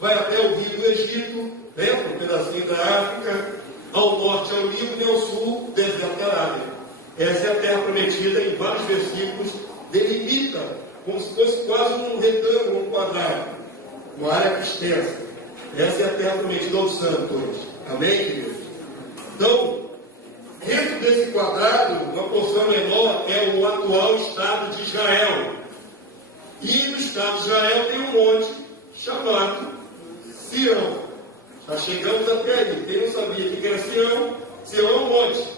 vai até o rio do Egito, um pedacinho da África, ao norte é o Líbano e ao sul, deserto da Arábia. Essa é a terra prometida, em vários versículos, delimita, como se fosse quase um retângulo, um quadrado, uma área extensa. Essa é a terra prometida aos santos. Amém, queridos? Então, dentro desse quadrado, uma porção menor é o atual Estado de Israel. E no Estado de Israel tem um monte chamado Sião. Já chegamos até aí. Quem não sabia que era Sião? Sião é um monte.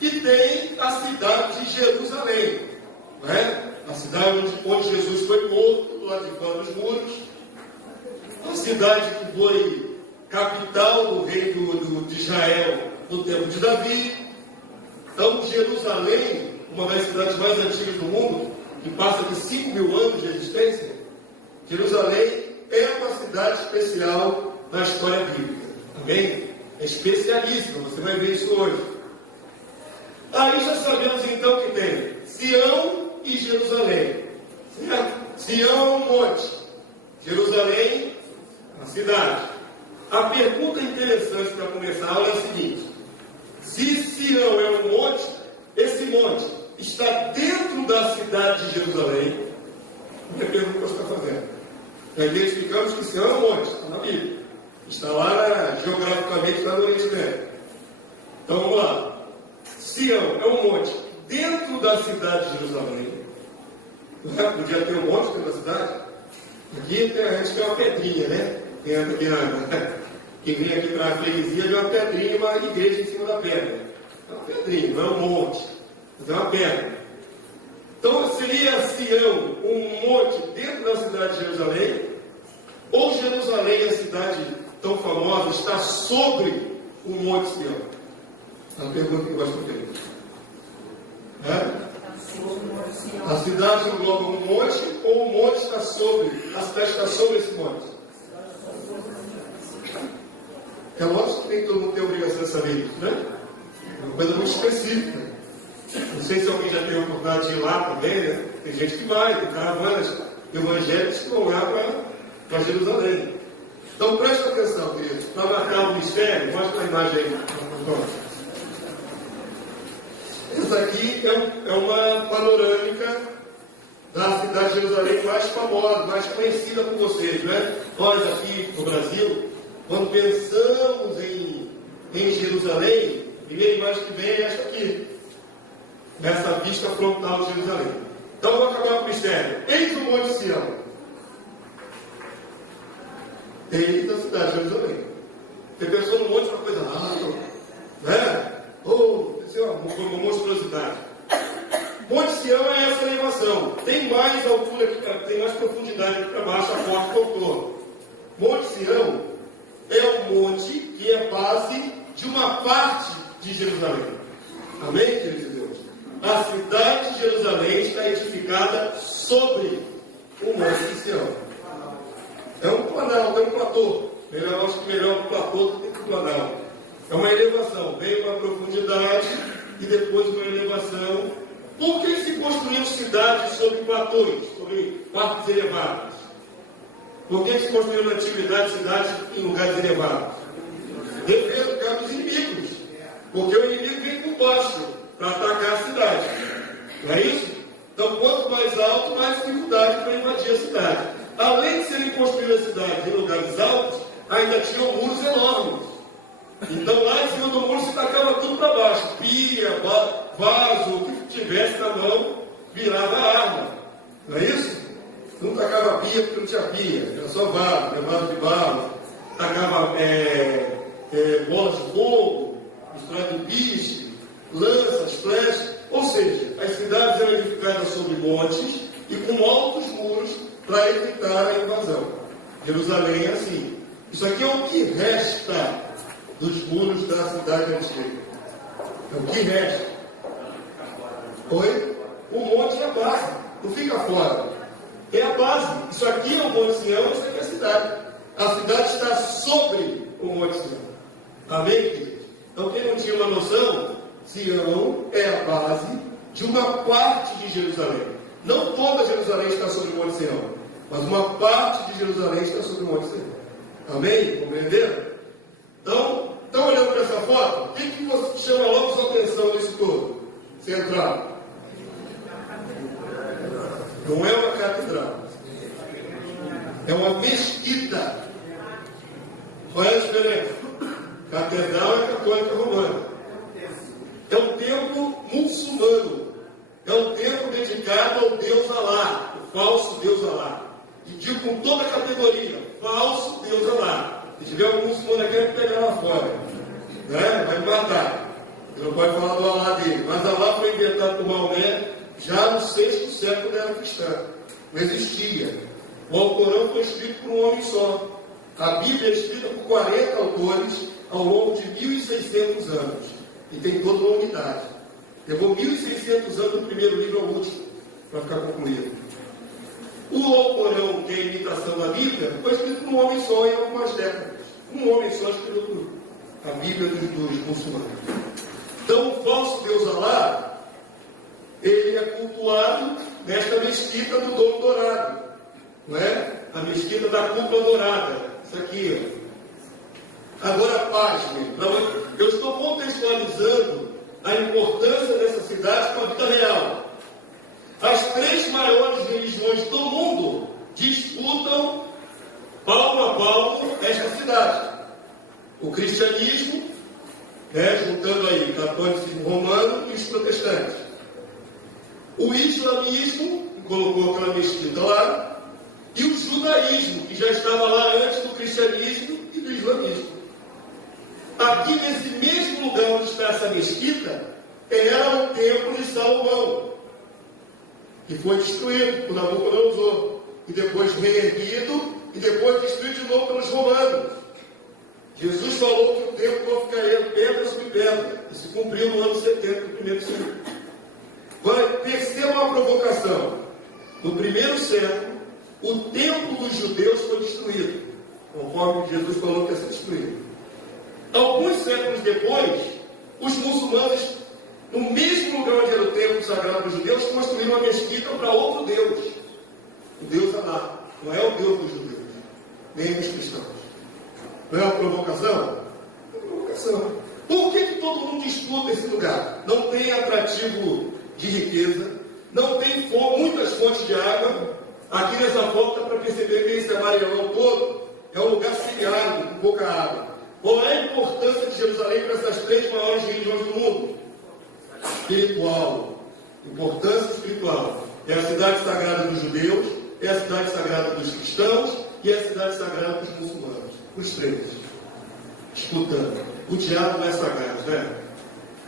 E tem a cidade de Jerusalém, não é? A cidade onde Jesus foi morto, do lado de fora dos muros. A cidade que foi capital do reino de Israel no tempo de Davi. Então, Jerusalém, uma das cidades mais antigas do mundo, que passa de 5.000 anos de existência, Jerusalém é uma cidade especial na história bíblica. Amém? É especialíssima, você vai ver isso hoje. Aí já sabemos então que tem Sião e Jerusalém. Certo? Sião é um monte, Jerusalém é uma cidade. A pergunta interessante para começar a aula é a seguinte: se Sião é um monte, esse monte está dentro da cidade de Jerusalém? É a pergunta que você está fazendo. Já identificamos que Sião é um monte, está na Bíblia. Está lá, geograficamente, lá no Oriente Médio. Então vamos lá. Sião é um monte dentro da cidade de Jerusalém. Podia ter um monte dentro da cidade. Aqui a gente tem uma pedrinha, né? Quem vem aqui para a freguesia vê uma pedrinha, uma igreja em cima da pedra. É uma pedrinha, não é um monte, mas é uma pedra. Então seria Sião um monte dentro da cidade de Jerusalém? Ou Jerusalém, a cidade tão famosa, está sobre o monte Sião? É uma pergunta que eu gosto de fazer. A cidade engloba um monte, ou o monte está sobre, a cidade está sobre esse monte? É lógico que nem todo mundo tem a obrigação de saber isso, né? É uma coisa muito específica. Não sei se alguém já teve a oportunidade de ir lá também, né? Tem gente que vai, tem caravanas evangélicos que vão lá para Jerusalém. Então preste atenção, queridos. Para marcar o mistério, mostra a imagem aí. Essa aqui é uma panorâmica da cidade de Jerusalém mais famosa, mais conhecida por vocês, né? Nós aqui no Brasil, quando pensamos em Jerusalém, a primeira imagem que vem é esta aqui, nessa vista frontal de Jerusalém. Então vou acabar com o mistério. Eis o Monte Sião. Eis a cidade de Jerusalém. Você pensou no monte, uma coisa rara, né? Foi uma monstruosidade. Monte Sião é essa elevação. Tem mais altura aqui, tem mais profundidade aqui para baixo, a porta contorno. Monte Sião é um monte que é base de uma parte de Jerusalém. Amém, queridos de Deus? A cidade de Jerusalém está edificada sobre o Monte de Sião. É um planalto, é um platô. Eu acho que melhor um platô do que um planalto. É uma elevação, vem uma profundidade e depois uma elevação. Por que se construíam cidades sobre platôs, sobre partes elevadas? Por que se construíram na antiguidade cidades em lugares elevados? Defesa dos inimigos. Porque o inimigo vem por baixo para atacar a cidade. Não é isso? Então, quanto mais alto, mais dificuldade para invadir a cidade. Além de serem construídas cidades em lugares altos, ainda tinham muros enormes. Então, lá em cima do muro se tacava tudo para baixo. Pia, vaso, o que tivesse na mão, virava arma. Não é isso? Não tacava pia porque não tinha pia. Era só vaso, vaso de barro. Tacava bolas de fogo, misturado em piche, lanças, flechas. Ou seja, as cidades eram edificadas sobre montes e com altos muros para evitar a invasão. Jerusalém é assim. Isso aqui é o que resta dos muros da cidade antiga. É o que resta. Oi? O monte é a base, não fica fora. É a base. Isso aqui é o Monte Sião, isso aqui é a cidade. A cidade está sobre o Monte Sião. Amém, queridos? Então, quem não tinha uma noção, Sião é a base de uma parte de Jerusalém. Não toda Jerusalém está sobre o Monte Sião, mas uma parte de Jerusalém está sobre o Monte Sião. Amém? Compreenderam? Então, estão olhando para essa foto? O que você chama logo sua atenção nisso todo? Central. Não é uma catedral. É uma mesquita. Qual é a diferença? Catedral é católica romana. É um templo muçulmano. É um templo dedicado ao Deus Alá, o falso Deus Alá. E digo com toda a categoria, falso Deus Alá. Se tiver algum muçulmano aqui, vai pegar lá fora. Né? Vai me matar. Ele não pode falar do Alá dele. Mas Alá foi inventado por Maomé já no 6º século da era cristã. Não existia. O Alcorão foi escrito por um homem só. A Bíblia é escrita por 40 autores ao longo de 1.600 anos. E tem toda uma unidade. Levou 1.600 anos do primeiro livro ao último, para ficar concluído. O Alcorão, que é a imitação da Bíblia, foi escrito por um homem só em algumas décadas. Um homem só escreveu tudo. A Bíblia dos muçulmanos. Então, o falso Deus Alá, ele é cultuado nesta mesquita do Dom Dourado. Não é? A mesquita da cúpula dourada. Isso aqui, ó. Agora, pasmem. Eu estou contextualizando a importância dessa cidade para a vida real. As 3 maiores religiões do mundo disputam palmo a palmo esta cidade. O cristianismo, juntando aí o catolicismo romano e os protestantes. O islamismo, que colocou aquela mesquita lá, e o judaísmo, que já estava lá antes do cristianismo e do islamismo. Aqui nesse mesmo lugar onde está essa mesquita, era o templo de Salomão, que foi destruído por Nabucodonosor, e depois reerguido, e depois destruído de novo pelos romanos. Jesus falou que o templo vai ficar pedra sobre pedra, e se cumpriu no ano 70 do primeiro século. Agora, perceba uma provocação. No primeiro século, o templo dos judeus foi destruído, conforme Jesus falou que ia ser destruído. Alguns séculos depois, os muçulmanos, no mesmo lugar onde era o templo sagrado dos judeus, construíram uma mesquita para outro Deus. O Deus Alá. Não é o Deus dos judeus, nem dos cristãos. Não é uma provocação? É uma provocação. Por que todo mundo disputa esse lugar? Não tem atrativo de riqueza, não tem muitas fontes de água. Aqui nessa foto dá para perceber que esse amarelão todo é um lugar semiárido, com pouca água. Qual é a importância de Jerusalém para essas 3 maiores religiões do mundo? Espiritual. Importância espiritual. É a cidade sagrada dos judeus, é a cidade sagrada dos cristãos e é a cidade sagrada dos muçulmanos. Os 3. Disputando. O diabo não é sagrado, né?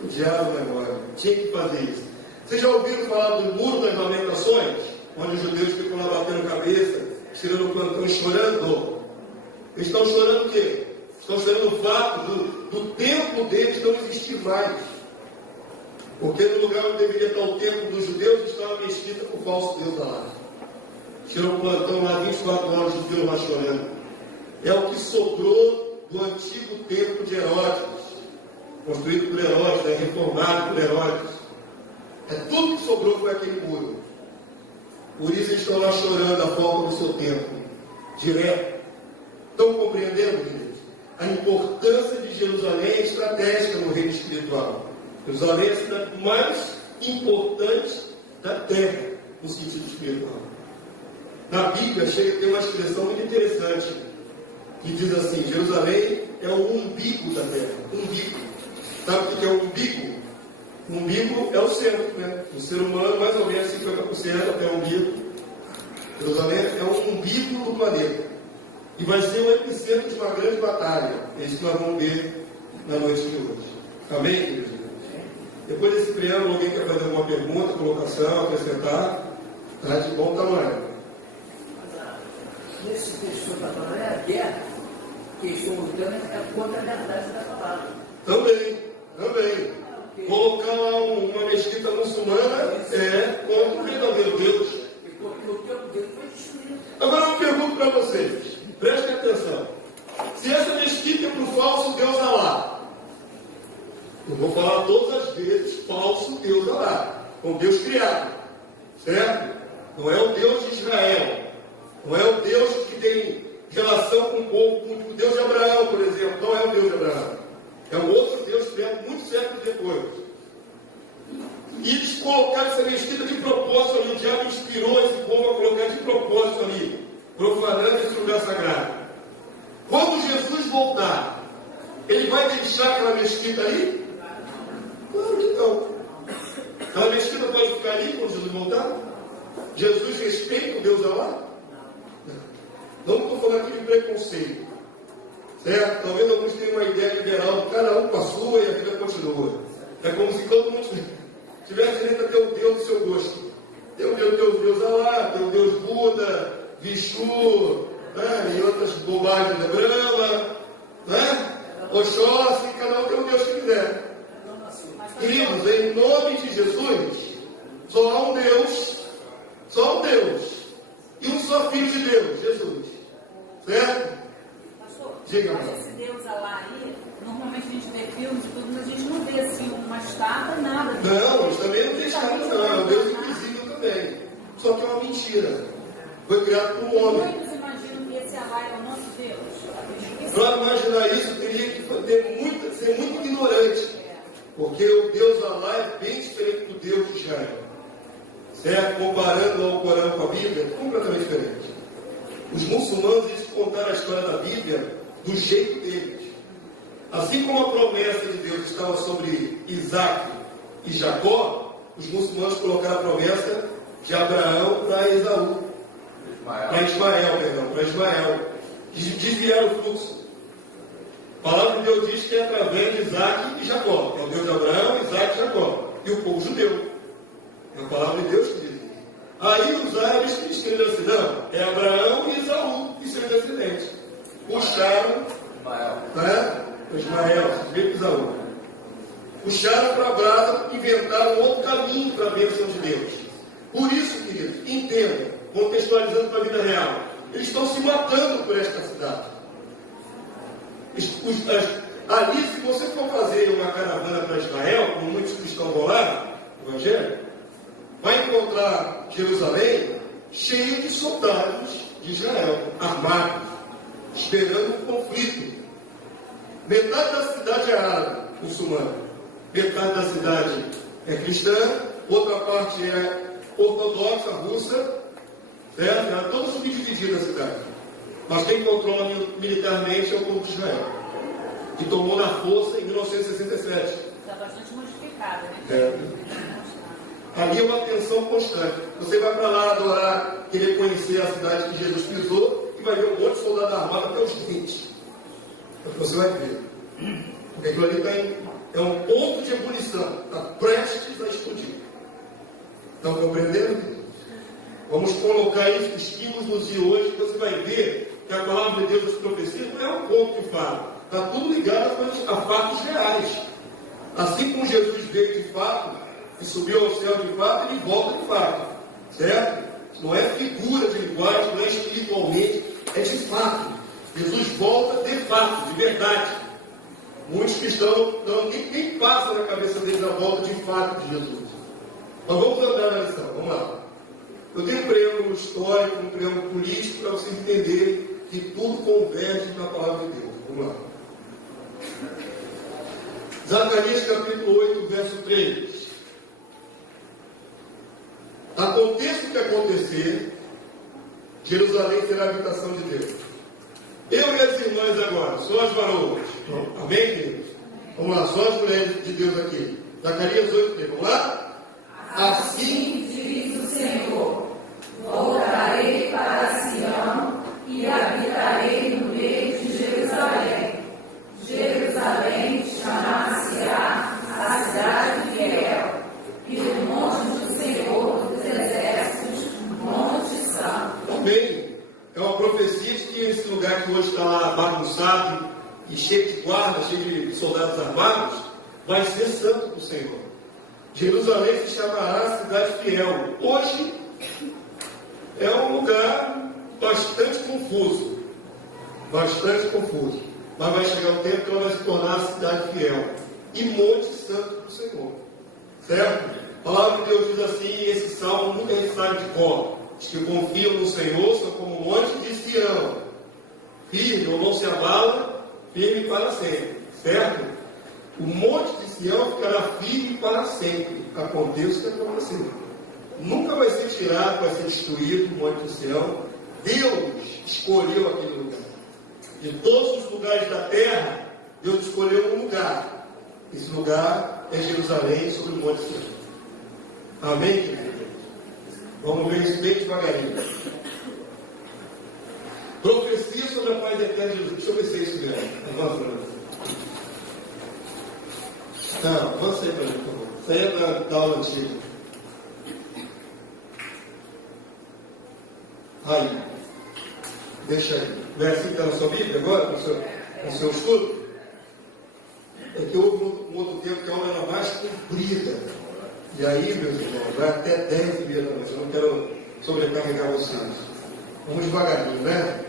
O diabo não é mole. Tinha que fazer isso. Vocês já ouviram falar do Muro das Lamentações? Onde os judeus ficam lá batendo cabeça, tirando o plantão e chorando. Eles estão chorando o quê? Estão chorando o fato do templo deles não existir mais. Porque no lugar onde deveria estar o templo dos judeus, está uma mesquita com o falso Deus lá. Tiram o plantão lá 24 horas, os judeus lá chorando. É o que sobrou do antigo templo de Herodes, construído por Herodes, reformado por Herodes. É tudo que sobrou foi aquele muro. Por isso eles estão lá chorando a falta do seu templo, direto. Estão compreendendo, gente? A importância de Jerusalém é estratégica no reino espiritual. Jerusalém é a cidade mais importante da terra, no sentido espiritual. Na Bíblia chega a ter uma expressão muito interessante, que diz assim: Jerusalém é o umbigo da terra. Umbigo. Sabe o que é o umbigo? O umbigo é o centro, né? O ser humano, mais ou menos 50% até o umbigo. Jerusalém é o umbigo do planeta. E vai ser o epicentro de uma grande batalha. É isso que nós vamos ver na noite de hoje. Amém, queridos? Depois desse preâmbulo, alguém quer fazer alguma pergunta, colocação, acrescentar? Está de bom tamanho. Nesse texto da palavra é a guerra que estão lutando é contra a verdade da palavra. Também. Colocar lá uma mesquita muçulmana é contra o verdadeiro Deus. Porque o tempo dele foi destruído. Agora eu pergunto para vocês, prestem atenção. Se essa mesquita é para o falso Deus Alá, eu vou falar todas as vezes falso Deus Alá, com Deus criado, certo? Não é o Deus de Israel, não é o Deus que tem relação com o povo, com o Deus de Abraão, por exemplo. Não é o Deus de Abraão. É um outro Deus criado muitos séculos depois. E eles colocaram essa mesquita de propósito ali. O diabo inspirou esse povo a colocar de propósito ali, profanando esse lugar sagrado. Quando Jesus voltar, ele vai deixar aquela mesquita ali? Claro que não. Aquela mesquita pode ficar ali quando Jesus voltar? Jesus respeita o Deus Allah? Não estou falando aqui de preconceito. Certo? Talvez alguns tenham uma ideia liberal de cada um com a sua e a vida continua. É como se todo mundo tivesse direito a ter o Deus do seu gosto. Tem o Deus Allah, tem o Deus Buda, Vishu, né? E outras bobagens da Brahma, né? Oxóssi, cada um tem o Deus que quiser. Queridos, em nome de Jesus, só há um Deus, só um Deus, e um só Filho de Deus, Jesus. Certo? Pastor, Diga, mas esse Deus lá aí, normalmente a gente vê filmes e tudo, mas a gente não vê assim uma estátua, nada. Não, isso também não tem estátua, não. É um Deus invisível também. Só que é uma mentira. Foi criado por um homem. Muitos imaginam que esse Alá é o nosso Deus. Para imaginar isso, teria que ser muito ignorante. Porque o Deus Allah é bem diferente do Deus de Israel. Certo? Comparando ao Corão com a Bíblia, é completamente diferente. Os muçulmanos, eles contaram a história da Bíblia do jeito deles. Assim como a promessa de Deus estava sobre Isaac e Jacó, os muçulmanos colocaram a promessa de Abraão para Esaú. Para Ismael. Desviaram o fluxo. A palavra de Deus diz que é através de Isaac e Jacó. É o Deus de Abraão, Isaac e Jacó. E o povo judeu. É a palavra de Deus que diz. Aí os árabes que escreveram assim, não, é Abraão e Esaú que são descendentes. Puxaram, Ismael, Esaú. Puxaram para a brasa, inventaram outro caminho para a bênção de Deus. Por isso, queridos, entendam, contextualizando para a vida real, eles estão se matando por esta cidade. Ali, se você for fazer uma caravana para Israel, como muitos cristãos vão lá, no Evangelho, vai encontrar Jerusalém cheio de soldados de Israel, armados, esperando um conflito. Metade da cidade é árabe, muçulmana. Metade da cidade é cristã, outra parte é ortodoxa, russa, certo? Ela é toda subdividida a cidade. Mas quem controla militarmente é o povo de Israel, que tomou na força em 1967. Está bastante modificada, né? Ali é uma tensão constante. Você vai para lá adorar, querer conhecer a cidade que Jesus pisou, e vai ver um monte de soldado armado até os dentes. É o que você vai ver. Porque aquilo ali é um ponto de ebulição, está prestes a explodir. Estão compreendendo? Vamos colocar isso, estímulos nos dias hoje, que você vai ver que a palavra de Deus das profecias não é um conto de fato. Está tudo ligado a fatos reais. Assim como Jesus veio de fato, e subiu ao céu de fato, ele volta de fato. Certo? Não é figura de linguagem, não é espiritualmente, é de fato. Jesus volta de fato, de verdade. Muitos cristãos nem passa na cabeça deles a volta de fato de Jesus. Mas vamos andar na lição, vamos lá. Eu tenho um preâmbulo histórico, um preâmbulo político, para vocês entenderem que tudo converge na palavra de Deus. Vamos lá. Zacarias capítulo 8, verso 3. Aconteça o que acontecer, Jerusalém será a habitação de Deus. Eu e as irmãs agora, só as varoas. Amém, queridos? Vamos lá, só as mulheres de Deus aqui. Zacarias 8, 3. Vamos lá? Assim diz o Senhor: voltarei para Sião e habitarei no meio de Jerusalém. Jerusalém chamar-se-á a cidade fiel, e o monte do Senhor dos exércitos, monte santo. Também é uma profecia de que esse lugar que hoje está lá bagunçado e cheio de guardas, cheio de soldados armados, vai ser santo do Senhor. Jerusalém se chamará cidade fiel. Hoje é um lugar bastante confuso. Bastante confuso. Mas vai chegar um tempo que ela vai se tornar a cidade fiel. E monte santo do Senhor. Certo? A palavra de Deus diz assim, e esse salmo nunca a gente sabe de cor. Os que confiam no Senhor são como o monte de Sião, firme ou não se abala, firme para sempre, certo? O monte de Sião ficará firme para sempre, aconteça o que acontecer. Nunca vai ser tirado, vai ser destruído o monte de Sião. Deus escolheu aquele lugar. De todos os lugares da terra, Deus escolheu um lugar. Esse lugar é Jerusalém, sobre o monte de Sião. Amém, querido? Vamos ver isso bem devagarinho. Profecia sobre a paz eterna de Jesus. Deixa eu ver se é isso mesmo. Avança. Não, avança aí para mim, por favor. Isso aí é da aula antiga. Aí. Deixa aí. Não é assim que está na sua Bíblia agora, no seu estudo? É que houve um outro tempo que a aula era mais comprida. E aí, meus irmãos, vai até 10 dias da noite. Eu não quero sobrecarregar vocês. Vamos devagarinho, né?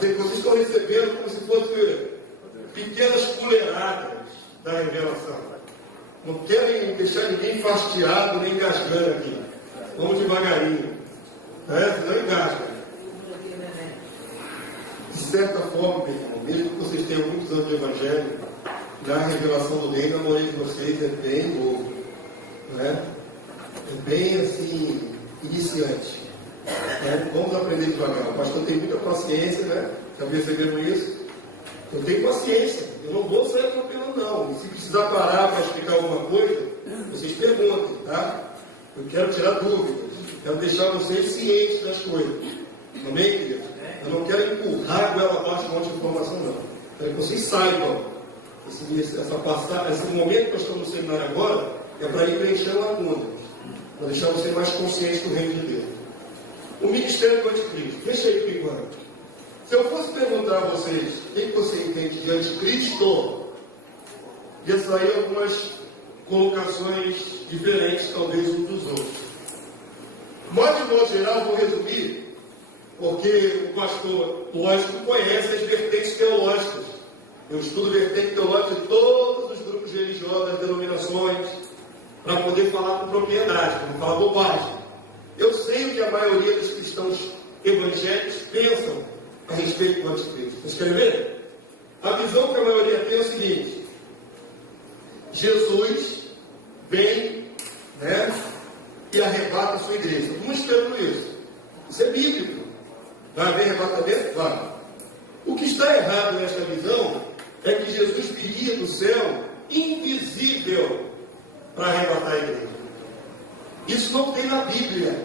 Vocês estão recebendo como se fossem pequenas colheradas da revelação. Não querem deixar ninguém fastiado nem engasgando aqui. Vamos devagarinho. Senão engasga. De certa forma, meu irmão, mesmo que vocês tenham muitos anos de evangelho, na revelação do reino, a maioria de vocês é bem novo. Né? É bem assim, iniciante. Vamos aprender devagar. O pastor tem muita paciência, né? Já perceberam isso? Eu tenho paciência. Eu não vou sair atropelando, não. E se precisar parar para explicar alguma coisa, vocês perguntem, tá? Eu quero tirar dúvidas. Quero deixar vocês cientes das coisas. Amém, querido? Eu não quero empurrar goela abaixo um monte de informação, não. Quero que vocês saibam. Esse momento que nós estamos no seminário agora é para ir preenchendo lacunas. Para deixar vocês mais conscientes do reino de Deus. O ministério do anticristo. Deixa aí por enquanto. Se eu fosse perguntar a vocês o que você entende de anticristo, ia sair algumas colocações diferentes, talvez, uns dos outros. Mas, de modo geral, vou resumir, porque o pastor, lógico, conhece as vertentes teológicas. Eu estudo vertente teológica de todos os grupos religiosos, das denominações, para poder falar com propriedade, para não falar bobagem. Eu sei o que a maioria dos cristãos evangélicos pensam a respeito do anticristo. Vocês querem ver? A visão que a maioria tem é o seguinte: Jesus vem, né, e arrebata a sua igreja. Não esperando isso. Isso é bíblico. Vai haver arrebatamento? Vai. O que está errado nesta visão é que Jesus viria do céu invisível para arrebatar a igreja. Isso não tem na Bíblia.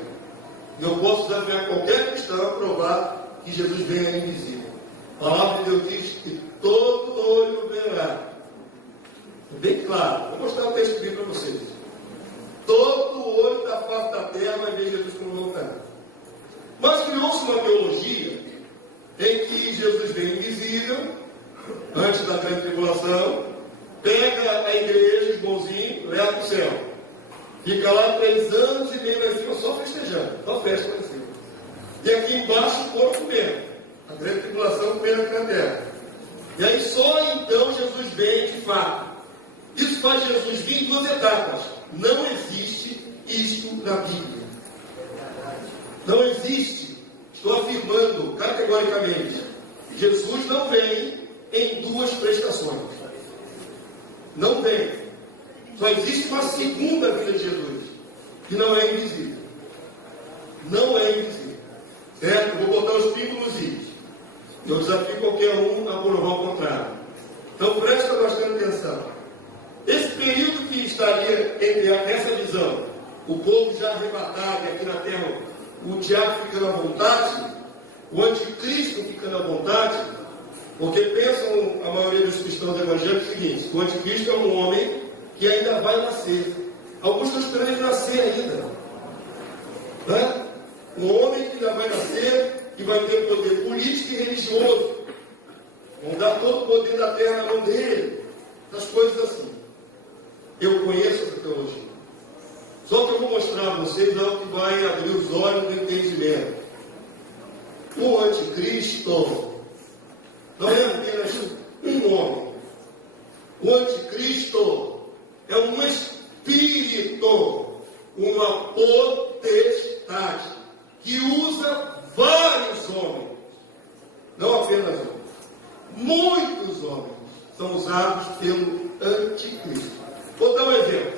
Eu posso desafiar qualquer cristão a provar que Jesus venha invisível. A palavra de Deus diz que todo olho verá. É bem claro. Vou mostrar o texto bíblico para vocês. Todo olho da face da terra vai ver Jesus como voltar. Mas criou-se uma teologia em que Jesus vem invisível, antes da grande tribulação, pega a igreja, os bonzinhos, leva para o céu. Fica lá 3 anos e meio lá em cima, só festejando, só festa lá em cima. E aqui embaixo o corpo comendo. A grande tribulação comendo aqui na terra. E aí só então Jesus vem de fato. Isso faz Jesus vir em 2 etapas. Não existe isto na Bíblia. Não existe. Estou afirmando categoricamente. Jesus não vem em 2 prestações. Não vem. Só existe uma segunda vinda de Jesus, que não é invisível. Não é invisível. Certo? Vou botar os pingos nos is. Eu desafio qualquer um a provar o contrário. Então presta bastante atenção. Esse período que estaria entre essa visão, o povo já arrebatado e aqui na terra o diabo ficando à vontade, o anticristo ficando à vontade, porque pensam a maioria dos cristãos evangélicos o seguinte: o anticristo é um homem que ainda vai nascer. Alguns estão esperando ele nascer ainda. Né? Um homem que ainda vai nascer, que vai ter poder político e religioso. Vão dar todo o poder da terra na mão dele. Essas coisas assim. Eu conheço essa teologia. Só que eu vou mostrar a vocês algo que vai abrir os olhos do entendimento. O anticristo não é apenas um homem. O anticristo é um espírito, uma potestade, que usa vários homens não apenas um. Muitos homens são usados pelo anticristo. Vou dar um exemplo.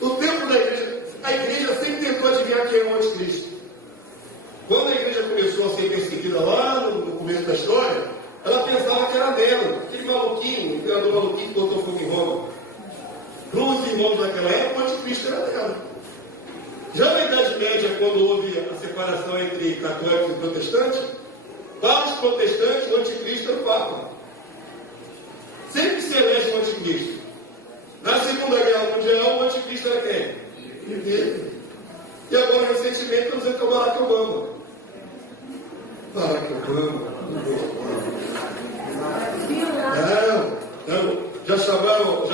No tempo da igreja, a igreja sempre tentou adivinhar quem é o anticristo. Quando a igreja começou a ser perseguida lá no começo da história, ela pensava que era Nero, aquele maluquinho, o imperador maluquinho que botou fogo em Roma. Para os irmãos daquela época, o anticristo era Nero. Já na Idade Média, quando houve a separação entre católicos e protestantes, para os protestantes, o anticristo era o Papa. Sempre se elege o anticristo. Na Segunda Guerra Mundial, o anticristo era quem? Ninguém. E agora, recentemente, estamos dizendo que é o Barack Obama. Barack Obama. Não. Já chamaram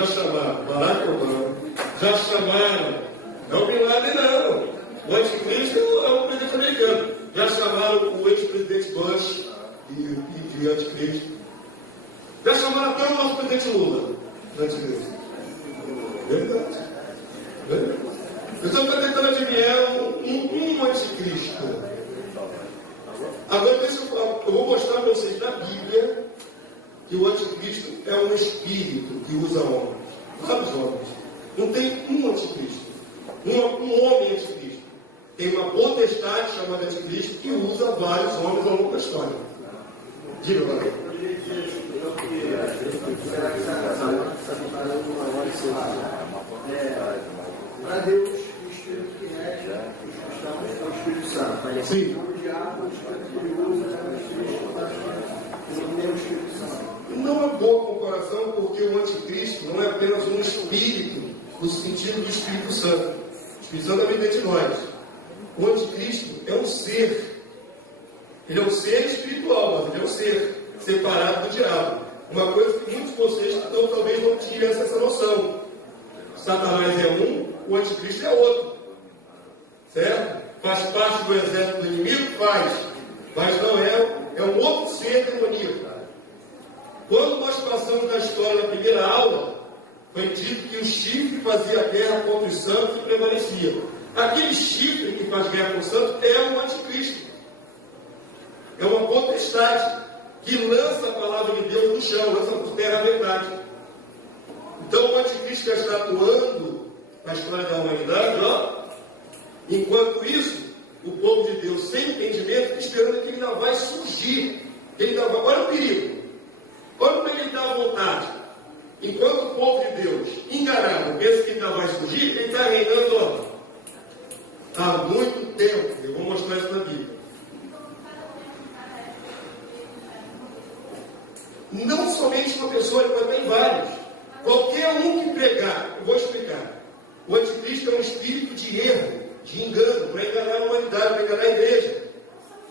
Barack Obama. Já chamaram. Não Bin Laden, não. O anticristo é o presidente americano. Já chamaram o ex-presidente Bush de anticristo. Já chamaram até o nosso presidente Lula de anticristo. Verdade. Eu estou tentando adivinhar um anticristo. Agora, eu vou mostrar para vocês na Bíblia que o anticristo é um espírito que usa homens. Vários homens. Não tem um anticristo. Um homem anticristo. Tem uma potestade chamada anticristo que usa vários homens ao longo da história. Diga, Valeu. Para Deus, o Espírito que rege os cristãos é o Espírito Santo. Sim. O diabo, o Espírito que usa, é o Espírito Santo. Não é boa comparação, porque o anticristo não é apenas um espírito, no sentido do Espírito Santo. O Espírito Santo também dentro de nós. O anticristo é um ser. Ele é um ser espiritual, mas ele é um ser separado do diabo. Uma coisa que muitos de vocês talvez não tivessem essa noção. Satanás é um, o anticristo é outro. Certo? Faz parte do exército do inimigo? Faz. Mas não é um outro ser demoníaco. Quando nós passamos na história da primeira aula, foi dito que o chifre fazia guerra contra os santos e prevalecia. Aquele chifre que faz guerra com os santos é o anticristo. É uma potestade que lança a palavra de Deus no chão, lança por terra a verdade. Então o anticristo já está atuando na história da humanidade, ó. Enquanto isso, o povo de Deus, sem entendimento, esperando que ele ainda vai surgir. Olha o perigo. Olha como é que ele dá a vontade. Enquanto o povo de Deus, enganado, pensa que ainda vai surgir, ele está reinando, ó, há muito tempo. Eu vou mostrar isso na Bíblia. Não somente uma pessoa, mas tem vários. Qualquer um que pregar, eu vou explicar. O anticristo é um espírito de erro, de engano, para enganar a humanidade, para enganar a igreja.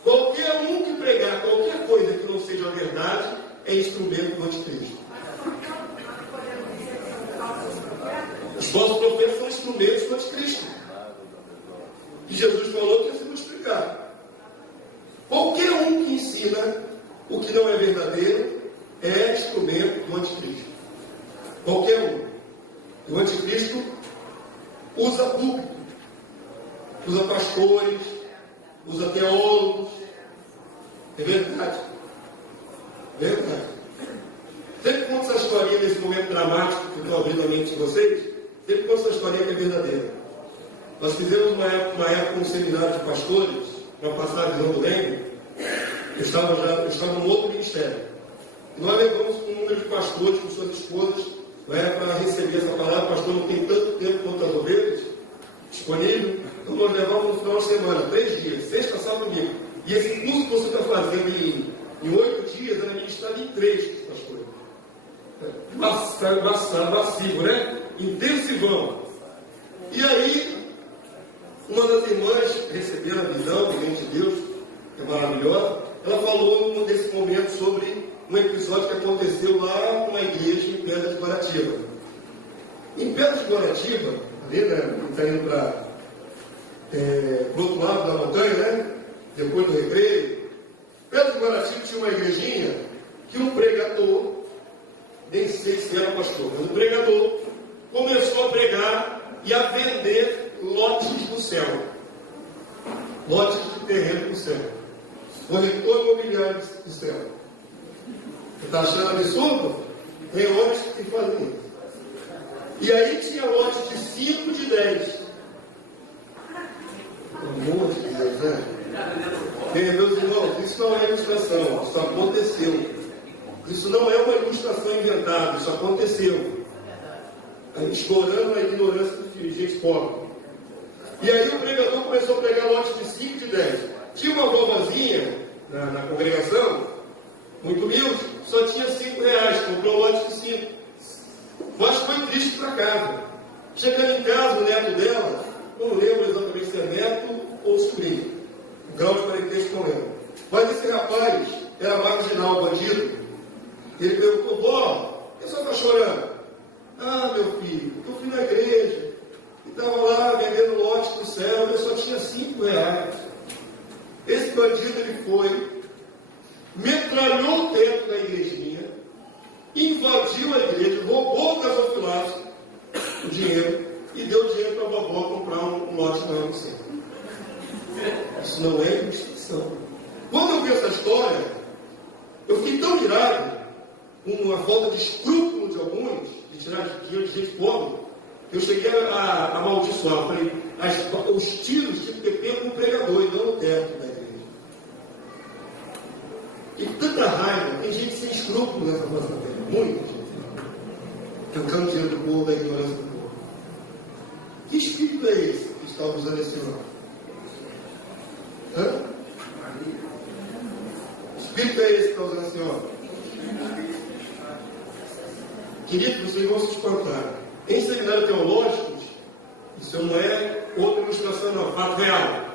Qualquer um que pregar qualquer coisa que não seja a verdade, é instrumento do anticristo. Os falsos profetas são instrumentos do anticristo. E Jesus falou que assim vou explicar. Qualquer um que ensina o que não é verdadeiro é instrumento do anticristo. Qualquer um. E o anticristo usa público, usa pastores, usa teólogos. É verdade. Verdade. Sempre conto essa historinha nesse momento dramático que estou abrindo a mente de vocês. Sempre conto essa historinha que é verdadeira. Nós fizemos uma época um seminário de pastores para passar a visão do reino. Eu estava num outro ministério. E nós levamos um número de pastores com suas esposas para receber essa palavra. O pastor não tem tanto tempo quanto as ovelhas disponível. Então nós levamos no final de semana, 3 dias, sexta, sábado e domingo. E esse curso que você está fazendo em 8 dias era ministrado em 3, pastor. Massivo, né? Intensivão. E aí, uma das irmãs recebendo a visão, do reino de Deus, que é maravilhosa, ela falou nesse momento sobre um episódio que aconteceu lá numa igreja em Pedra de Guaratiba. Em Pedra de Guaratiba, ali, né? Está indo para o outro lado da montanha, né? Depois do recreio. Pedra de Guaratiba tinha uma igrejinha que um pregador, nem sei se era pastor, mas um pregador começou a pregar e a vender lotes do céu. Lotes de terreno do céu. corretor imobiliário do céu. Você está achando absurdo? Tem homens que fazem isso. E aí tinha lotes de 5 de 10. Um monte de Deus, né? Meus irmãos, isso não é ilustração, isso aconteceu. Isso não é uma ilustração inventada, isso aconteceu. Explorando a ignorância de gente pobre. E aí o pregador começou a pregar lotes de 5 de 10. Tinha uma vovozinha na congregação, muito humilde, só tinha R$5, comprou lote de 5. Mas foi triste para casa. Chegando em casa, o neto dela, não lembro exatamente se é neto ou sobrinho. O grau de parentesco não lembro. Mas esse rapaz era marginal, bandido. Ele perguntou: vó, por que você está chorando? Ah, meu filho, eu fui na igreja e estava lá vendendo lote do céu, eu só tinha R$5. Esse bandido, ele foi, metralhou o teto da igrejinha, invadiu a igreja, roubou o gasofilaço, o dinheiro, e deu dinheiro para a vovó comprar um lote maior no céu. Isso não é justiça. Quando eu vi essa história, eu fiquei tão irado com uma falta de escrúpulo de alguns, de tirar dinheiro de gente pobre, que eu cheguei a amaldiçoar. Eu falei: os tiros tinham que ter pego no pregador e não no teto da igreja. E tanta raiva, tem gente sem escrúpulo nessa nossa terra, muita gente, tocando dinheiro do povo, da ignorância do povo. Que espírito é esse que está usando esse nome? Hã? Que espírito é esse que está usando esse nome? Queridos, vocês vão se espantar. Em seminários teológicos, isso não é outra ilustração, não, fato real.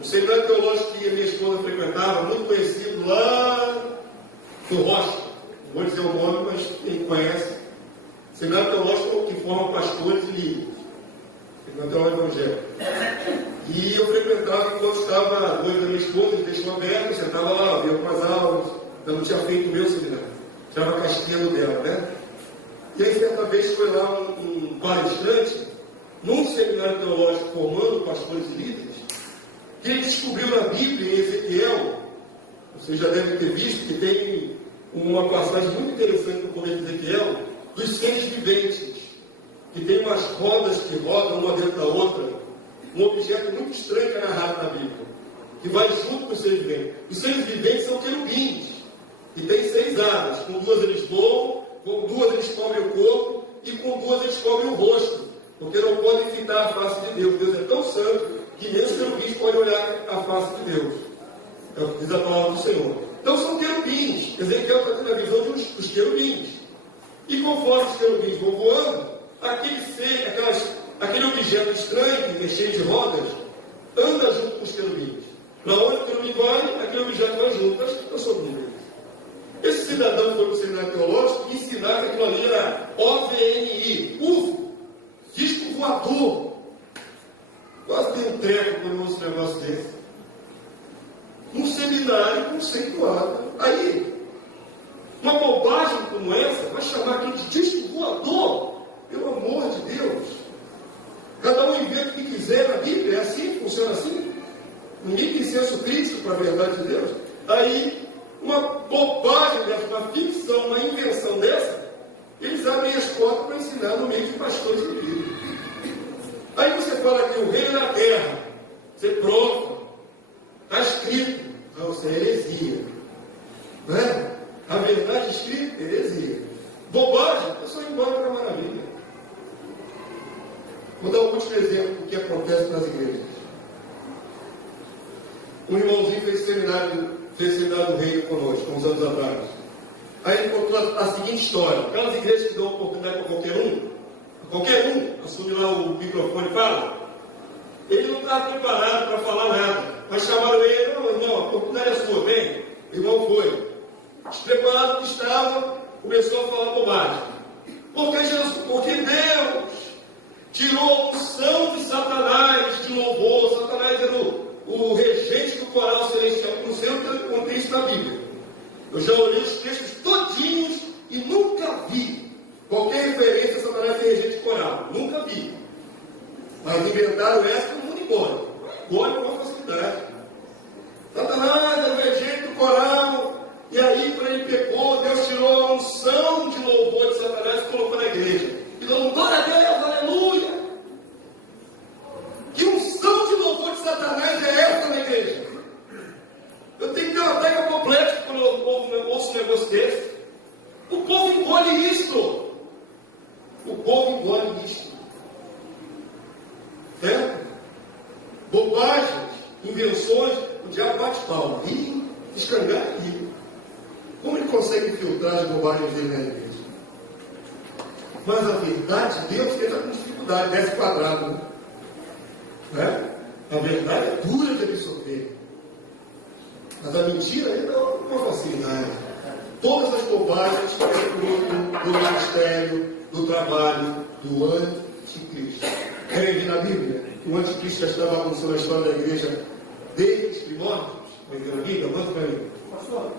O seminário teológico que a minha esposa frequentava, muito conhecido lá no Rocha, não vou dizer o nome, mas quem conhece, seminário teológico que forma pastores e líderes, seminário teológico evangélico. E eu frequentava quando estava doido da minha esposa, ele deixou aberto, sentava lá, via umas aulas, eu não tinha feito o meu seminário, estava castigando dela, né? E aí, certa vez, foi lá um palestrante, num seminário teológico formando pastores e líderes, que ele descobriu na Bíblia, em Ezequiel, vocês já devem ter visto, que tem uma passagem muito interessante no poder de Ezequiel, dos seres viventes, que tem umas rodas que rodam uma dentro da outra, um objeto muito estranho que é narrado na Bíblia, que vai junto com os seres viventes. Os seres viventes são querubins, que têm 6 asas, com 2 eles voam, com 2 eles cobrem o corpo, e com 2 eles cobrem o rosto, porque não podem fitar a face de Deus. Deus é tão santo que nem os querubins podem olhar a face de Deus. É o que diz a palavra do Senhor. Então são querubins. Ezequiel está tendo a visão dos querubins. E conforme os querubins vão voando, aquele objeto estranho, que cheio de rodas, anda junto com os querubins. Na onde o querubim vai, aquele objeto vai junto. Acho que está sobre ele. Esse cidadão foi para o seminário teológico e ensinar que aquilo ali era OVNI, UFO, disco voador. Quase tem um treco quando eu ouço um negócio desse. Um seminário conceituado. Aí, uma bobagem como essa vai chamar aquilo de disco voador. Pelo amor de Deus. Cada um inventa o que quiser na Bíblia. É assim? Funciona assim? Ninguém tem senso crítico para a verdade de Deus. Aí, uma bobagem dessa, uma ficção, uma invenção dessa, eles abrem as portas para ensinar no meio de pastores e líderes. Aí você fala que o reino da terra, você prova, está escrito. Não, isso é heresia. Não é? A verdade escrita é heresia. Bobagem, é só ir embora para a maravilha. Vou dar um último exemplo do que acontece nas igrejas. Um irmãozinho fez seminário do reino conosco, uns anos atrás. Aí ele contou a seguinte história: aquelas igrejas que dão oportunidade para qualquer um, assume lá o microfone e fala. Ele não estava preparado para falar nada, mas chamaram ele: não, irmão, a oportunidade é sua, vem. O irmão foi. Despreparado que estava, começou a falar bobagem. Porque Deus tirou a unção de Satanás de louvor. Satanás era o regente do coral celestial, no centro contém isso na Bíblia. Eu já olhei os textos todinhos e nunca vi qualquer referência a Satanás ser regente de coral. Nunca vi. Mas inventaram essa e todo mundo embora. Embora com facilidade. Satanás é o regente bobagens, invenções, o diabo bate palma. Ih, escangar aqui. Como ele consegue filtrar as bobagens dele na igreja? Mas a verdade, Deus que está com dificuldade, desce quadrado, né? A verdade é dura de absorver. Mas a mentira ainda não com facilidade. Todas as bobagens são fruto do ministério, do trabalho, do anticristo. Querem ver na Bíblia que o anticristo já estava acontecendo na história da igreja desde os primórdios? Querem ver na Bíblia? Manda para mim. Pastor,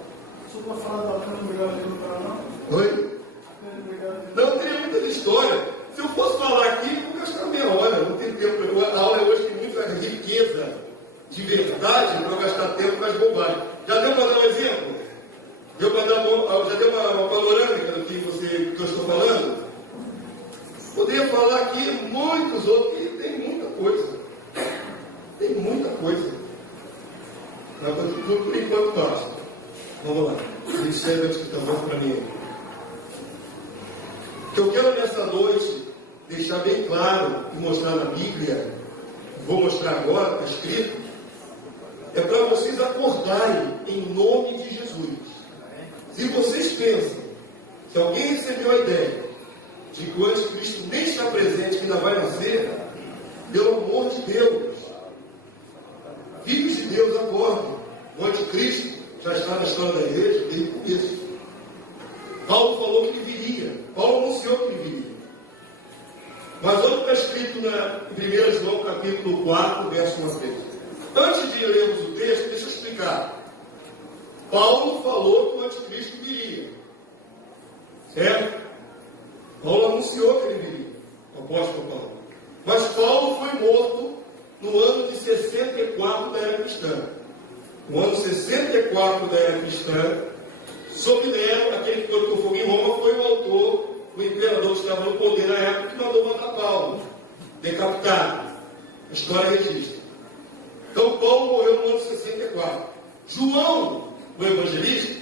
o senhor pode falar da Câmara Melhor do Paraná? Oi? Não tem muita história. Se eu fosse falar aqui, eu vou gastar meia hora. Não tem tempo. A aula hoje tem muita riqueza de verdade para gastar tempo com as bobagens. Já deu para dar um exemplo? Já deu uma panorâmica do que eu estou falando? Poderia falar aqui muitos outros, e tem muita coisa. Tem muita coisa. Mas por enquanto basta. Vamos lá. Ministério da Escritura para mim. O que eu quero nessa noite deixar bem claro e mostrar na Bíblia, vou mostrar agora, está escrito, é para vocês acordarem em nome de Jesus. Se vocês pensam que alguém recebeu a ideia de que o anticristo nem está presente, que ainda vai nascer, pelo amor de Deus, filhos de Deus, acordem. O anticristo já está na história da igreja desde o começo. Paulo falou que ele viria. Paulo anunciou que ele viria. Mas olha o que está escrito em 1 João capítulo 4, verso 1 a 3. Antes de lermos o texto, deixa eu explicar. Paulo falou que o anticristo viria. Certo? Paulo anunciou que ele viria. O apóstolo Paulo. Mas Paulo foi morto no ano de 64 da era cristã. No ano 64 da era cristã, sob Nero, aquele que colocou fogo em Roma, foi o autor, o imperador que estava no poder na época, que mandou matar Paulo, decapitado. A história registra. Então Paulo morreu no ano 64. João, o evangelista,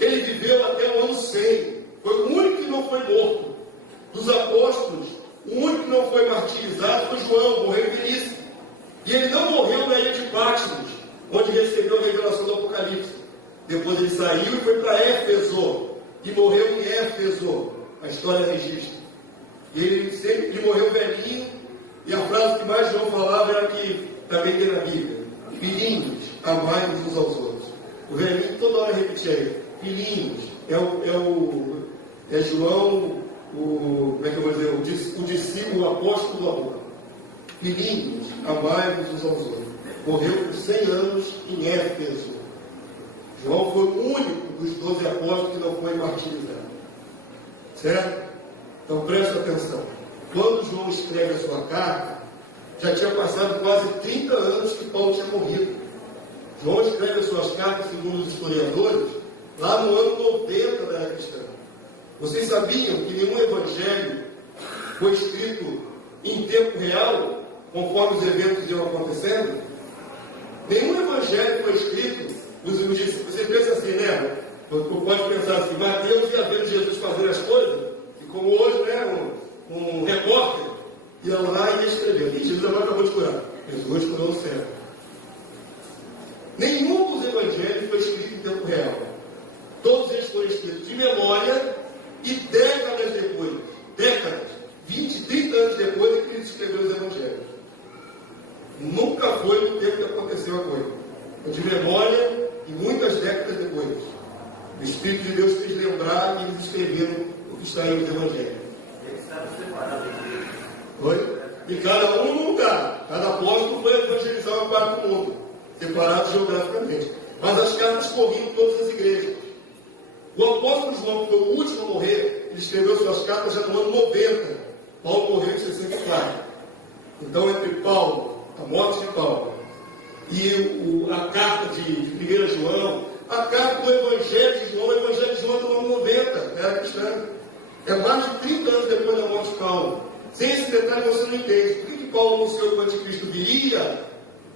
ele viveu até o ano 100. Foi o único que não foi morto. Dos apóstolos, o único que não foi martirizado foi João, morreu em velhice. E ele não morreu na ilha de Patmos, onde recebeu a revelação do Apocalipse. Depois ele saiu e foi para Éfeso. E morreu em Éfeso. A história registra. E ele morreu velhinho. E a frase que mais João falava era que também tem na Bíblia: filhinhos, amai-vos uns aos outros. O velhinho toda hora repetia aí: filhinhos. É João, como é que eu vou dizer? O discípulo, o apóstolo do amor. Filhinhos, amai-vos uns aos outros. Morreu por 100 anos em Éfeso. João foi o único dos 12 apóstolos que não foi martirizado. Certo? Então presta atenção. Quando João escreve a sua carta, já tinha passado quase 30 anos que Paulo tinha morrido. João escreve as suas cartas, segundo os historiadores, lá no ano 90 da era cristã. Vocês sabiam que nenhum evangelho foi escrito em tempo real, conforme os eventos iam acontecendo? Nenhum evangelho foi escrito. Você pensa assim, né? Pode pensar assim: Mateus ia vendo Jesus fazer as coisas, e como hoje, né? Um repórter ia lá e ia escrever. E Jesus agora acabou de curar. Jesus curou o céu. Nenhum dos evangelhos foi escrito em tempo real. Todos eles foram escritos de memória e décadas depois, 20, 30 anos depois é que ele escreveu os evangelhos. Nunca foi no tempo que aconteceu a coisa. De memória e muitas décadas depois. O Espírito de Deus fez lembrar e eles escreveram o que está aí nos evangelhos. Eles estavam separados. Foi? E cada um num lugar. Cada apóstolo foi evangelizar uma parte do mundo, separados geograficamente. Mas as cartas corriam em todas as igrejas. O apóstolo João, que foi o último a morrer, ele escreveu suas cartas já no ano 90. Paulo morreu em 64. Então, entre Paulo, a morte de Paulo, e a carta de 1 João, a carta do Evangelho de João, o Evangelho de João é do ano 90, era cristã. É mais de 30 anos depois da morte de Paulo. Sem esse detalhe você não entende. Por que Paulo anunciou que o anticristo viria?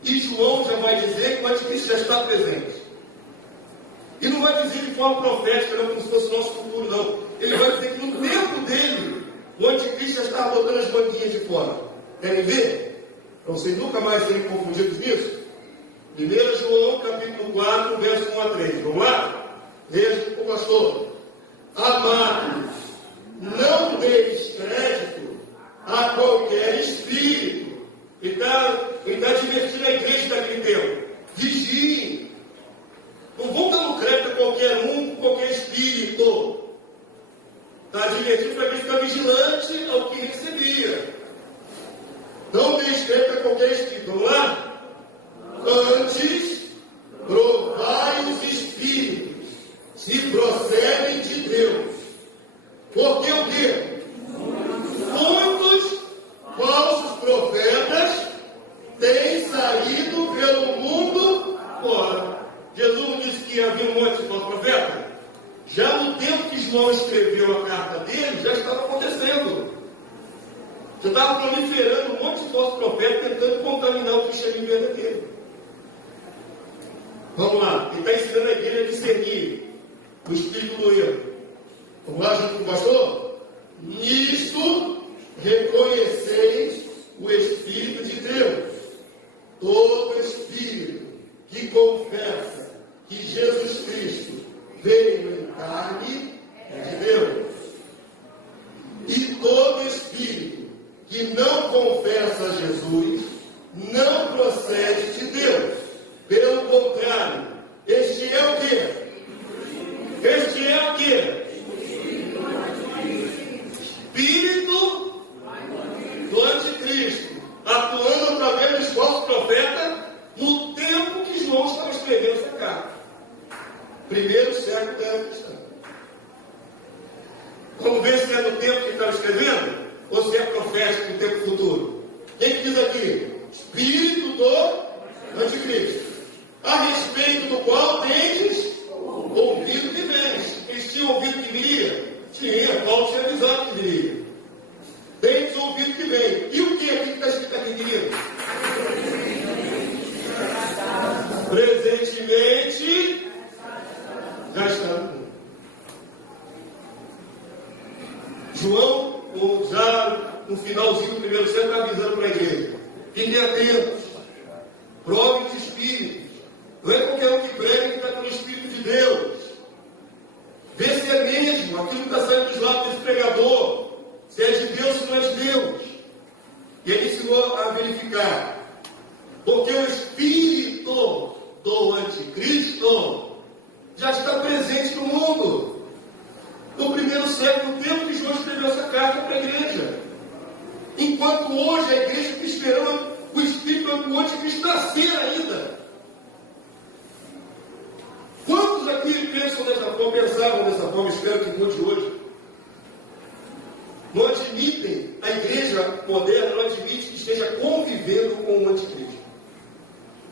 E João já vai dizer que o anticristo já está presente. E não vai dizer de forma profética, não, como se fosse o nosso futuro, não. Ele vai dizer que no tempo dele, o anticristo já está botando as banquinhas de fora. Querem ver? para vocês nunca mais serem confundidos nisso. 1 João, capítulo 4, verso 1 a 3. Vamos lá? Veja o pastor. Amados, não deis crédito a qualquer espírito. Ele está divertindo a igreja daquele tempo. Vigiem. Não vão dando crédito a qualquer um, qualquer espírito. Está divertindo para a gente ficar vigilante ao que recebia. Não deis crédito a qualquer espírito. Vamos lá? Antes, provai os espíritos, se procedem de Deus. Porque o quê? Muitos falsos profetas têm saído pelo mundo fora. Jesus não disse que havia um monte de falsos profetas? Já no tempo que João escreveu a carta dele, já estava acontecendo. Já estava proliferando um monte de falsos profetas tentando contaminar o cristianismo verdadeiro. Vamos lá, ele está ensinando a igreja a discernir o espírito do erro. Vamos lá junto com o pastor? Nisto reconheceis o Espírito de Deus. Todo espírito que confessa que Jesus Cristo veio em carne é de Deus. E todo espírito que não confessa Jesus não procede de Deus. Pelo contrário, este é o quê? Este é o quê? Espírito do anticristo, atuando através dos falsos profetas no tempo que João estava escrevendo essa carta. Primeiro século da era cristã. Vamos ver se é no tempo que ele estava escrevendo ou se é profético no tempo futuro. Quem que diz aqui? Espírito do anticristo. A respeito do qual tendes ouvido que vens. Eles tinham ouvido que viria? Tinha, Paulo tinha avisado que viria. Tendes ouvido que vem. E o que aqui que está escrito aqui, querido? Presentemente já está no mundo. João, já no finalzinho do primeiro século, está avisando para a igreja. Fiquem atentos. Prove os espíritos. Não é qualquer um que prega que está pelo Espírito de Deus. Vê se é mesmo aquilo que está saindo dos lábios desse pregador. Se é de Deus, se não é de Deus. E ele ensinou a verificar. Porque o Espírito do anticristo já está presente no mundo. No primeiro século, no tempo que João escreveu essa carta para a igreja. Enquanto hoje a igreja está esperando o Espírito do anticristo nascer ainda. Quantos aqui pensam dessa forma, pensavam dessa forma, espero que muitos hoje, não admitem, a igreja moderna não admite que esteja convivendo com o anticristo.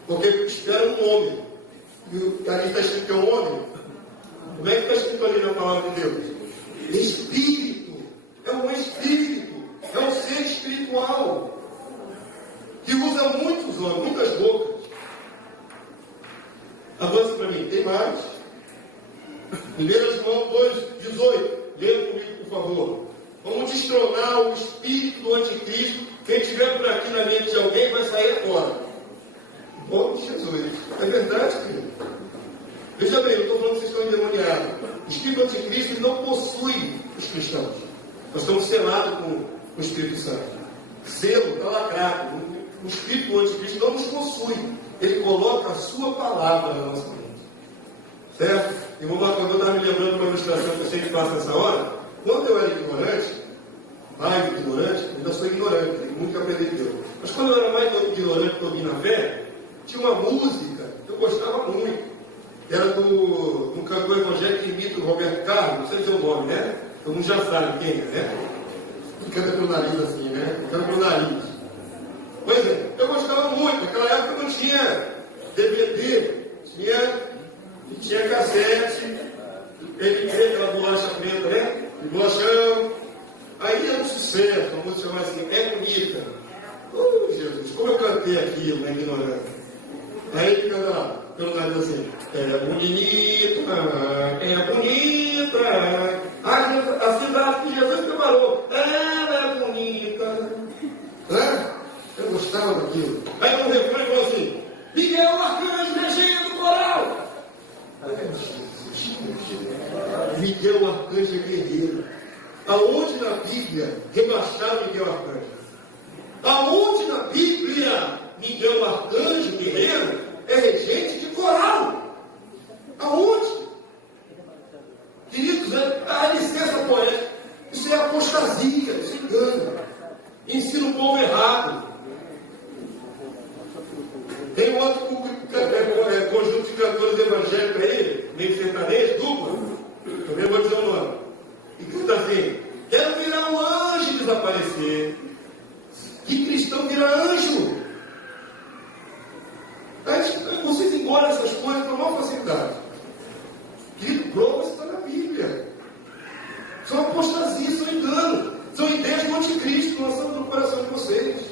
Porque espera um homem. E ali está escrito que é um homem. Como é que está escrito ali na palavra de Deus? Espírito. É um espírito. É um ser espiritual. Que usa muitos homens, muitas bocas. Avança para mim, tem mais. 1 João 2,18. Leia comigo, por favor. Vamos destronar o espírito do anticristo. Quem estiver por aqui na mente de alguém vai sair fora. Bom de Jesus. É verdade, querido. Veja bem, eu estou falando que vocês estão endemoniados. O espírito do anticristo ele não possui os cristãos. Nós estamos selados com o Espírito Santo. Selo está lacrado. O espírito do anticristo não nos possui. Ele coloca a sua palavra na nossa mente. Certo? E vamos lá, quando eu estava me lembrando de uma ilustração que eu sempre faço nessa hora. Quando eu era ignorante, mais ignorante, ainda sou ignorante, tenho muito que aprender de Deus. Mas quando eu era mais ignorante que eu vi na fé, tinha uma música que eu gostava muito. Era do cantor evangélico que imita o Roberto Carlos, não sei dizer o nome, né? Todo mundo já sabe quem é, né? Que canta pelo nariz assim, né? Canta pelo nariz. Pois é, eu gostava muito. Naquela época não tinha DVD, tinha cassete, MP, aquela bolacha preta, né? De bolachão. Aí era um sucesso, a música chamava assim, É Bonita. Jesus, como eu cantei aquilo, na ignorância. Aí ele canta lá, pelo nariz assim, é bonita. A cidade que Jesus preparou, ela é bonita. Né? Eu gostava. gostava daquilo. Aí no refrão ele falou assim: Miguel, arcanjo, regente do coral. Miguel, arcanjo, é guerreiro. Aonde na Bíblia rebaixaram Miguel, arcanjo? Aonde na Bíblia Miguel, arcanjo, guerreiro, é regente de coral? Aonde? Queridos, a licença poética, isso é apostasia, isso é engano. Ensina o povo errado. Tem um outro conjunto de cantores evangélicos aí, meio sertanejo, dupla, também vou dizer o nome, e canta assim: quero virar um anjo e desaparecer. Que cristão vira anjo? Vocês engolem essas coisas com maior facilidade. Querido, prova está na Bíblia. São apostasias, são engano, são ideias do anticristo lançando no coração de vocês.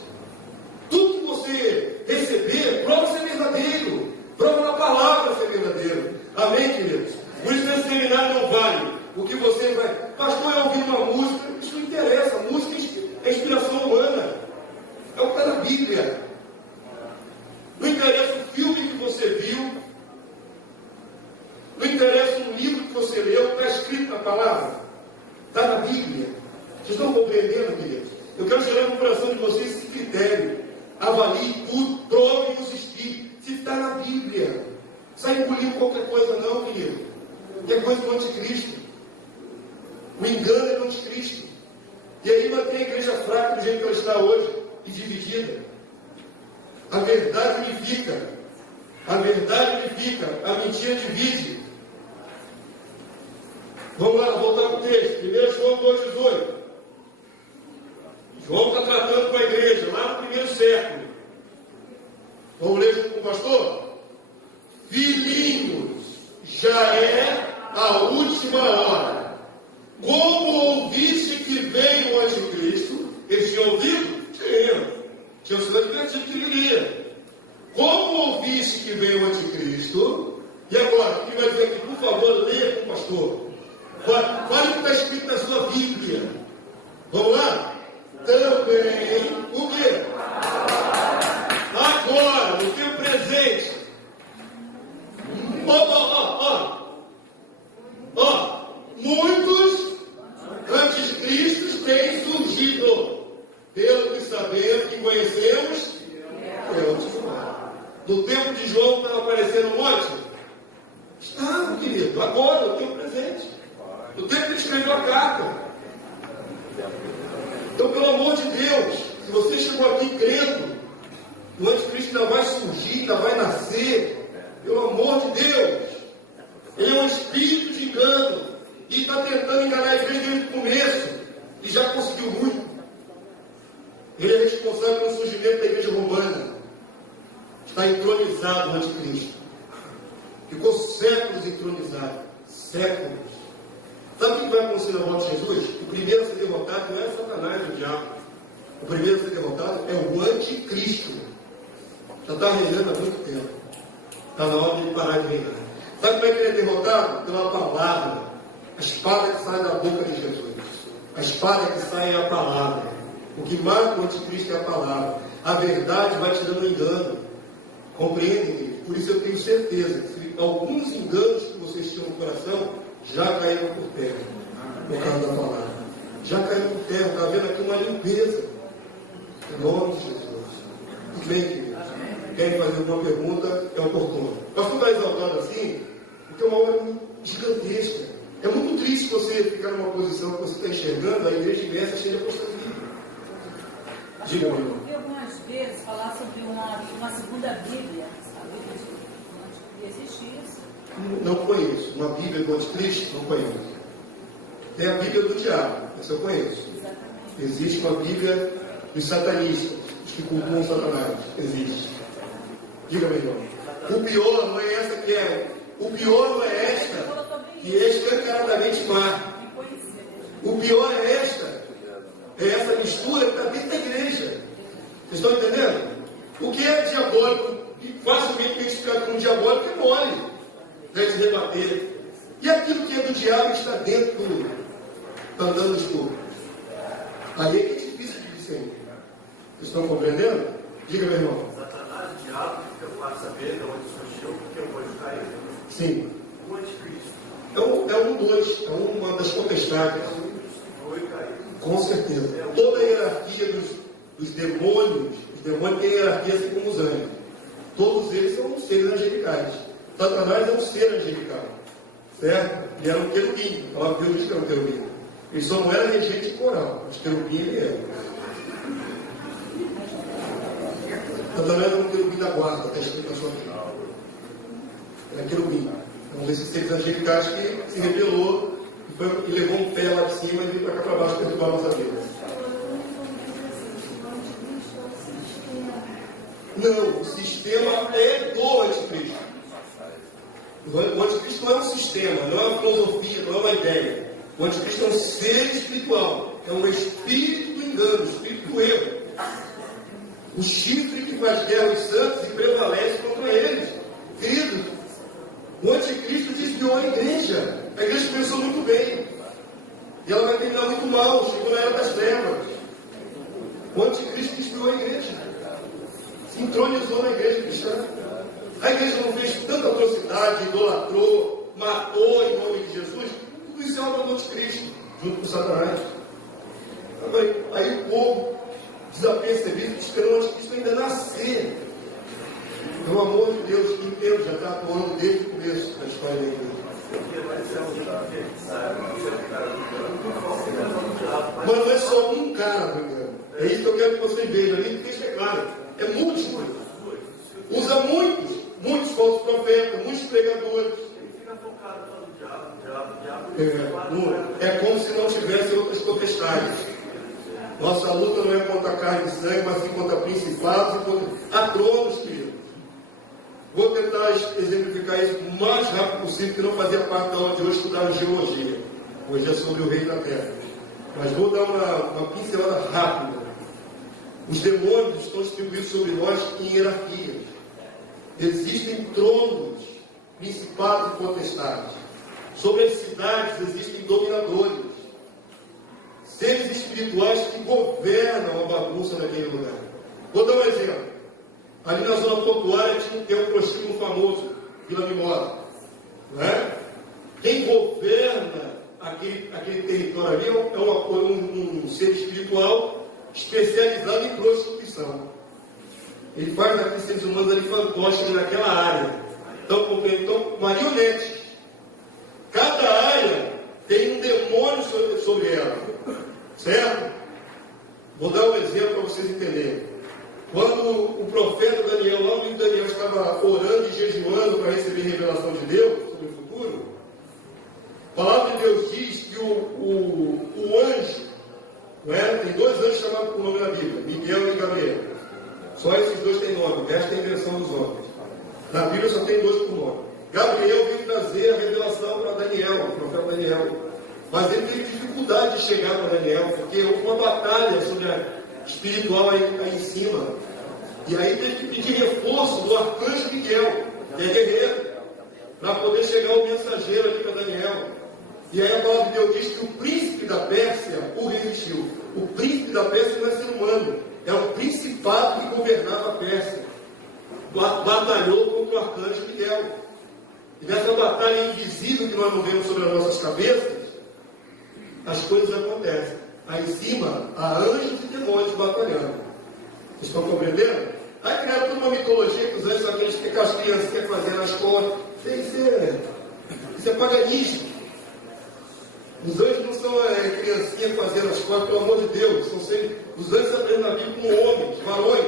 Tudo que você receber, prova ser verdadeiro. Prova na palavra ser verdadeiro. Amém, queridos? Por isso nesse seminário não vale o que você vai. Pastor, eu ouvi uma música, isso não interessa. A música é inspiração humana. É o que está na Bíblia. Não interessa o filme que você viu. Não interessa o livro que você leu. Está escrito na palavra. Está na Bíblia. Vocês estão compreendendo, queridos? Eu quero gerar no coração de vocês esse critério. Avalie tudo, prove e os estude. Se está na Bíblia. Sai engolindo qualquer coisa não, querido. Que é coisa do anticristo. O engano é do anticristo. E aí mantém a igreja fraca do jeito que ela está hoje e dividida. A verdade unifica. A verdade unifica. A mentira divide. Vamos lá, voltar para o texto. 1 João 2,18. João está tratando com a igreja lá no primeiro século. Vamos ler junto com o pastor? Filhinhos, já é a última hora. Como ouviste que veio o anticristo? Eles tinham ouvido? Tinham sido advertidos que viria. Como ouviste que veio o anticristo? E agora, o que vai dizer aqui? Por favor, leia com o pastor. Fale o que está escrito na sua Bíblia. Vamos lá? Também, o quê? Agora, no tempo presente. Muitos anticristos têm surgido, pelo que sabemos e conhecemos, no tempo de João estava aparecendo um monte? Estava, querido, agora, no tempo presente. No tempo que ele escreveu a carta. Então, pelo amor de Deus, se você chegou aqui crendo, o anticristo ainda vai surgir, ainda vai nascer, pelo amor de Deus, ele é um espírito de engano, e está tentando enganar a igreja desde o começo, e já conseguiu muito. Ele é responsável pelo surgimento da igreja romana, está entronizado no anticristo, ficou séculos entronizado, séculos. Sabe o que vai acontecer na volta de Jesus? O primeiro a ser derrotado não é Satanás, o diabo. O primeiro a ser derrotado é o anticristo. Já está reinando há muito tempo. Está na hora de ele parar de reinar. Sabe como é que ele é derrotado? Pela palavra. A espada que sai da boca de Jesus. A espada que sai é a palavra. O que mata o anticristo é a palavra. A verdade vai te dando engano. Compreendem? Por isso eu tenho certeza que alguns enganos que vocês tinham no coração já caíram por terra, por causa da palavra. Já caíram por terra, está havendo aqui uma limpeza. Em nome de Jesus. Tudo bem, queridos? Querem fazer uma pergunta? É oportuno. Mas tu está exaltado assim, porque é uma obra gigantesca. É muito triste você ficar numa posição que você está enxergando a igreja imensa cheia de apostasia. Diga, meu irmão. Eu algumas vezes falar sobre uma segunda Bíblia. A Bíblia de existe isso? Não conheço. Uma Bíblia do anticristo? Não conheço. Tem a Bíblia do diabo, essa eu conheço. Exatamente. Existe uma Bíblia dos satanistas, os que cultuam Satanás. Existe. Diga, meu irmão. O pior não é essa que é. O pior não é esta, que é escancaradamente má. O pior é esta. É essa mistura que está dentro da igreja. Vocês estão entendendo? O que é diabólico, facilmente identificado como diabólico, é mole. Né, de debater. E aquilo que é do diabo está dentro do. Está andando no escuro. Aí é que é difícil de discernir. Vocês estão compreendendo? Diga, meu irmão. Satanás, o diabo, fica fácil saber de onde surgiu, porque eu vou ajudar ele. Sim. O anticristo É uma das potestades. foi caído. Com certeza. Toda a hierarquia dos demônios, os demônios têm hierarquia assim como os anjos. Todos eles são seres angelicais. Satanás é um ser angelical. Certo? Ele era um querubim. A palavra de Deus diz que era um querubim. Ele só não era regente de coral. Os querubim ele era. Satanás era um querubim da guarda, está escrito na sua Bíblia. Era querubim. É um desses seres angelicais que se rebelou e levou um pé lá de cima e veio para cá para baixo perturbar a nossa vida. Não, o sistema é do anticristo. O anticristo não é um sistema, não é uma filosofia, não é uma ideia. O anticristo é um ser espiritual, é um espírito do engano, um espírito do erro. O chifre que faz guerra aos santos e prevalece contra eles. Queridos, o anticristo desviou a igreja. A igreja começou muito bem. E ela vai terminar muito mal, chegou na era das trevas. O anticristo desviou a igreja. Se entronizou na igreja cristã. A igreja não fez tanta atrocidade, idolatrou, matou em nome de Jesus. Tudo isso é obra do anticristo, junto com Satanás. Aí o povo, desapercebido, esperando o anticristo ainda nascer. Pelo amor de Deus, que Deus já está atuando desde o começo da história da igreja. Mas não é só um cara brigando. É isso que eu quero que vocês vejam ali, porque isso é claro. É múltiplo. Usa muitos falsos profetas, muitos pregadores. Ele fica focado no diabo. É como se não tivesse outras potestades. Nossa luta não é contra carne e sangue, mas sim contra principados e contra tronos, queridos. Vou tentar exemplificar isso o mais rápido possível, que não fazia parte da aula de hoje estudar geologia. Hoje é sobre o rei da terra. Mas vou dar uma pincelada rápida. Os demônios estão distribuídos sobre nós em hierarquias. Existem tronos, principados e potestades. Sobre as cidades existem dominadores. Seres espirituais que governam a bagunça naquele lugar. Vou dar um exemplo. Ali na zona portuária tem um prostíbulo famoso, Vila Mimosa. Não é? Quem governa aquele território ali é um ser espiritual especializado em prostituição. Ele faz aqueles seres humanos ali fantoches naquela área. Então, marionetes. Cada área tem um demônio sobre ela. Certo? Vou dar um exemplo para vocês entenderem. Quando o profeta Daniel, lá no livro de Daniel, estava orando e jejuando para receber revelação de Deus sobre o futuro, a palavra de Deus diz que o anjo, não é? Tem dois anjos chamados por nome na Bíblia, Miguel e Gabriel. Só esses dois têm nome, o resto é invenção dos homens. Na Bíblia só tem dois por nome. Gabriel veio trazer a revelação para Daniel, o profeta Daniel. Mas ele teve dificuldade de chegar para Daniel, porque houve uma batalha sobre espiritual aí em cima. E aí teve que pedir reforço do arcanjo Miguel, que é guerreiro, para poder chegar o mensageiro aqui para Daniel. E aí a palavra de Deus diz que o príncipe da Pérsia o resistiu. O príncipe da Pérsia não é ser humano, é um principado que governava a Pérsia. Batalhou contra o arcanjo Miguel. E nessa batalha invisível que nós não vemos sobre as nossas cabeças, as coisas acontecem. Aí em cima, há anjos e demônios batalhando. Vocês estão compreendendo? Aí criaram toda uma mitologia que os anjos são aqueles que as crianças querem fazer nas costas. Isso é paganismo. Os anjos não são criancinha fazendo as costas, pelo amor de Deus. Os anjos aprendem na Bíblia como homens, varões.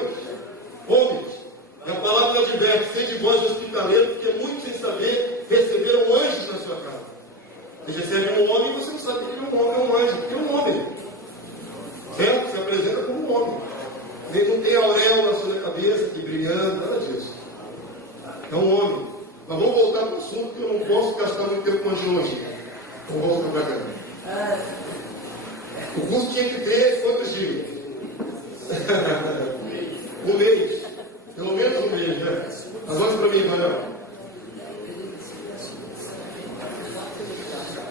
Homens. E a palavra adverte, sede vós hospitaleiros, porque muitos sem saber receberam anjos na sua casa. Você recebe um homem e você não sabe que ele é um homem, é um anjo, porque é um homem. Certo? Se apresenta como um homem. Ele não tem auréola na sua cabeça, que brilhando, nada disso. É um homem. Mas vamos voltar para o assunto, que eu não posso gastar muito tempo com angiologia. Vamos voltar para cá. O curso tinha que ter quantos dias? Um mês. Pelo menos um mês, né? Avance para mim, Manuel.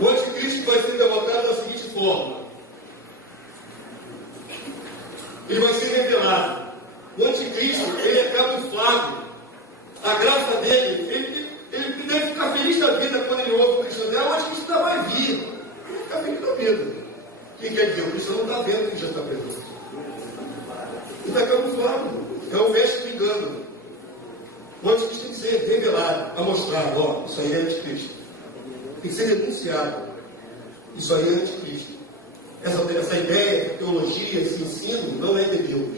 O anticristo vai ser derrotado da seguinte forma. Ele vai ser revelado. O anticristo escondido. O que quer dizer? O cristão não está vendo que já está presente. E está camuflado. É um vesgo de engano. O anticristo tem que ser revelado, a mostrar, ó, isso aí é anticristo. Tem que ser denunciado. Isso aí é anticristo. Essa ideia, teologia, esse ensino, não é de Deus.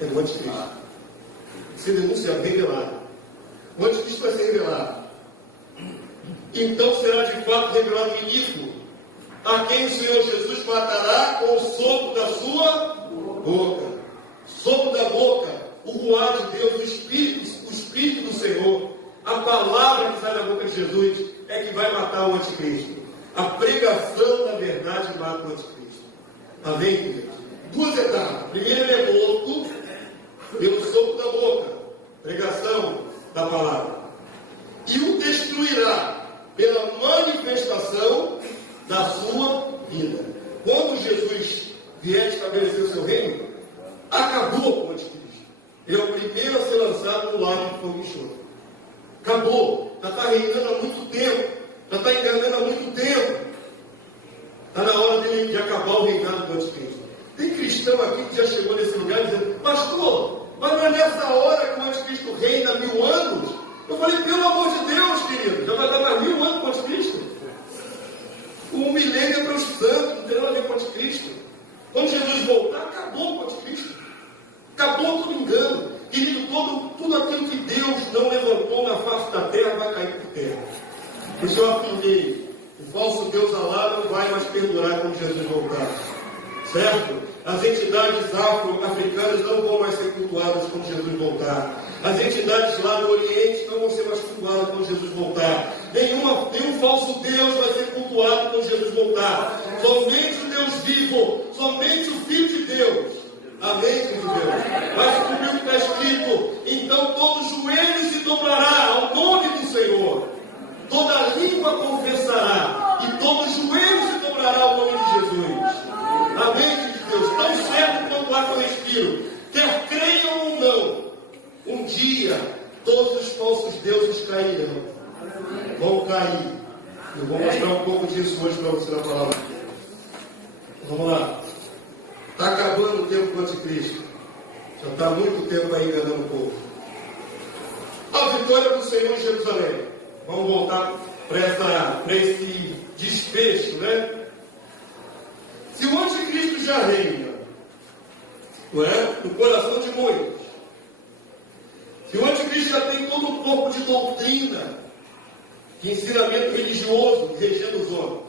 É do anticristo. Tem que ser denunciado, revelado. O anticristo vai ser revelado. Então será de fato revelado o inimigo, a quem o Senhor Jesus matará com o sopro da sua boca. Sopro da boca, o ruar de Deus, o Espírito do Senhor, a palavra que sai da boca de Jesus é que vai matar o anticristo. A pregação da verdade mata o anticristo. Amém, queridos? Duas etapas. Primeiro, ele é morto pelo sopro da boca, pregação da palavra. E o destruirá pela manifestação da sua vida. Quando Jesus vier estabelecer o seu reino, acabou com o anticristo. Ele é o primeiro a ser lançado no lago de fogo e enxofre. Acabou. Já está reinando há muito tempo. Já está enganando há muito tempo. Está na hora de acabar o reinado do anticristo. Tem cristão aqui que já chegou nesse lugar dizendo: pastor, mas não é nessa hora que o anticristo reina 1000 anos? Eu falei: pelo amor de Deus, querido, já vai dar mais 1000 anos com o anticristo. O milênio é para os santos, não tem nada a ver com o anticristo. Quando Jesus voltar, acabou com o anticristo. Acabou todo engano. Querido, tudo aquilo que Deus não levantou na face da terra vai cair por terra. Por isso eu afirmei: o falso Deus Alá não vai mais perdurar quando Jesus voltar. Certo? As entidades afro-africanas não vão mais ser cultuadas quando Jesus voltar. As entidades lá no Oriente não vão ser mais cultuadas quando Jesus voltar. Nenhum falso Deus vai ser cultuado quando Jesus voltar. Somente o Deus vivo, somente o Filho de Deus. Amém, Filho de Deus? Vai se cumprir o que está escrito. Então todo joelho se dobrará ao nome do Senhor. Toda língua confessará. E todo joelho se dobrará ao nome de Jesus. Amém, Filho de Deus? Tão certo quanto há que eu respiro. Quer creiam ou não, um dia todos os falsos deuses cairão. Vão cair. Eu vou mostrar um pouco disso hoje para você na palavra. Vamos lá. Está acabando o tempo do anticristo. Já está há muito tempo aí enganando o povo. A vitória do Senhor em Jerusalém. Vamos voltar para esse desfecho, né? Se o anticristo já reina, não é? No coração de muitos. Se o anticristo já tem todo um corpo de doutrina, de ensinamento religioso, regendo os homens,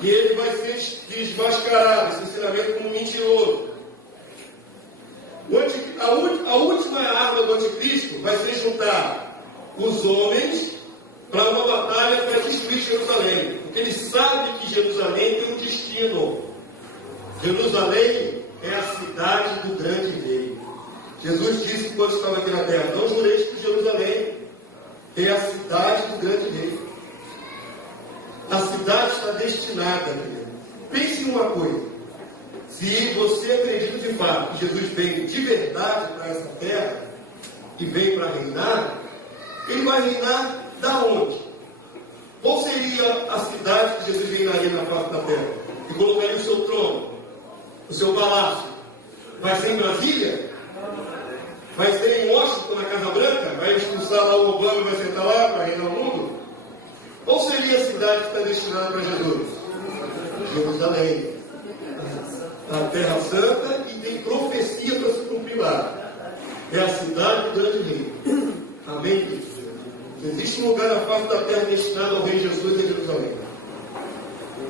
e ele vai ser desmascarado, esse ensinamento, como mentiroso. A última arma do anticristo vai ser juntar os homens para uma batalha para destruir Jerusalém. Porque ele sabe que Jerusalém tem um destino. Jerusalém é a cidade do grande rei. Jesus disse quando estava aqui na terra: não jureis que Jerusalém é a cidade do grande rei. A cidade está destinada, querido. Pense em uma coisa: se você acredita de fato que Jesus veio de verdade para essa terra e veio para reinar, ele vai reinar da onde? Qual seria a cidade que Jesus reinaria na face da terra? E colocaria o seu trono, o seu palácio? Vai ser em Brasília? Vai ser em Washington, na Casa Branca? Vai expulsar lá o Obama e vai sentar lá para reinar o mundo? Qual seria a cidade que está destinada para Jesus? Jerusalém. A Terra Santa, e tem profecia para se cumprir lá. É a cidade do grande rei. Amém? Existe um lugar na face da terra destinado ao rei Jesus em Jerusalém.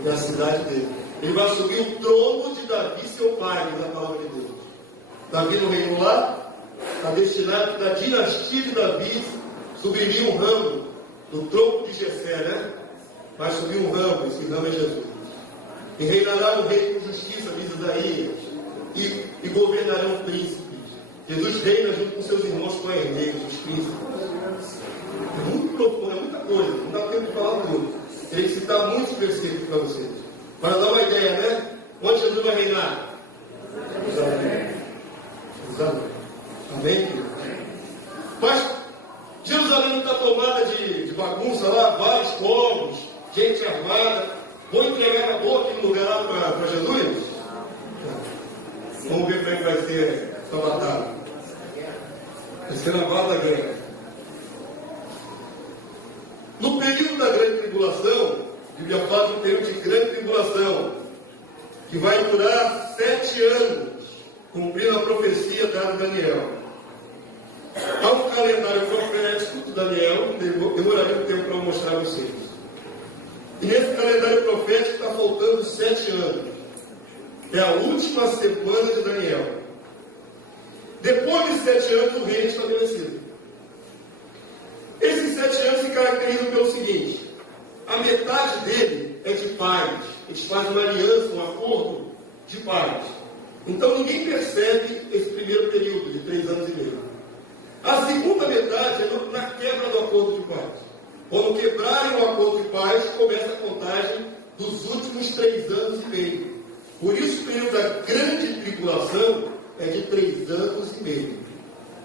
É a cidade dele. Ele vai assumir o trono de Davi, seu pai, diz a palavra de Deus. Davi no reino lá, está destinado da dinastia de Davi, subiria um ramo do tronco de Jessé, né? Vai subir um ramo, esse ramo é Jesus. E reinará o rei com justiça, diz Isaías, e governarão príncipes. Jesus reina junto com seus irmãos co-herdeiros, os príncipes. É muito profundo, é muita coisa, não dá tempo de falar tudo. Teria que citar muitos versículos para vocês. Para dar uma ideia, né? Onde Jesus vai reinar? Jerusalém. Jerusalém. Amém? Mas Jerusalém não está tomada de bagunça lá, vários povos, gente armada. Vou entregar na boca aqui no lugar lá para Jesus? Vamos ver como é que vai ser essa batalha. Vai ser na base da guerra. No período da grande tribulação, a Bíblia fala de um período de grande tribulação, que vai durar 7 anos, cumprindo a profecia dada a Daniel. Há um calendário profético de Daniel, demoraria um tempo para mostrar a vocês. E nesse calendário profético está faltando 7 anos. É a última semana de Daniel. Depois de 7 anos, o reino é estabelecido. Esses 7 anos se caracterizam pelo seguinte: a metade dele é de paz. Eles fazem uma aliança, um acordo de paz. Então ninguém percebe esse primeiro período de 3 anos e meio. A segunda metade é na quebra do acordo de paz. Quando quebrarem o acordo de paz, começa a contagem dos últimos 3 anos e meio. Por isso o período da grande tribulação é de 3 anos e meio.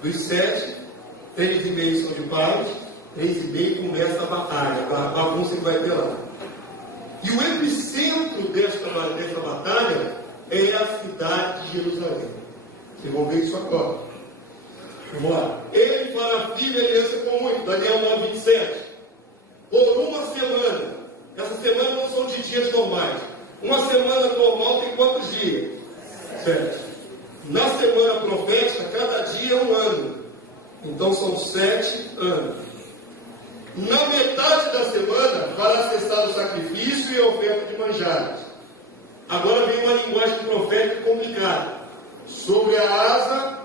Dos 7, 3 e meio são de paz, 3 e meio começa a batalha, a bagunça que vai ter lá. E o epicentro desta batalha é a cidade de Jerusalém. Vocês vão ver isso agora. Vamos lá. Ele fará firme aliança com muito. Daniel 9, 27. Por uma semana. Essa semana não são de dias normais. Uma semana normal tem quantos dias? 7. Na semana profética, cada dia é um ano. Então são 7 anos. Na metade da semana, fará cessar o sacrifício e a oferta de manjares. Agora vem uma linguagem profética complicada. Sobre a asa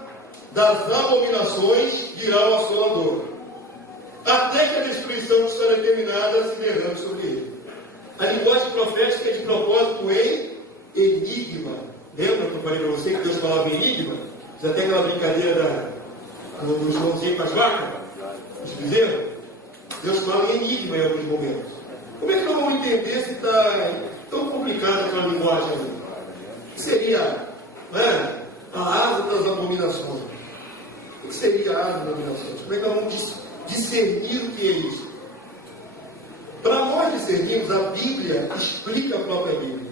das abominações virá o assolador, até que a destruição que será terminada se derrame sobre ele. A linguagem profética é de propósito em enigma. Lembra que eu falei para você que Deus falava em enigma? Já tem aquela brincadeira do Joãozinho com as vacas? Os bezerros? Deus fala em enigma em alguns momentos. Como é que nós vamos entender se está tão complicada aquela linguagem ali? O que seria, né, a asa das abominações? O que seria a asa das abominações? Como é que nós vamos discernir o que é isso? Para nós discernirmos, a Bíblia explica a própria Bíblia.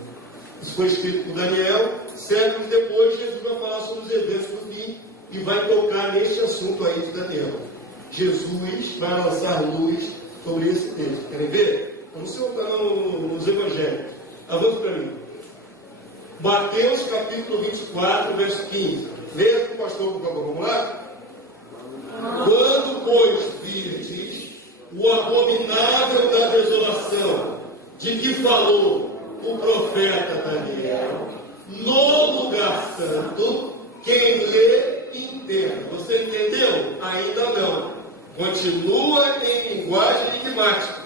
Isso foi escrito por Daniel. Séculos depois, Jesus vai falar sobre os eventos do fim e vai tocar neste assunto aí de Daniel. Jesus vai lançar luz sobre esse texto. Querem ver? Vamos soltar nos evangelhos. Avance para mim. Mateus capítulo 24, verso 15. Leia com o pastor, por favor. Vamos lá? Quando, pois, virdes o abominável da desolação, de que falou o profeta Daniel, no lugar santo, quem lê, entenda. Você entendeu? Ainda não. Continua em linguagem enigmática.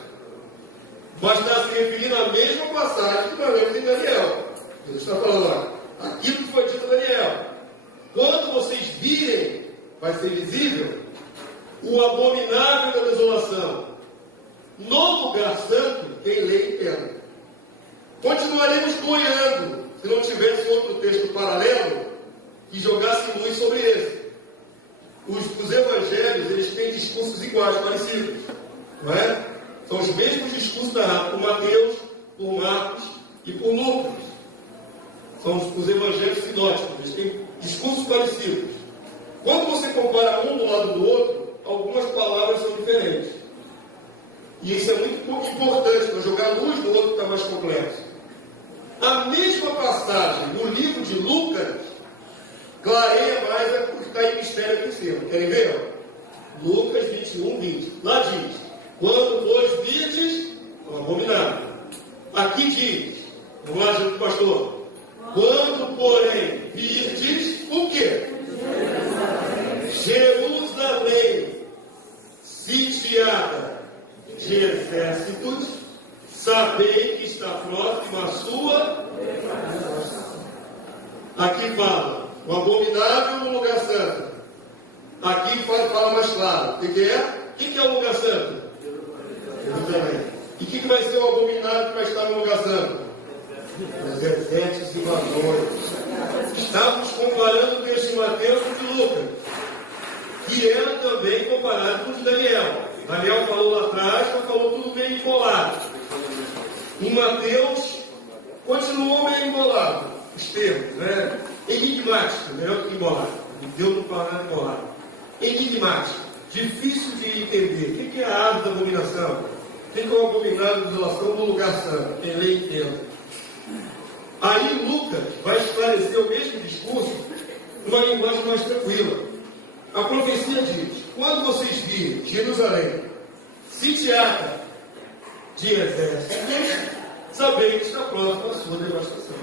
Mas está se referindo à mesma passagem que nós lemos em Daniel. Jesus está falando lá. Aquilo que foi dito a Daniel. Quando vocês virem, vai ser visível o abominável da desolação. No lugar santo, quem lê, entenda. Continuaremos boiando, se não tivesse outro texto paralelo que jogasse luz sobre esse. Os evangelhos, eles têm discursos iguais, parecidos, não é? São os mesmos discursos narrados por Mateus, por Marcos e por Lucas. São os evangelhos sinóticos, eles têm discursos parecidos. Quando você compara um do lado do outro, algumas palavras são diferentes. E isso é muito importante, para jogar luz no outro que está mais complexo. A mesma passagem no livro de Lucas clareia mais o que está em mistério aqui em cima. Querem ver? Lucas 21, 20. Lá diz: quando vos virdes o abominável. Aqui diz, vamos lá junto com o pastor. Quando, porém, virdes o quê? Jerusalém sitiada de exércitos, sabei que está próxima a sua. Aqui fala o abominável no lugar santo. Aqui fala mais claro. O que é? O que é o lugar santo? Jerusalém. E o que vai ser o abominável que vai estar no lugar santo? Os exércitos invasores. Estamos comparando o texto de Mateus com o de Lucas, que era também comparado com o de Daniel. Daniel falou lá atrás, mas falou tudo bem colado. Em Mateus Continuou meio embolado, os termos, né? Enigmático, melhor que embolado. Deus não fala nada embolado. Enigmático, difícil de entender. O que é a árvore da abominação? O que é o abominado de isolação do lugar santo? Quem lê entenda. Aí Lucas vai esclarecer o mesmo discurso numa linguagem mais tranquila. A profecia diz: quando vocês virem Jerusalém sitiada de exércitos, sabei que está próxima a sua devastação.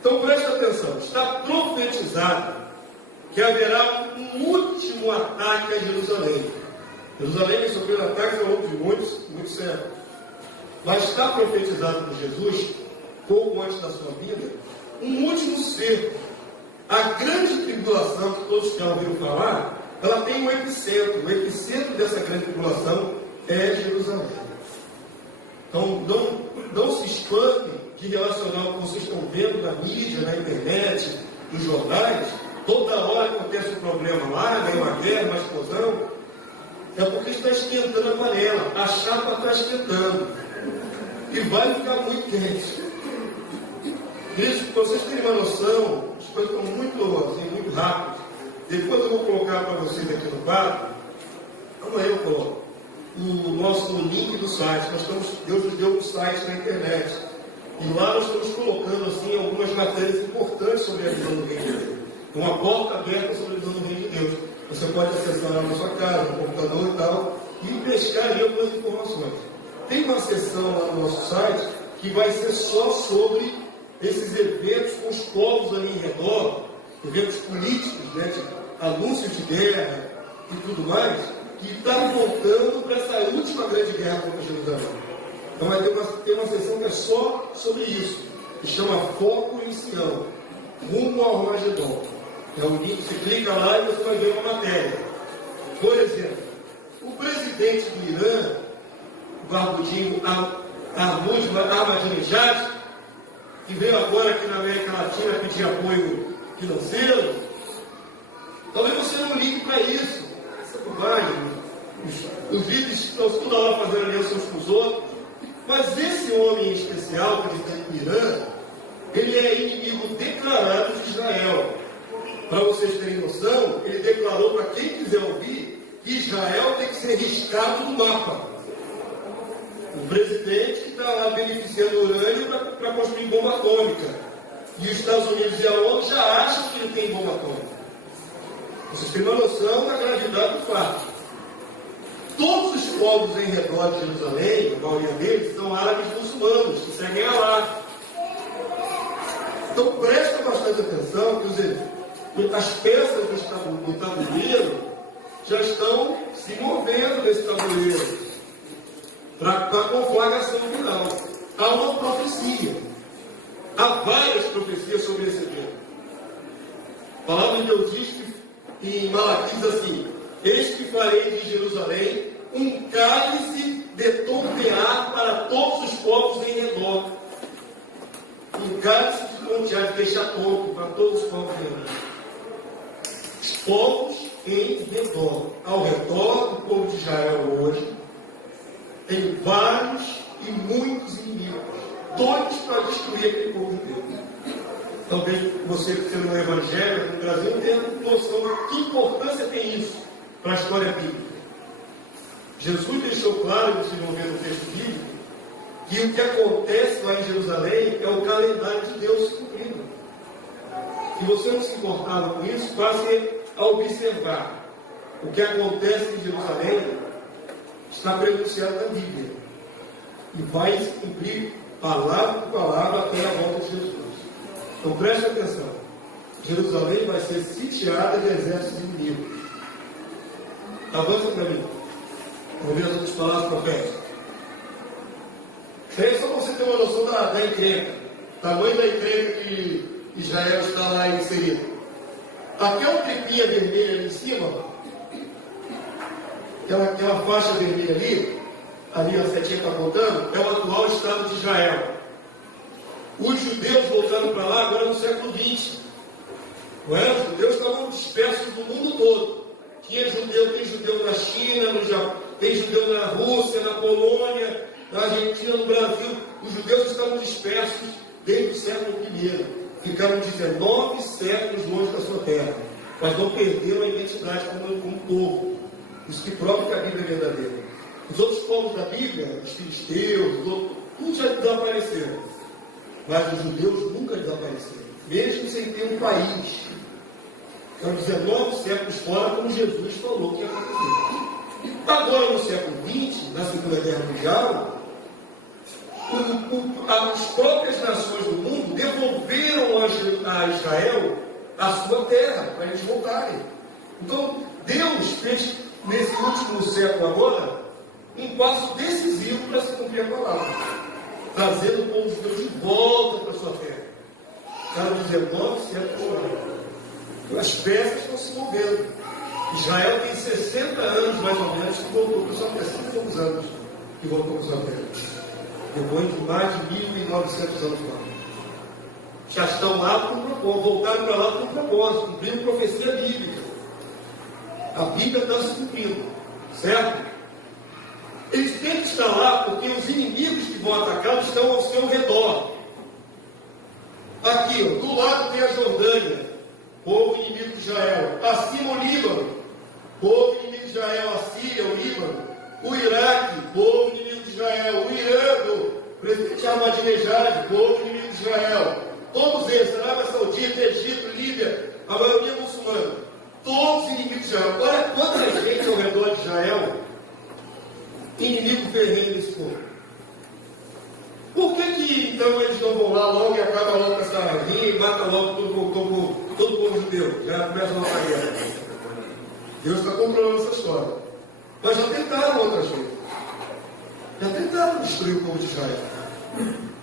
Então preste atenção, está profetizado que haverá um último ataque a Jerusalém. Jerusalém sofreu ataques ao longo de muitos séculos. Mas está profetizado por Jesus, pouco antes da sua vida, um último cerco. A grande tribulação que todos já ouviram falar, ela tem um epicentro. O epicentro dessa grande tribulação é Jerusalém. Então, não se espantem de relacionar o que vocês estão vendo na mídia, na internet, nos jornais. Toda hora acontece um problema lá, vem uma guerra, uma explosão. É porque está esquentando a panela. A chapa está esquentando. E vai ficar muito quente. Por isso, para vocês terem uma noção, as coisas estão muito rápidas. Depois eu vou colocar para vocês aqui no quadro. Amanhã eu coloco o nosso link do site. Deus nos deu um site na internet. E lá nós estamos colocando assim, algumas matérias importantes sobre a visão do reino de Deus. Uma porta aberta sobre a visão do reino de Deus. Você pode acessar lá na sua casa, no computador e tal, e pescar ali algumas informações. Tem uma seção lá no nosso site que vai ser só sobre esses eventos com os povos ali em redor, eventos políticos, né, tipo, anúncios de guerra e tudo mais, que está voltando para essa última grande guerra contra Jerusalém. Então vai ter uma sessão que é só sobre isso, que chama Foco em Sião, rumo ao Armagedon. É um link, você clica lá e você vai ver uma matéria. Por exemplo, o presidente do Irã, o barbudinho Ahmadinejad, que veio agora aqui na América Latina pedir apoio financeiro, talvez você não ligue para isso. Essa bobagem. Os líderes estão toda hora fazendo aliança uns com os outros. Mas esse homem em especial, presidente do Irã, ele é inimigo declarado de Israel. Para vocês terem noção, ele declarou para quem quiser ouvir que Israel tem que ser riscado do mapa. O presidente que está lá beneficiando o urânio para construir bomba atômica. E os Estados Unidos e a ONU já acham que ele tem bomba atômica. Vocês têm uma noção da gravidade do fato. Todos os povos em redor de Jerusalém, a maioria deles, são árabes muçulmanos, que seguem Alá. Então presta bastante atenção que as peças do tabuleiro já estão se movendo nesse tabuleiro para a conflagração final. Há uma profecia. Há várias profecias sobre esse evento. A palavra de Deus diz que em Malaquias assim: eis que farei de Jerusalém um cálice de tontear para todos os povos em redor. Um cálice de tontear, de deixar tonto para todos os povos em redor. Os povos em redor. Ao redor do povo de Israel hoje, tem vários e muitos inimigos, todos para destruir aquele povo de Deus. Talvez você, sendo um evangélico no Brasil, não tenha noção de que importância tem isso para a história bíblica. Jesus deixou claro, se não ver no texto bíblico, que o que acontece lá em Jerusalém é o calendário de Deus se cumprindo. Se você não se importava com isso, passe a observar. O que acontece em Jerusalém está prenunciado na Bíblia. E vai se cumprir palavra por palavra até a volta de Jesus. Então preste atenção. Jerusalém vai ser sitiada de exércitos inimigos. Avança para mim. Vamos ver as outras palavras proféticas. Isso aí é só para você ter uma noção da encrenca. Tamanho da encrenca que Israel está lá inserido. Aquela tripinha vermelha ali em cima, aquela faixa vermelha ali a setinha está apontando, é o atual Estado de Israel. Os judeus voltaram para lá agora no século XX. Não é? Os judeus estavam dispersos no mundo todo. Tem judeu na China, no Japão, tem judeu na Rússia, na Polônia, na Argentina, no Brasil. Os judeus estavam dispersos desde o século I. Ficaram 19 séculos longe da sua terra, mas não perderam a identidade como povo. Isso que prova que a Bíblia é verdadeira. Os outros povos da Bíblia, os filisteus, tudo já desapareceram. Mas os judeus nunca desapareceram, mesmo sem ter um país. São 19 séculos fora, como Jesus falou que ia acontecer. Agora, no século XX, na Segunda Guerra Mundial, as próprias nações do mundo devolveram a Israel a sua terra, para eles voltarem. Então, Deus fez, nesse último século agora, um passo decisivo para se cumprir a palavra, trazendo o povo de Deus de volta para a sua terra. Cada 19 séculos. As peças estão se movendo. Israel tem 60 anos, mais ou menos, que voltou para a sua terra. 5 poucos anos que voltou para a sua terra. Depois de mais de 1.900 anos lá. Já estão lá por um propósito, voltaram para lá por um propósito, cumprindo profecia bíblica. A Bíblia está se cumprindo, certo? Eles têm que estar lá porque os inimigos que vão atacá-los estão ao seu redor. Aqui, ó, do lado tem a Jordânia, povo inimigo de Israel. Acima o Líbano, povo inimigo de Israel. A Síria, o Líbano. O Iraque, povo inimigo de Israel. O Irã, do presidente Ahmadinejad, povo inimigo de Israel. Todos eles, Arábia Saudita, Egito, Líbia, a maioria muçulmana. Todos inimigos de Israel. Olha quanta gente ao redor de Israel, inimigo ferrenho desse povo. Por que então eles não vão lá logo e acabam logo com essa rainha e matam logo todo o povo judeu? Já começa logo a guerra. Deus está controlando essa história. Mas já tentaram outras vezes. Já tentaram destruir o povo de Israel.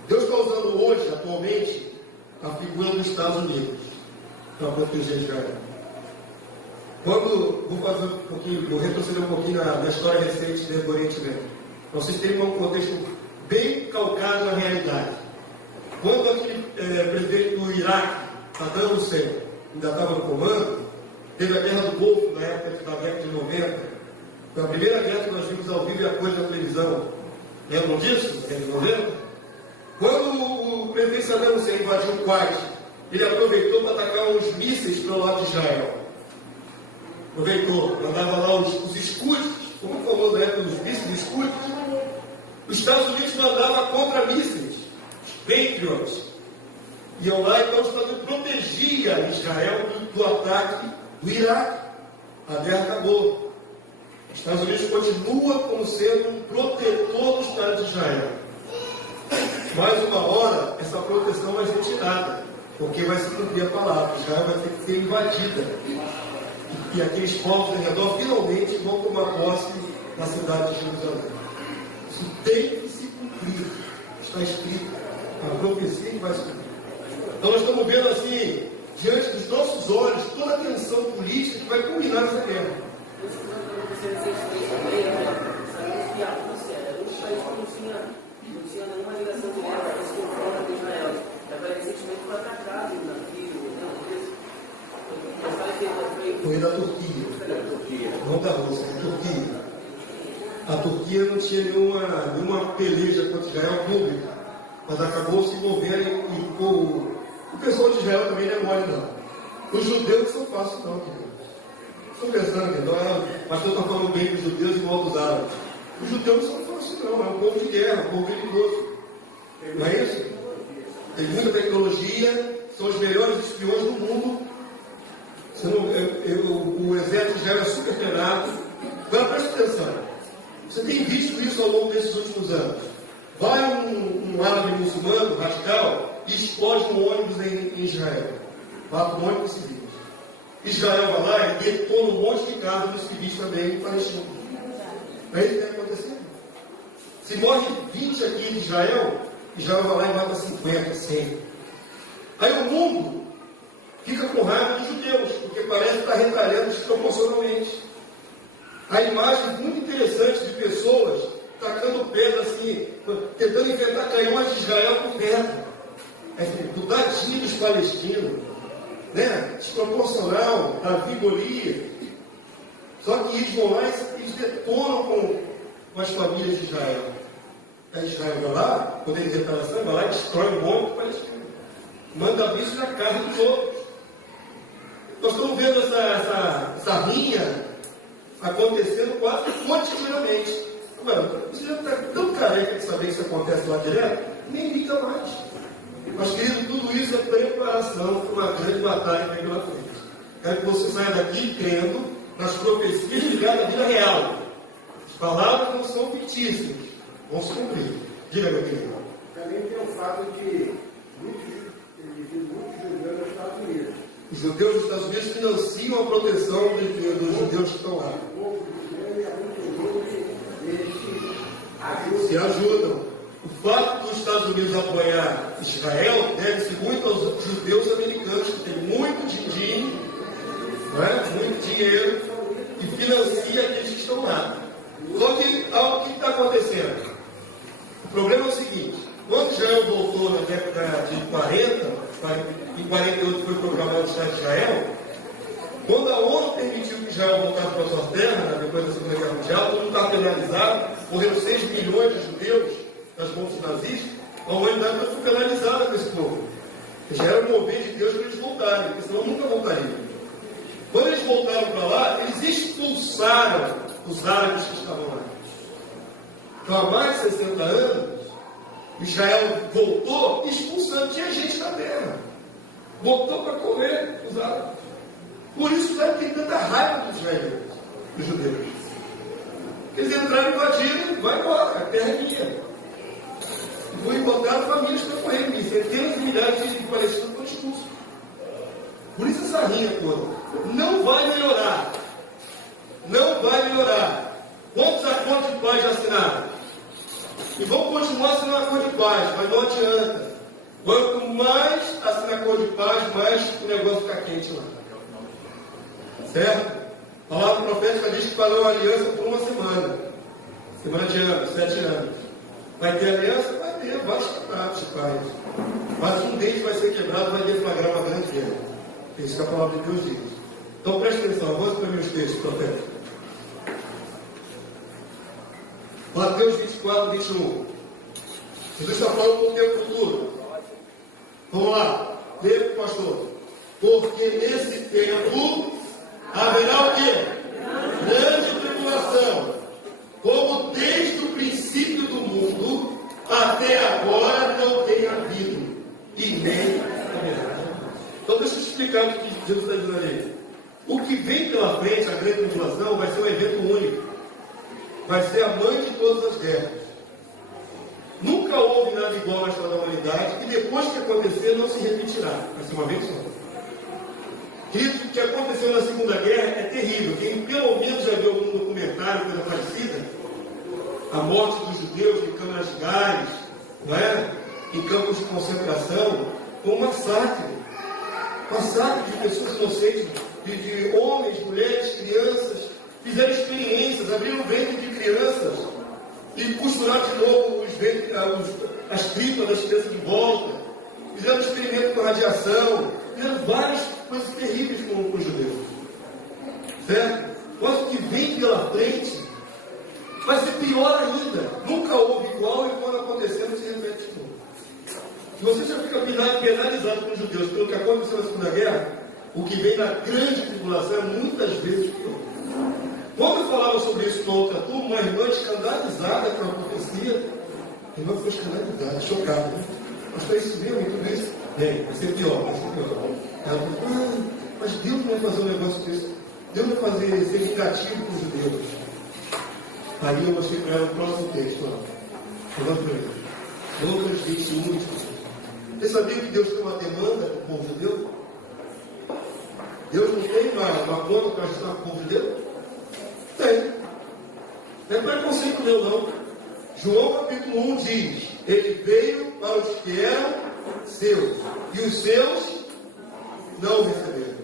Deus está usando hoje, atualmente, a figura dos Estados Unidos para proteger Israel. Quando, vou fazer um pouquinho, vou retroceder um pouquinho na história recente do Oriente Médio, para vocês terem um contexto bem calcado na realidade. Quando aquele presidente do Iraque, Saddam Hussein, ainda estava no comando, teve a Guerra do Golfo, na época da década de 90, foi a primeira guerra que nós vimos ao vivo e a cores da televisão. Lembram disso? Na década de 90? Quando o presidente Saddam Hussein invadiu o Kuwait, ele aproveitou para atacar uns mísseis para o lado de Israel. Aproveitou, mandava lá os escudos, como falou na época dos mísseis, escudos. Os Estados Unidos mandavam contra-mísseis, Patriots. Iam lá, então os Estados Unidos protegia Israel do ataque do Iraque. A guerra acabou. Os Estados Unidos continua como sendo um protetor do Estado de Israel. Mais uma hora, essa proteção vai ser tirada, porque vai se cumprir a palavra. Israel vai ter que ser invadida. E aqueles povos ao redor finalmente vão tomar posse na cidade de Jerusalém. Isso tem que se cumprir. Está escrito. A profecia que vai se cumprir. Então nós estamos vendo assim, diante dos nossos olhos, toda a tensão política que vai culminar nessa guerra. Não tinha nenhuma ligação direta com esse confronto com Israel. Agora, recentemente foi atacado um navio, Foi da Turquia. Não da Rússia, da Turquia. A Turquia não tinha nenhuma peleja contra Israel pública, mas acabou se envolvendo e o pessoal de Israel também não é mole, não. Os judeus são fáceis, não, queridos. Estou pensando que o pastor está falando bem dos judeus e mal dos árabes. Os judeus não são fáceis, não. É um povo de guerra, um povo perigoso. Não é isso? Tem muita tecnologia, são os melhores espiões do mundo. O exército de Israel é super treinado. Agora preste atenção. Você tem visto isso ao longo desses últimos anos. Vai um árabe muçulmano radical e explode um ônibus em Israel. Mata um ônibus civis. Israel vai lá e detona um monte de casas dos civis também em Palestina. Não é isso que está acontecendo? Se morre 20 aqui de Israel, Israel vai lá e mata 50, 100. Aí o mundo fica com raiva dos judeus, porque parece que está retalhando desproporcionalmente. A imagem muito interessante de pessoas tacando pedra assim, tentando enfrentar canhões de Israel por perto. Do tadinho dos palestinos, né? Desproporcional, Davi Golias. Só que eles vão lá e eles detonam com as famílias de Israel. Aí Israel vai lá, poder de reparação, vai lá e destrói um monte palestino. Manda isso na casa dos outros. Nós estamos vendo essa rinha acontecendo quase cotidianamente. Agora, você já está tão careca de saber que isso acontece lá direto, nem liga mais. Mas, querido, tudo isso é preparação para uma grande batalha que vem pela frente. Quero que você saia daqui crendo nas profecias ligadas à vida real. As palavras não são fictícias, vão se cumprir. Diga, meu querido. Também tem o fato de muitos judeus nos Estados Unidos. Os judeus dos Estados Unidos financiam a proteção dos judeus que estão lá. O povo judeu é muito ruim, eles Se ajudam. O fato dos Estados Unidos apoiar Israel deve-se muito aos judeus americanos, que têm muito din-din, não é? Muito dinheiro, e financia aqueles que estão lá. Só que, o que está acontecendo? O problema é o seguinte: quando Israel voltou na década de 40, em 48 foi proclamado o Estado de Israel, quando a ONU permitiu que Israel voltasse para a sua terra, depois da Segunda Guerra Mundial, todo mundo estava penalizado, morreram 6 milhões de judeus nas mãos dos nazistas, a humanidade foi penalizada com esse povo. Já era um mover de Deus para eles voltarem, porque senão nunca voltariam. Quando eles voltaram para lá, eles expulsaram os árabes que estavam lá. Então, há mais de 60 anos, Israel voltou expulsando, tinha gente na terra. Voltou para comer os árabes. Por isso Israel tem tanta raiva dos israelenses, dos judeus. Eles entraram, invadiram, vai embora, a terra é minha. Foi encontrado famílias para correr, centenas de milhares de palestinos foram expulsos. Por isso essa rinha toda não vai melhorar. Não vai melhorar. Quantos acordos de paz já assinaram? E vão continuar assinando acordo de paz, mas não adianta. Quanto mais assinar acordo de paz, mais o negócio fica quente lá. Certo? A palavra profética diz que farão aliança por uma semana. Semana de anos, 7 anos. Vai ter aliança? Vai ter, vários tratados de paz. Mas um deles vai ser quebrado, vai deflagrar uma grande guerra. É isso que a palavra de Deus diz. Então preste atenção, avance para mim os textos proféticos. Mateus 24, 21. Jesus está falando com o tempo futuro. Vamos lá, leia para o pastor. Porque nesse tempo haverá o quê? Grande tribulação, como desde o princípio do mundo até agora não tem havido, e nem haverá. Então deixa eu explicar o que Jesus está dizendo ali. O que vem pela frente, a grande tribulação, vai ser um evento único. Vai ser a mãe de todas as guerras. Nunca houve nada igual na história da humanidade, e depois que acontecer, não se repetirá. Vai ser uma vez só. Querido, o que aconteceu na Segunda Guerra é terrível. Quem pelo menos já viu algum documentário, coisa parecida, a morte dos judeus em câmaras de gás, não é? Em campos de concentração, foi um massacre. Massacre de pessoas inocentes, de homens, mulheres, crianças. Fizeram experiências, abriram o ventre de crianças e costuraram de novo as tripas das crianças de volta. Fizeram experimento com radiação. Fizeram várias coisas terríveis com os judeus. Certo? Mas o que vem pela frente vai ser pior ainda. Nunca houve igual, e quando acontecer, não se repete de novo. Se você já fica penalizado com os judeus pelo que aconteceu na Segunda Guerra, o que vem na grande tribulação é muitas vezes pior. Quando eu falava sobre isso com outra turma, uma irmã escandalizada com a profecia, a irmã ficou escandalizada, chocada. Né? Mas foi isso mesmo, tudo isso? Bem, vai ser pior, vai ser pior. Ela falou, mas Deus não vai fazer um negócio desse. Deus vai fazer ser vingativo com os judeus. Aí eu mostrei para ela o próximo texto. Falando para ele. Lucas 21. Você sabia que Deus tem uma demanda para o povo judeu? Deus não tem uma conta para ajudar o povo judeu? Tem. Não é preconceito meu, não. João capítulo 1 diz: Ele veio para os que eram seus, e os seus não o receberam.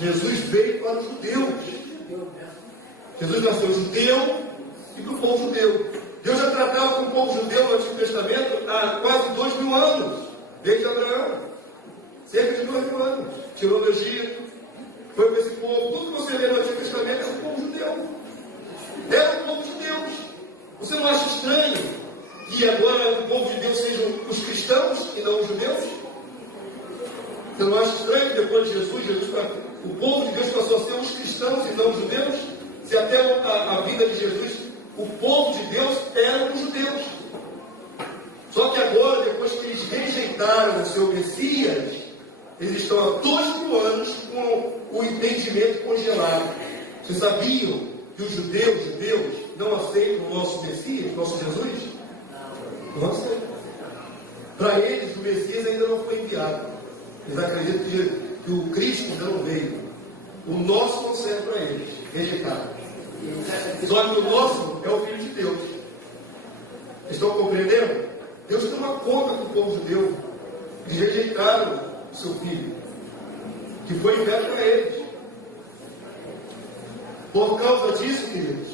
Jesus veio para os judeus. Jesus nasceu judeu e para o povo judeu. Deus já tratava com o povo judeu no Antigo Testamento há quase 2000 anos, desde Abraão. Cerca de 2000 anos. Tirou do Egito, foi para esse povo. Tudo que você vê no Antigo Testamento é o povo judeu. Era o povo de Deus. Você não acha estranho que agora o povo de Deus sejam os cristãos e não os judeus? Você não acha estranho que depois de o povo de Deus passou a ser os cristãos e não os judeus? Se até a vida de Jesus, o povo de Deus eram os judeus. Só que agora, depois que eles rejeitaram o seu Messias, eles estão há 2.000 anos com o entendimento congelado. Vocês sabiam que os judeus não aceitam o nosso Messias, o nosso Jesus? Não aceitam. Para eles, o Messias ainda não foi enviado. Eles acreditam que o Cristo ainda não veio. O nosso não serve para eles, rejeitado. Só que o nosso é o Filho de Deus. Vocês estão compreendendo? Deus tem uma conta com o povo judeu. Eles rejeitaram o seu Filho, que foi enviado para eles. Por causa disso, queridos,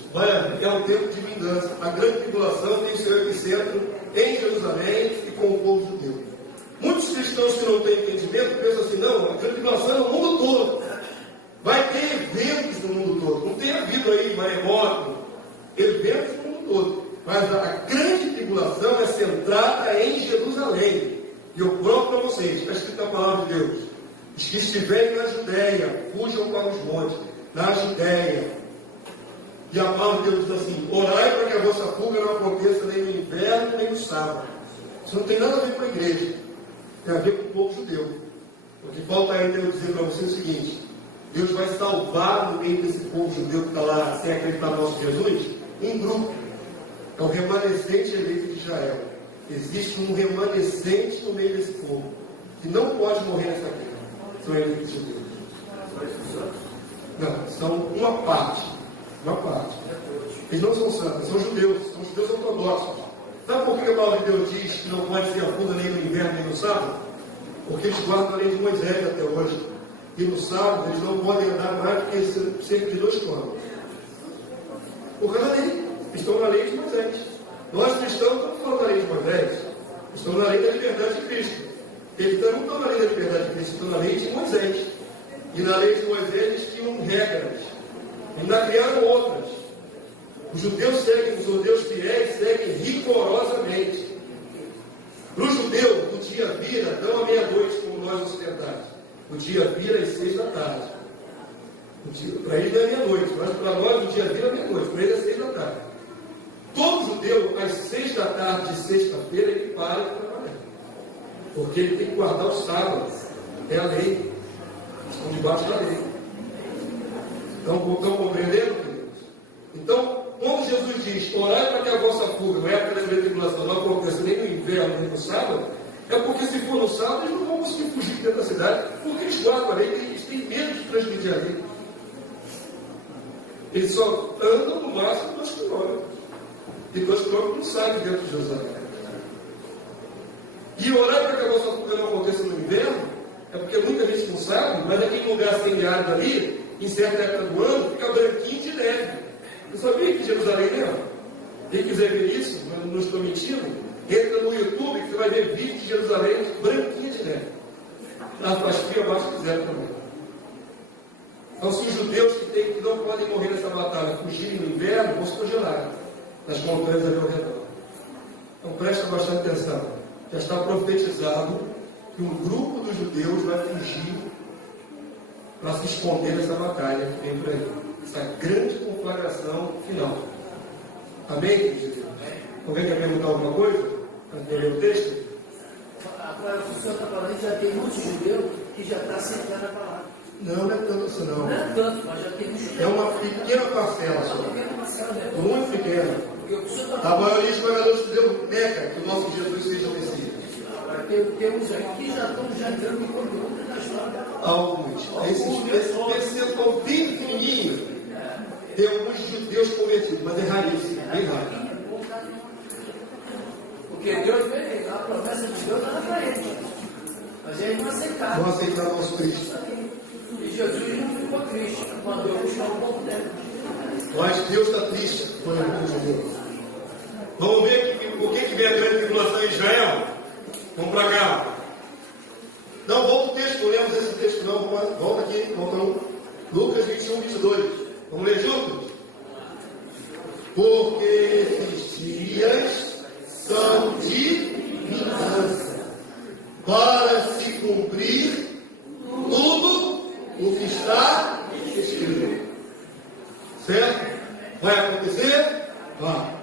é um tempo de vingança. A grande tribulação tem o seu epicentro em Jerusalém e com o povo judeu. Muitos cristãos que não têm entendimento pensam assim: não, a grande tribulação é no mundo todo. Vai ter eventos no mundo todo. Não tem havido aí maremoto, eventos no mundo todo. Mas a grande tribulação é centrada em Jerusalém. E eu provo para vocês, está escrito na palavra de Deus: os que estiverem na Judéia, fujam para os montes. Na Judéia. E a palavra de Deus diz assim: orai para que a vossa fuga não aconteça nem no inverno, nem no sábado. Isso não tem nada a ver com a igreja. Tem a ver com o povo judeu. O que falta ainda eu dizer para vocês é o seguinte: Deus vai salvar no meio desse povo judeu que está lá sem acreditar no nosso Jesus, um grupo. É o remanescente eleito de Israel. Existe um remanescente no meio desse povo, que não pode morrer nessa guerra. São eleitos judeus. Não, são uma parte. Uma parte. Eles não são santos, são judeus ortodoxos. Sabe por que a palavra de Deus diz que não pode ser a fuga nem no inverno nem no sábado? Porque eles guardam a lei de Moisés até hoje. E no sábado eles não podem andar mais do que cerca de 2 quilômetros. Por causa da lei. Estão na lei de Moisés. Nós cristãos estamos falando da lei de Moisés. Estamos na lei da liberdade de Cristo. Eles não estão na lei da liberdade de Cristo, estão na lei de Moisés. E na lei de Moisés eles tinham regras. Ainda criaram outras. Os judeus fiéis seguem rigorosamente. Para o judeu, o dia vira não à meia-noite, como nós ocidentais. O dia vira às 6 da tarde. Para ele não é meia-noite, mas para nós o dia vira à meia-noite. Para ele é 6 da tarde. Todo judeu, às 6 da tarde de sexta-feira, ele para de trabalhar. Porque ele tem que guardar o sábado. É a lei. Estão debaixo da lei. Estão compreendendo, queridos? Então, quando Jesus diz: orai para que a vossa fuga, não é para a tribulação, não aconteça nem no inverno, nem no sábado, é porque se for no sábado, eles não vão conseguir fugir dentro da cidade, porque eles guardam a lei, eles têm medo de transmitir a lei. Eles só andam no máximo 2 quilômetros. E 2 quilômetros não saem dentro de Jerusalém. E orar para que a vossa fuga não aconteça no inverno, é porque muita gente não sabe, mas aquele lugar semiárido ali, em certa época do ano, fica branquinho de neve. Eu sabia que Jerusalém é? Quem quiser ver isso, não estou mentindo, entra no YouTube que você vai ver vídeo de Jerusalém branquinho de neve. As frias abaixo quiser também. Então, se os judeus que não podem morrer nessa batalha fugirem no inverno, vão se congelar nas montanhas ali ao redor. Então, presta bastante atenção. Já está profetizado que um grupo dos judeus vai fugir para se esconder nessa batalha que vem por aí. Essa grande conflagração final. Amém, queridos? Alguém quer perguntar alguma coisa? Para entender o texto? Agora, o senhor está falando que já tem muitos judeus que já está sentando a palavra. Não, não é tanto isso não. Não é tanto, mas já tem muitos judeus. É uma pequena parcela só. Muito pequena. A maioria esmagadora judeu nega que o nosso Jesus seja o Messias. Tem uns aqui que já estão entrando em conteúdo da história. Alguns. Esse percentual bem pequenininho. Tem alguns judeus convertidos, mas é raríssimo, bem raro. Porque Deus veio, a promessa de Deus era para eles. Mas eles não aceitaram. Não aceitaram o nosso Cristo. E Jesus não ficou triste, mandou buscar o povo dele. Mas Deus está triste com o povo judeu. Vamos ver o que vem a grande tribulação em Israel? Vamos para cá. Não, volta o texto, não lemos esse texto não. Volta aqui, volta Lucas 21, 22. Vamos ler juntos? Porque esses dias são de vingança, para se cumprir tudo o que está escrito. Certo? Vai acontecer? Vai.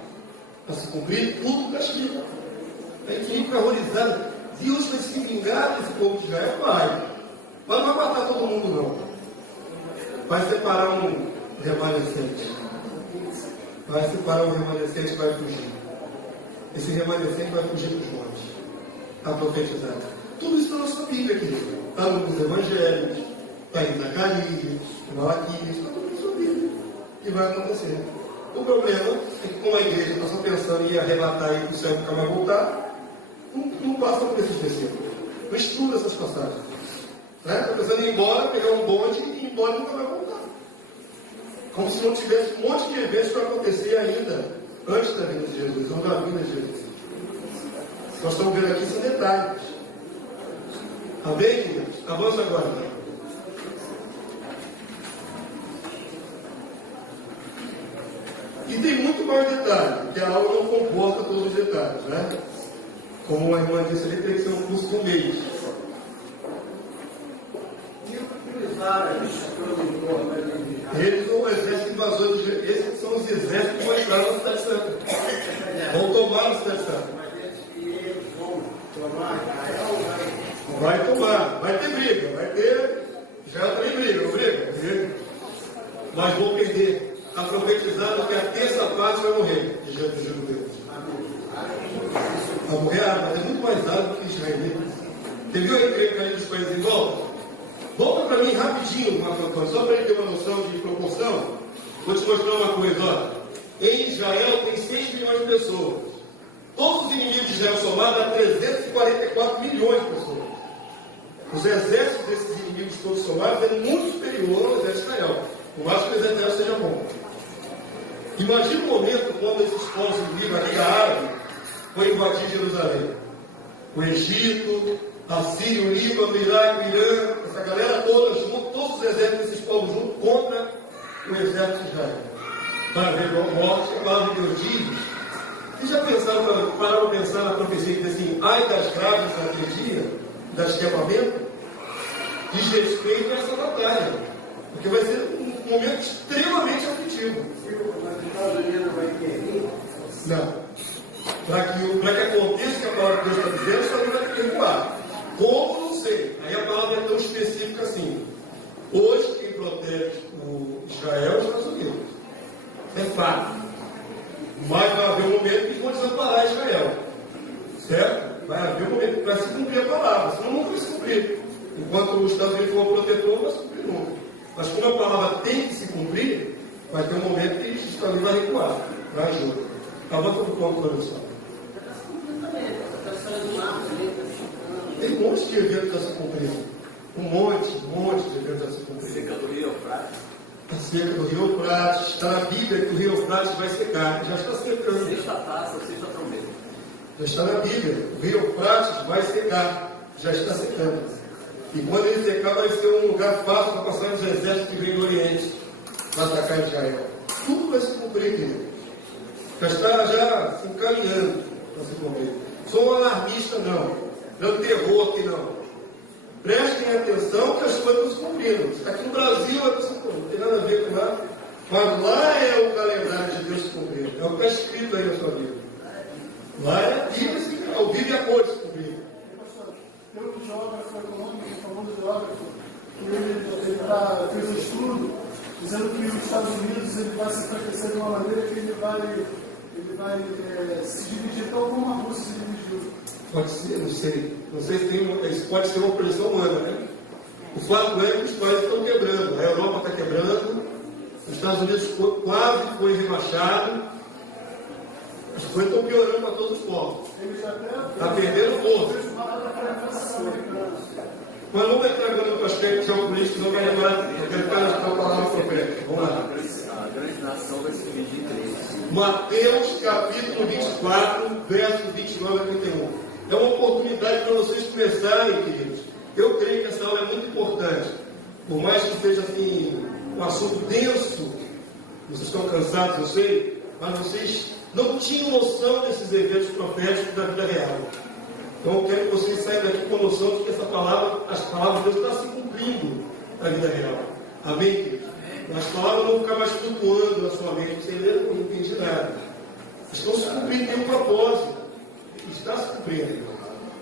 Para se cumprir tudo o que está escrito. A gente fica horrorizado. Deus vai se vingar desse povo de Israel? Vai. Mas não vai matar todo mundo, não. Vai separar um remanescente. Vai separar um remanescente e vai fugir. Esse remanescente vai fugir dos montes. Está profetizado. Tudo isso está na sua Bíblia, querido. Está nos Evangelhos, está em Zacarias, em Malaquias, está tudo na sua Bíblia. E vai acontecer. O problema é que, como a igreja está só pensando em arrebatar e o céu nunca vai voltar, não passa por esses versículos. Não estuda essas passagens. Está pensando em ir embora, pegar um bonde e ir embora e nunca vai voltar. Como se não tivesse um monte de eventos para acontecer ainda antes da vinda de Jesus, ou da vinda de Jesus. Nós estamos vendo aqui são detalhes. Amém, queridos? Avança agora. E tem muito mais detalhes, porque a aula não comporta todos os detalhes, né? Como a irmã disse ali, tem que ser um curso de um mês. Eles são o exército invasor de Jesus. Esses são os exércitos que vão entrar na cidade santa. Vão tomar a cidade santa. Vai tomar. Vai ter briga. Vai ter. Já tem briga, não briga? Mas vão perder. Está profetizado que a terça parte vai morrer de judeus. Vai morrer árabe, mas é muito mais árabe que israelita. Você viu a encrenca ali dos países em volta? Volta para mim rapidinho, Marco Antônio, só para ele ter uma noção de proporção. Vou te mostrar uma coisa, ó. Em Israel tem 6 milhões de pessoas. Todos os inimigos de Israel somados dá 344 milhões de pessoas. Os exércitos desses inimigos todos somados é muito superior ao exército de Israel. Por mais que o exército de Israel seja bom. Imagina o momento quando esses povos inimigos, a Liga Árabe, foi invadir Jerusalém. O Egito, a Síria, o Líbano, o Iraque, o Irã, essa galera toda junto, todos os exércitos desses povos juntos contra o exército de Israel. Para ver a morte, a palavra de Deus diz. Vocês já pararam para pensar na profecia que diz assim, ai das graves naquele dia, das esquemamento? Diz respeito a essa batalha. Porque vai ser um momento extremamente aflitivo. Não. Para que aconteça o que a palavra de Deus está dizendo, só vai ter que recuar. Como? Não sei. Aí a palavra é tão específica assim. Hoje, quem protege o Israel é os Estados Unidos. É fato. Mas vai haver um momento que vão desamparar Israel. Certo? Vai haver um momento que vai se cumprir a palavra. Senão nunca vai se cumprir. Enquanto os Estados Unidos for protetor, não vai se cumprir nunca. Mas como a palavra tem que se cumprir, vai ter um momento que os Estados Unidos vai recuar. Para ajuda. Acabou com o ponto, olha só. Tem um monte de eventos a se cumprir. Um monte de eventos a se cumprir. A seca do Rio Eufrates. A seca do Rio Eufrates. Está na Bíblia que o Rio Eufrates vai secar. Já está secando. Sexta taça, sexta trombeta. Já está na Bíblia. O Rio Eufrates vai secar. Já está secando. E quando ele secar, vai ser um lugar fácil para passar os exércitos que vêm do Oriente para atacar Israel. Tudo vai se cumprir, querido. Já está se encaminhando para se cumprir. Sou um alarmista, não. Não terror aqui, não. Prestem atenção que as coisas estão se cumprindo. Aqui no Brasil, não tem nada a ver com lá. Mas lá é o calendário de Deus se cumprir. É o que está escrito aí na sua Bíblia. Lá é a Bíblia, o Bíblia e a cor se cumprir. Tem um geógrafo econômico, um famoso geógrafo, ele fez um estudo dizendo que os Estados Unidos ele vai se enfraquecer de uma maneira que ele vai se dividir tal como a Rússia se dividiu. Pode ser, não sei. Não sei se tem isso pode ser uma opressão humana, né? O fato é que os países estão quebrando. A Europa está quebrando, os Estados Unidos quase foi rebaixado, as coisas estão piorando para todos os povos. Está perdendo força. Mas vamos entrar agora no aspecto geopolítico, não vai lembrar, eu quero ficar na palavra profética. Vamos lá. A grande nação vai se dividir em 3. Mateus capítulo 24, versos 29 a 31. É uma oportunidade para vocês começarem, queridos. Eu creio que essa aula é muito importante. Por mais que seja assim, um assunto denso, vocês estão cansados, eu sei, mas vocês não tinham noção desses eventos proféticos da vida real. Então eu quero que vocês saiam daqui com noção de que essa palavra, as palavras de Deus estão se cumprindo na vida real. Amém, queridos? As palavras não vão ficar mais flutuando na sua mente, você não entende nada. Estão se cumprindo, tem um propósito. Está se cumprindo.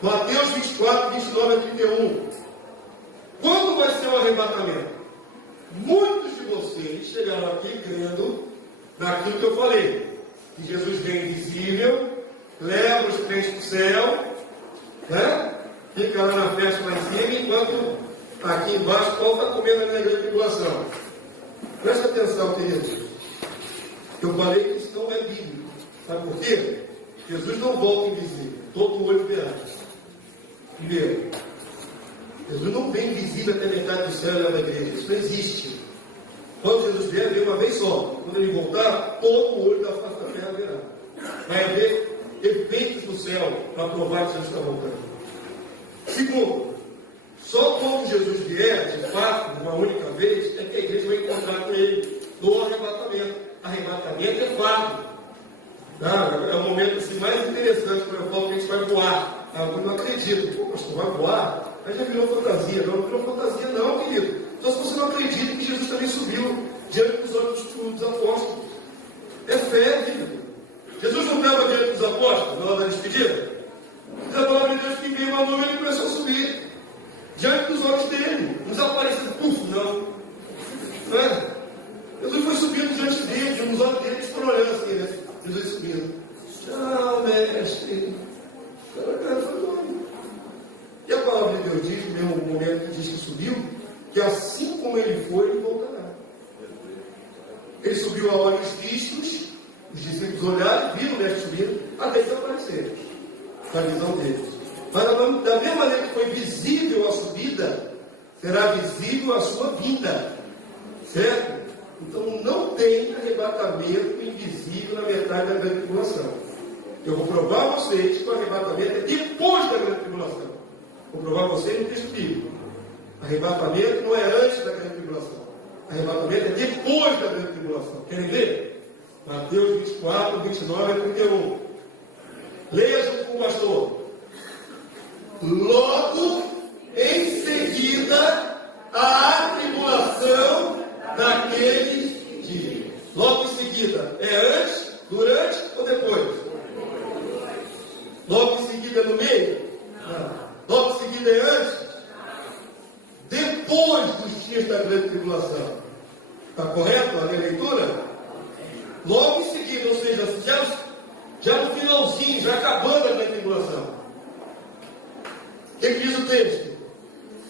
Mateus 24, 29 a 31. Quando vai ser o arrebatamento? Muitos de vocês chegaram aqui crendo naquilo que eu falei. Que Jesus vem invisível, leva os crentes para o céu, né? Fica lá na festa lá em cima, enquanto aqui embaixo o Paulo está comendo ali na grande tribulação. Presta atenção, queridos. Eu falei que isso não é bíblico. Sabe por quê? Jesus não volta invisível. Todo olho verá. Primeiro, Jesus não vem invisível até a metade do céu e leva a igreja. Isso não existe. Quando Jesus vier, vem uma vez só. Quando ele voltar, todo olho da face da terra verá. Vai haver efeitos no céu para provar que Jesus está voltando. Segundo, só quando Jesus vier, de fato, uma única vez, é que a igreja vai encontrar com ele no arrebatamento. Arrebatamento é fato. Tá? É o momento assim, mais interessante quando eu falo que a gente vai voar. Eu não acredito. Pô, pastor, vai voar? Aí já virou fantasia. Não virou fantasia não, querido. Então se você não acredita que Jesus também subiu diante dos olhos dos apóstolos. É fé, querido. Jesus não estava diante dos apóstolos na hora da despedida? Diz a palavra de Deus que veio uma nuvem e ele começou a subir. Diante dos olhos dele. Não desapareceu, não. Não é? Jesus foi subindo diante dele, nos olhos dele, eles foram olhando assim, né? Jesus subindo. Tchau, mestre. E a palavra de Deus diz, no mesmo momento que diz que subiu, que assim como ele foi, ele voltará. Ele subiu a olhos vistos, os discípulos olharam, viram o mestre subindo, até desaparecer na visão deles. Mas da mesma maneira que foi visível a subida, será visível a sua vinda. Certo? Então não tem arrebatamento invisível na metade da grande tribulação. Eu vou provar a vocês que o arrebatamento é depois da grande tribulação. Vou provar a vocês no texto bíblico. Arrebatamento não é antes da grande tribulação. Arrebatamento é depois da grande tribulação. Querem ver? Mateus 24, 29 a 31. Leia junto com o pastor. Logo em seguida a tribulação daqueles dias. Logo em seguida. É antes, durante ou depois? Logo em seguida é no meio? Não. Logo em seguida é antes? Depois dos dias da grande tribulação. Está correto a minha leitura? Logo em seguida, ou seja, já no finalzinho, já acabando a grande tribulação. O que diz o texto?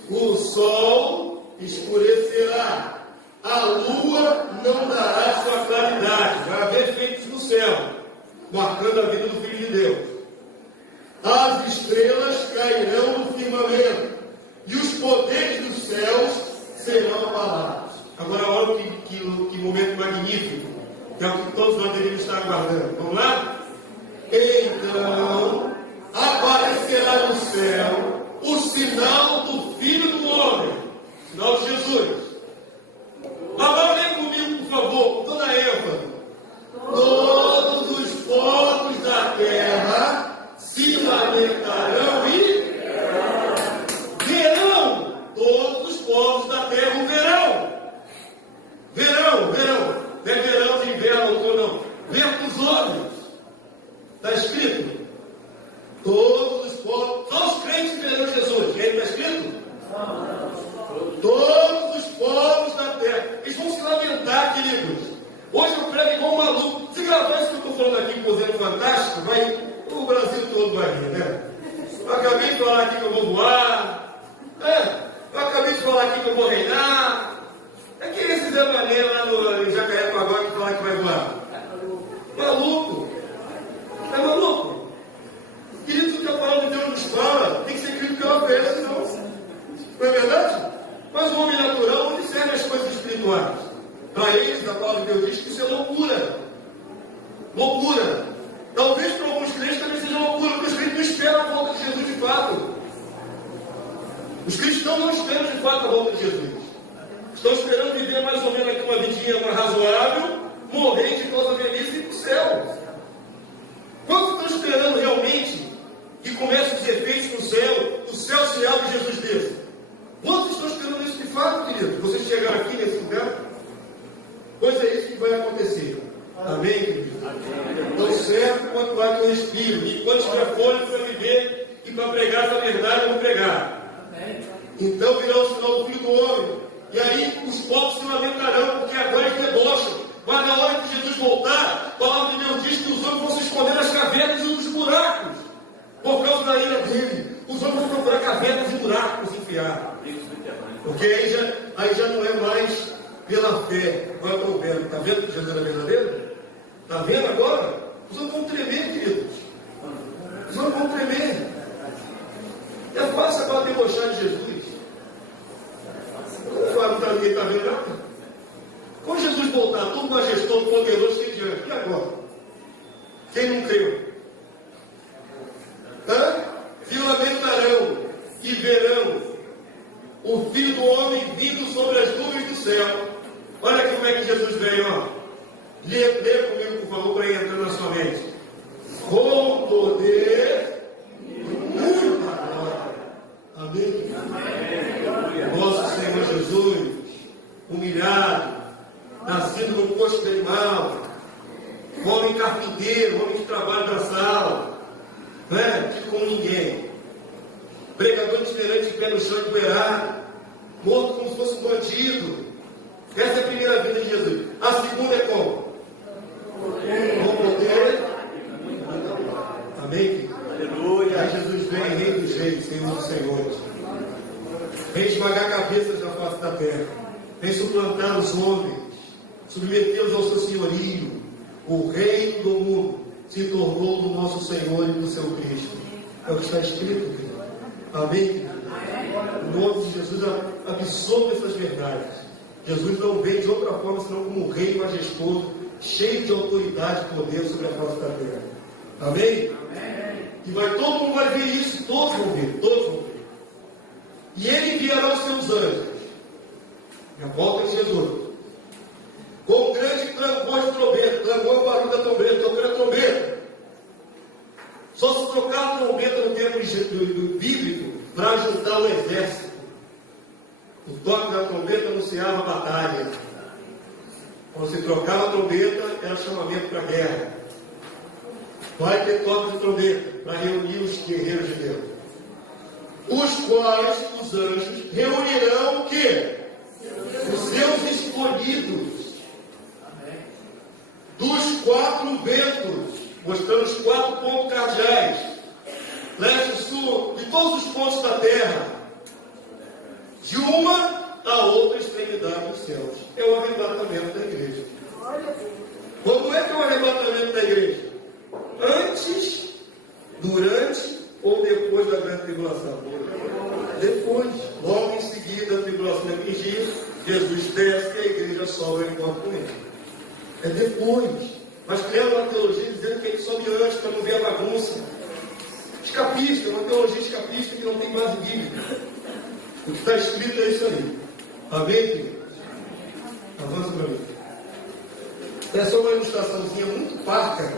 O sol escurecerá, a lua não dará sua claridade. Vai haver efeitos no céu, marcando a vida do Filho de Deus. As estrelas cairão no firmamento, e os poderes dos céus serão abalados. Agora olha que momento magnífico, que é o que todos nós devemos estar aguardando. Vamos lá? Então aparecerá no céu o sinal do Filho do Homem, sinal de Jesus. Agora vem comigo, por favor, com toda a ênfase. Todos os povos da terra se lamentarão e verão. Todos os povos da terra o verão. Verão. Não é verão de inverno, outono, não. Ver com os olhos. Está escrito? Todos os povos, só os crentes verão Jesus. Quem está escrito? Todos os povos da terra. Eles vão se lamentar, queridos. Hoje eu prego igual um maluco. Se gravar isso que eu estou falando aqui com você no Fantástico, o Brasil todo vai rir, né? Eu acabei de falar aqui que eu vou voar. Eu acabei de falar aqui que eu vou reinar. É que esse Zé Maneiro lá no Jacarepaguá que fala que vai voar. Maluco. É maluco. Queridos, o que a palavra de Deus nos fala tem que ser crido pela fé, senão. Não é verdade? Mas o homem natural não discerne as coisas espirituais. Para eles, a palavra de Deus diz que isso é loucura. Loucura. Talvez para alguns crentes também seja loucura, porque os crentes não esperam a volta de Jesus de fato. Os cristãos não esperam de fato a volta de Jesus. Estão esperando viver mais ou menos aqui uma vidinha mais razoável, morrer de toda a velhice e ir para o céu. céu. Quantos estão esperando realmente que comece os efeitos no céu, o céu se abre e Jesus desça? Quantos estão esperando isso de fato, querido? Vocês chegaram aqui nesse lugar? Pois é isso que vai acontecer. Amém, querido? Então, certo quanto vai que eu respiro, e quando tiver fôlego para viver e para pregar essa verdade, eu vou pregar. Então virá o sinal do Filho do Homem. E aí os povos se lamentarão, porque agora eles debocham. Mas na hora que Jesus voltar, a palavra de Deus diz que os homens vão se esconder nas cavernas e nos buracos, por causa da ira dele. Os homens vão procurar cavernas e buracos para se enfiar. Porque aí já não é mais pela fé. Agora estão vendo. Está vendo que Jesus era verdadeiro? Está vendo agora? Os homens vão tremer, queridos. Os homens vão tremer. É fácil agora debochar de Jesus. Ninguém está vendo nada. Quando Jesus voltar, todo majestoso, poderoso, que diante. E agora? Quem não creu? Se lamentarão e verão o Filho do Homem vindo sobre as nuvens do céu. Olha como é que Jesus veio, ó. Lê comigo, por favor, para ir entrando na sua mente. Com poder e muita glória. Amém? Nosso Senhor Jesus, humilhado, nascido no posto de animal, homem carpinteiro, homem que trabalha na sala, não é? Tipo como ninguém, pregador itinerante de pé no chão empoeirado, morto como se fosse um bandido. Essa é a primeira vida de Jesus. A segunda é como? Com poder. Amém? Aleluia. Aí Jesus vem, Rei dos Reis, Senhor dos Senhores. Vem esmagar cabeças da face da terra. Vem suplantar os homens, submetê-los ao seu senhorio. O reino do mundo se tornou do nosso Senhor e do seu Cristo. É o que está escrito, querido. Amém? O nome de Jesus absorve essas verdades. Jesus não vem de outra forma senão como um rei majestoso, cheio de autoridade e poder sobre a face da terra. Amém? E todo mundo vai ver isso, todos vão ver, todos vão ver. E ele enviará os seus anjos. Já volta em Jesus. Com um grande clangor de trombeta, clangor é o barulho da trombeta, tocando a trombeta. Só se trocar a trombeta no tempo bíblico para juntar o exército. O toque da trombeta anunciava a batalha. Quando se trocava a trombeta, era chamamento para a guerra. Vai ter toque de trombeta para reunir os guerreiros de Deus. Os quais os anjos reunirão o quê? Os seus escolhidos. Dos 4 ventos, mostrando os 4 pontos cardeais, leste, sul, de todos os pontos da terra, de uma a outra extremidade dos céus. É o arrebatamento da igreja. Quando é que é o arrebatamento da igreja? Antes, durante ou depois da grande tribulação? Depois, logo em seguida a tribulação atingir, Jesus desce e a igreja sobe ao encontro com ele. É depois. Mas criaram uma teologia dizendo que ele sobe antes para não ver a bagunça. Escapista, uma teologia escapista que não tem base bíblica. O que está escrito é isso aí. Amém, querido? Avança para mim. É só uma ilustraçãozinha muito parca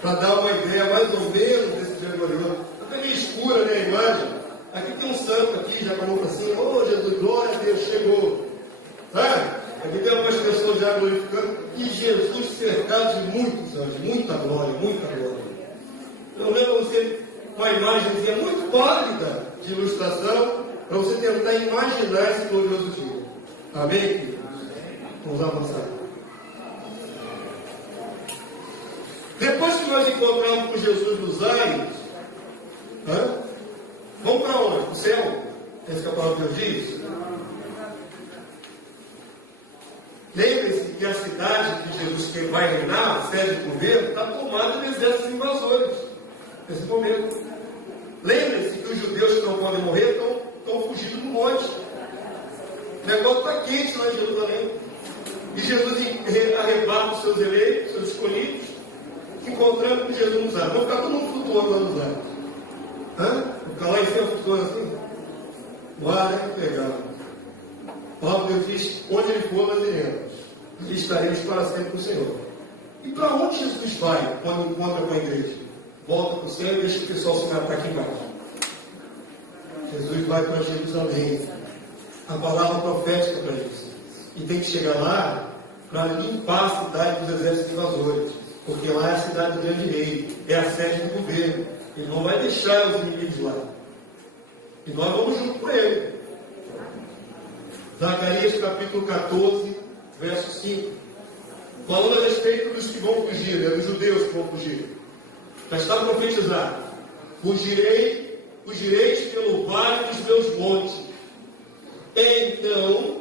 para dar uma ideia mais ou menos desse dia glorioso. Está meio escura, né, a imagem. Aqui tem um santo aqui, já com a mão assim. Oh, Jesus, glória a Deus, chegou. Aqui tem algumas pessoas já glorificando. E Jesus cercado de muitos anjos, muita glória, muita glória. Pelo menos você, uma imagenzinha muito pálida de ilustração, para você tentar imaginar esse glorioso dia. Amém, queridos? Vamos avançar. Depois que nós encontramos com Jesus nos ares, vamos para onde? Para o céu? É isso que a palavra de Deus diz? Lembre-se que a cidade que Jesus vai reinar, a sede do governo, está tomada de exércitos invasores. Nesse momento. Lembre-se que os judeus que não podem morrer estão fugindo do monte. O negócio está quente lá em Jerusalém. E Jesus arrebata os seus eleitos, seus escolhidos, encontrando com Jesus nos ares. Vão ficar todo mundo flutuando lá nos ares. Vão ficar lá em cima flutuando assim? O ar é legal. Paulo Deus diz, onde ele for, nós iremos. E estaremos para sempre com o Senhor. E para onde Jesus vai quando encontra com a igreja? Volta para o céu e deixa o pessoal se matar aqui embaixo. Jesus vai para Jerusalém. A palavra profética para isso. E tem que chegar lá para limpar a cidade dos exércitos invasores. Porque lá é a cidade do grande rei. É a sede do governo. Ele não vai deixar os inimigos lá. E nós vamos junto com ele. Zacarias capítulo 14, verso 5. Falando a respeito dos que vão fugir, né? Dos judeus que vão fugir. Já está profetizado. Fugireis pelo vale dos meus montes. Então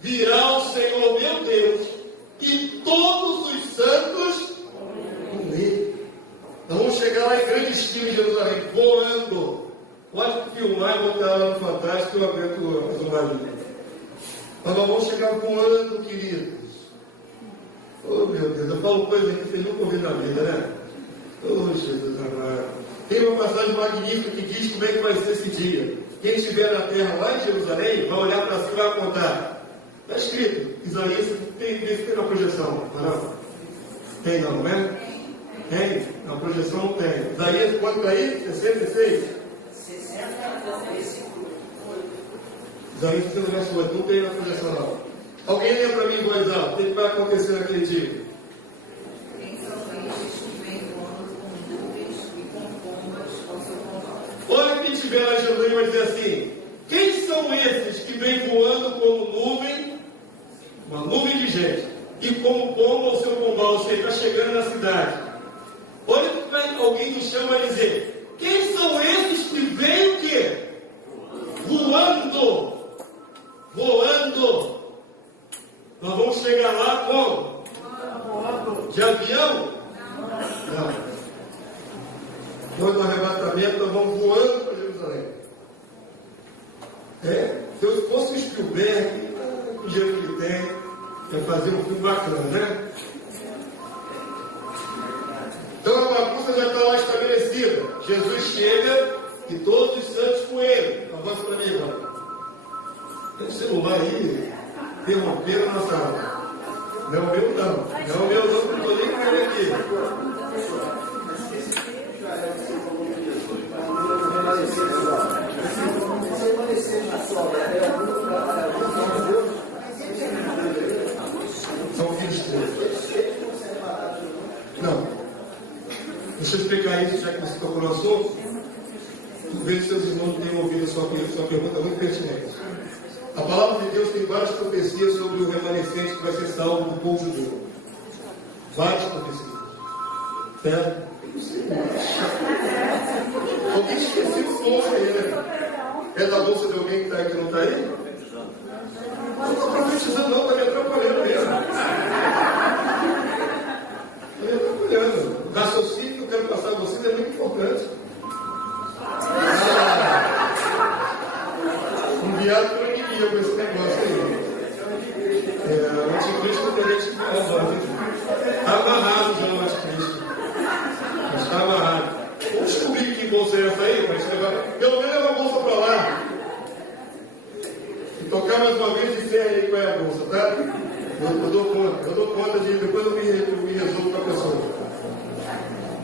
virá o Senhor meu Deus e todos os santos com ele. Nós vamos chegar lá em grande estilo em Jerusalém, voando. Pode filmar e botar lá no Fantástico, eu aguento as imagens. Mas nós vamos chegar voando, queridos. Oh, meu Deus, eu falo coisa que vocês nunca ouviram na vida, né? Oh, Jesus amado. Tem uma passagem magnífica que diz como é que vai ser esse dia. Quem estiver na terra lá em Jerusalém, vai olhar para cima e vai apontar. Está escrito, Isaías, tem na projeção, não? Tem não, não é? Tem? Na projeção não tem. Isaías, quanto aí? 66? 60. Isaías 60, verso 8, não tem na projeção não. Alguém lembra para mim em voz alta, o que vai acontecer naquele dia? Quem são estes que vêm voando com nuvens e com pombas ao seu convite? Olha quem estiver lá em Jerusalém vai dizer assim: quem são esses que vêm voando como nuvem, uma nuvem de gente, e como pomba ao seu pombal, ou seja, está chegando na cidade. Olha que alguém nos chama a dizer: quem são esses que vêm o quê? Voando. Voando. Nós vamos chegar lá como? De avião? Não. Depois do arrebatamento, nós vamos voando para Jerusalém. Se eu fosse o Spielberg, o dinheiro que ele tem, ia fazer um filme bacana, né? Então a bagunça já está lá estabelecida. Jesus chega e todos os santos com ele. Avança para mim, irmão. Tem um celular aí, interromperam a nossa aula. Não é o meu, não. Não é o meu, não, não estou nem com ele aqui. São filhos teus. Não. Deixa eu explicar isso, já que você tocou no assunto. Tu vê que seus irmãos não têm ouvido a sua pergunta muito pertinente. A palavra de Deus tem várias profecias sobre o remanescente que vai ser salvo do povo judeu. Várias profecias. Certo? Alguém esqueceu o bolso aí, né? É da bolsa de alguém que está aí que não está aí? Não estou profetizando não, está me atrapalhando mesmo. Está me atrapalhando. O raciocínio que eu quero passar a vocês é muito importante. Um viado para ninguém com esse negócio aí. O anticristo teria que está amarrado já o anticristo. Está amarrado. Vamos descobrir que bolsa é essa aí, para levar. Pelo menos leva a bolsa para lá. E tocar mais uma vez e disser aí qual é a bolsa, tá? Eu dou conta de. Depois eu me resolvo com a pessoa.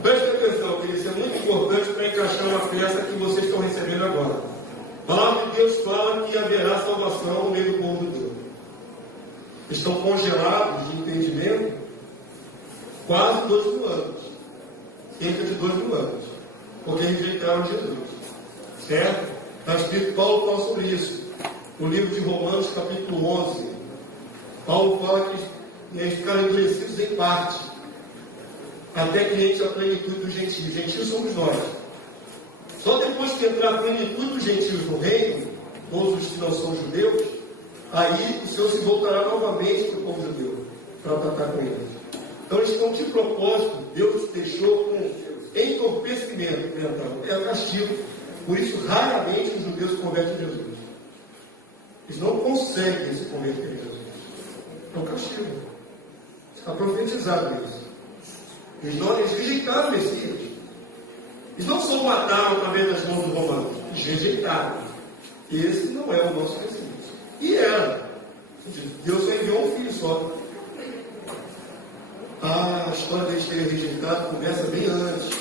Preste atenção, que isso é muito importante para encaixar uma peça que vocês estão recebendo agora. A palavra de Deus fala que haverá salvação no meio do povo de Deus. Estão congelados de entendimento quase 2.000 anos. Cerca de 2.000 anos. Porque rejeitaram Jesus. Certo? Está escrito, Paulo fala sobre isso. No livro de Romanos, capítulo 11. Paulo fala que eles ficaram endurecidos em parte. Até que entre a plenitude dos gentios. Os gentios somos nós. Só depois que entrar a plenitude dos gentios no reino, todos os que não são judeus, aí o Senhor se voltará novamente para o povo judeu, para tratar com eles. Então eles estão de propósito, Deus os deixou com entorpecimento mental. É castigo. Por isso, raramente os judeus se convertem a Jesus. Eles não conseguem se converter a Jesus. É um castigo. Está profetizado isso. Eles rejeitaram o Messias. Eles não só mataram através das mãos dos romanos, eles rejeitaram. E esse não é o nosso Messias. E era. Deus só enviou um filho só. A história deles terem rejeitado começa bem antes.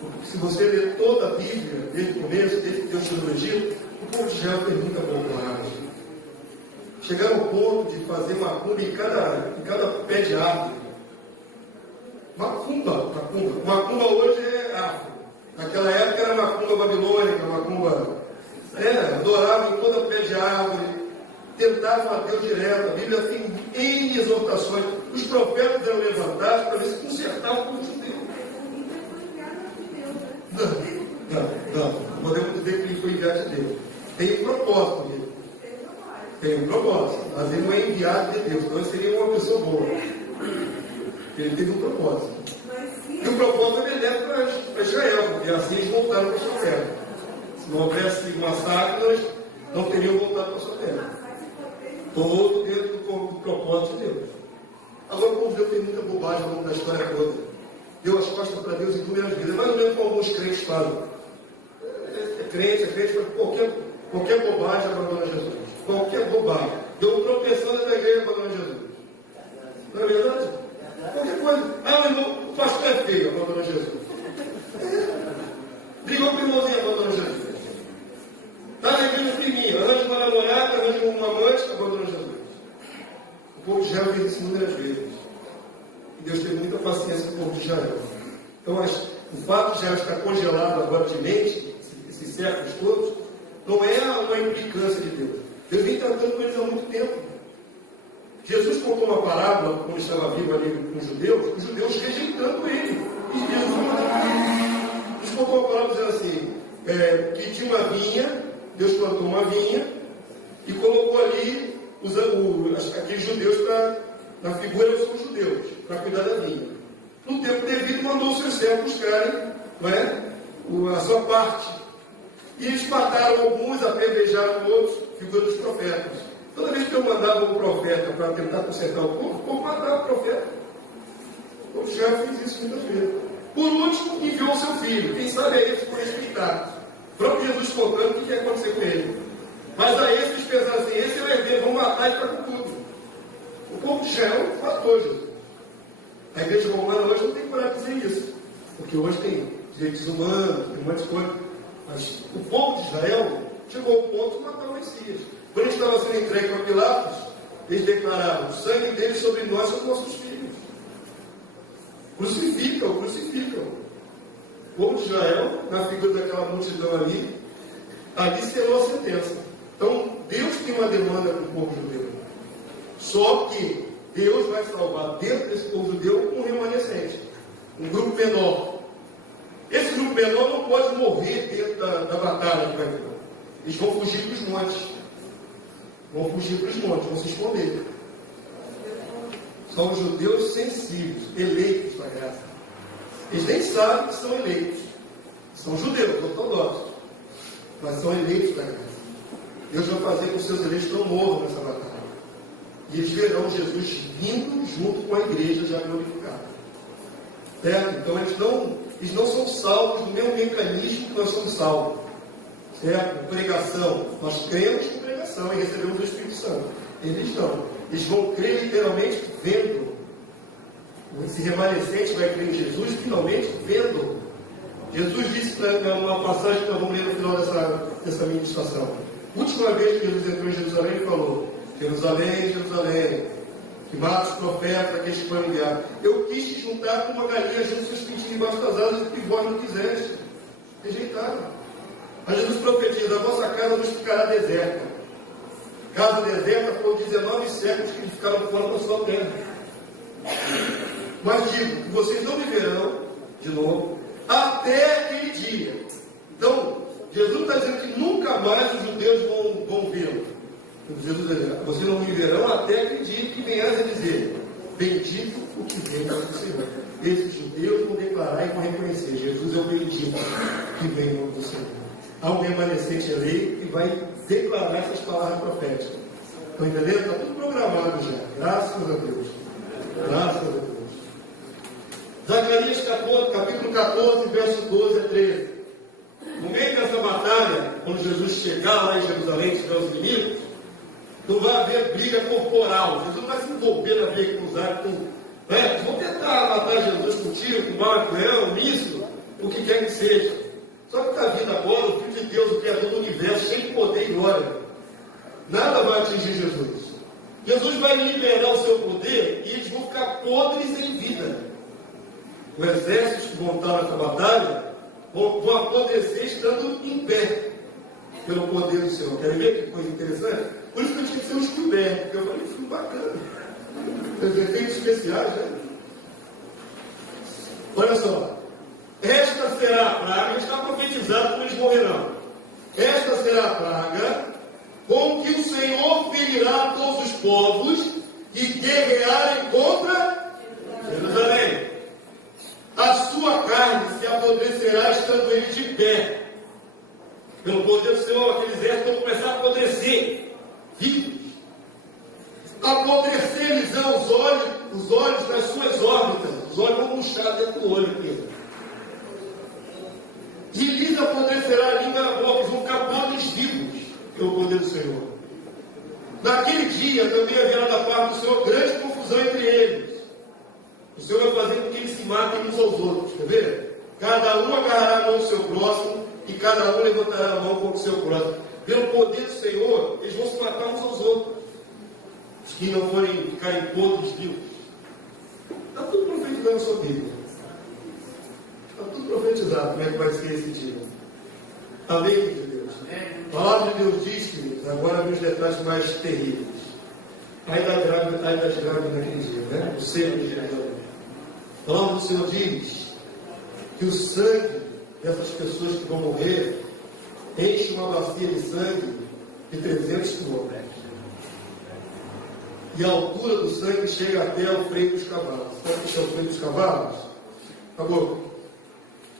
Porque se você ler toda a Bíblia, desde o começo, desde que Deus tirou do Egito, o povo de Israel tem muita coragem. Chegaram ao ponto de fazer macumba em cada pé de árvore. Macumba. Macumba hoje é afro. Naquela época era macumba babilônica, macumba. Adoravam em toda pé de árvore, tentavam a Deus direto. A Bíblia tem N exortações. Os profetas eram levantados para ver se consertavam com os judeus. Não podemos dizer que ele foi enviado de Deus. Tem um propósito dele. Tem um propósito, mas ele não é enviado de Deus, então ele seria uma pessoa boa. Ele teve um propósito. E o propósito obedece para Israel, porque assim eles voltaram para a sua terra. Se não houvesse massacre, nós não teriam voltado para a sua terra. Tomou dentro do propósito de Deus. Agora, como Deus tem muita bobagem ao longo da história toda, deu as costas para Deus em inúmeras vezes. É mais ou menos como alguns crentes fazem. É crente, mas qualquer bobagem abandona Jesus. Qualquer bobagem. Deu um tropeção da igreja abandona Jesus. Não é verdade? Qualquer coisa. O pastor é feio, abandona Jesus. Brigou com o irmãozinho, abandona Jesus. Está na igreja priminha, arranja uma namorada, arranja uma amante, abandona Jesus. O povo de Israel fez isso inúmeras vezes. E Deus teve muita paciência com o povo de Israel. Então, o fato de Israel estar congelado agora de mente, esses séculos todos, não é uma implicância de Deus. Deus vem tratando com eles há muito tempo. Jesus contou uma parábola, quando estava vivo ali com os judeus rejeitando ele. E Jesus contou uma parábola dizendo assim, que tinha uma vinha, Deus plantou uma vinha e colocou ali aqueles judeus na figura dos seus judeus, para cuidar da vinha. No tempo devido, mandou os seus servos buscarem a sua parte. E eles mataram alguns, apedrejaram outros, figura dos profetas. Toda vez que eu mandava um profeta para tentar consertar o povo matava o profeta. O povo já fez isso muitas vezes. Por último, enviou o seu filho. Quem sabe é esse por respeitar. O próprio Jesus contando o que ia acontecer com ele. Mas a esses pensaram assim, esse é o herdeiro, vão matar e ficar com tudo. O povo de Israel matou Jesus. A igreja romana hoje não tem coragem de dizer isso. Porque hoje tem direitos humanos, tem muitas coisas. Mas o povo de Israel chegou ao ponto de matar o Messias. Quando a gente estava sendo entregue para Pilatos, eles declararam: o sangue deles sobre nós, sobre nossos filhos. Crucificam. O povo de Israel, na figura daquela multidão ali selou a sentença. Então, Deus tem uma demanda para o povo judeu. Só que Deus vai salvar dentro desse povo judeu um remanescente, um grupo menor. Esse grupo menor não pode morrer dentro da batalha que vai ter. Eles vão fugir para os montes. Vão se esconder. São os judeus sensíveis, eleitos da graça. Eles nem sabem que são eleitos. São judeus, ortodoxos. Mas são eleitos da graça. Deus vai fazer com que os seus eleitos não morram nessa batalha. E eles verão Jesus vindo junto com a igreja já glorificada. Certo? Então eles não são salvos do mesmo mecanismo que nós somos salvos. Certo? Pregação. Nós cremos com pregação e recebemos o Espírito Santo. Eles não. Eles vão crer literalmente vendo. Esse remanescente vai crer em Jesus finalmente vendo. Jesus disse numa passagem que nós vamos ler no final dessa ministração. Última vez que Jesus entrou em Jerusalém, ele falou: Jerusalém, Jerusalém, que mata os profetas, aqueles que foram enviados. Eu quis te juntar com uma galinha junto com seus pintinhos embaixo das asas, e vós não quiseste. Rejeitaram. Mas Jesus profetiza: a vossa casa nos ficará deserta. Casa deserta por 19 séculos que ficaram fora da sua terra. Mas digo que vocês não viverão de novo até aquele dia. Então, Jesus está dizendo que nunca mais os judeus vão vê-lo. Jesus diz: vocês não viverão até aquele dia que venhas a dizer: bendito o que vem do Senhor. Esses judeus vão declarar e vão reconhecer: Jesus é o bendito que vem do Senhor. Há um remanescente eleito que vai declarar essas palavras proféticas. Estão entendendo? Está tudo programado já. Graças a Deus. Graças a Deus. Zacarias capítulo 14, verso 12 a 13. No meio dessa batalha, quando Jesus chegar lá em Jerusalém, tiver os inimigos, não vai haver briga corporal. Jesus não vai se envolver na briga com Né? Vão tentar matar Jesus com tiro, com barco, um míssil, o que quer que seja. Só que está vindo agora o Filho de Deus, o Criador do Universo, cheio de poder e glória. Nada vai atingir Jesus. Jesus vai liberar o seu poder e eles vão ficar podres em vida. Os exércitos que vão estar nessa batalha vão apodrecer estando em pé, pelo poder do Senhor. Querem ver que coisa interessante? Por isso que eu tinha que ser um descoberto, porque eu falei, isso é bacana. Os efeitos especiais, né? Olha só. Esta será a praga, está profetizado como eles morrerão. Esta será a praga com que o Senhor ferirá a todos os povos que guerrearem contra Jerusalém. A sua carne se apodrecerá estando ele de pé. Pelo poder do Senhor, aqueles exércitos vão começar a apodrecer, vivos. Apodrecer-lhes os olhos das suas órbitas. Os olhos vão murchar dentro do olho aqui. E lhes apodrecerá a língua na boca. Eles vão ficar podres vivos, pelo poder do Senhor. Naquele dia também haverá da parte do Senhor grande confusão entre eles. O Senhor vai fazer com que eles se matem uns aos outros. Quer ver? Cada um agarrará a mão do seu próximo e cada um levantará a mão contra o seu próximo. Pelo poder do Senhor, eles vão se matar uns aos outros. Os que não forem ficarem podres vivos. Está tudo profetizado na sua Bíblia. Está tudo profetizado como é que vai ser esse dia. A lei de Deus. A palavra de Deus diz, queridos, agora nos detalhes mais terríveis. Ai das grávidas naquele dia, né? O seio de Jerusalém. A palavra do Senhor diz que o sangue dessas pessoas que vão morrer enche uma bacia de sangue de 300 quilômetros. E a altura do sangue chega até o freio dos cavalos. Sabe o que é o freio dos cavalos? A boca.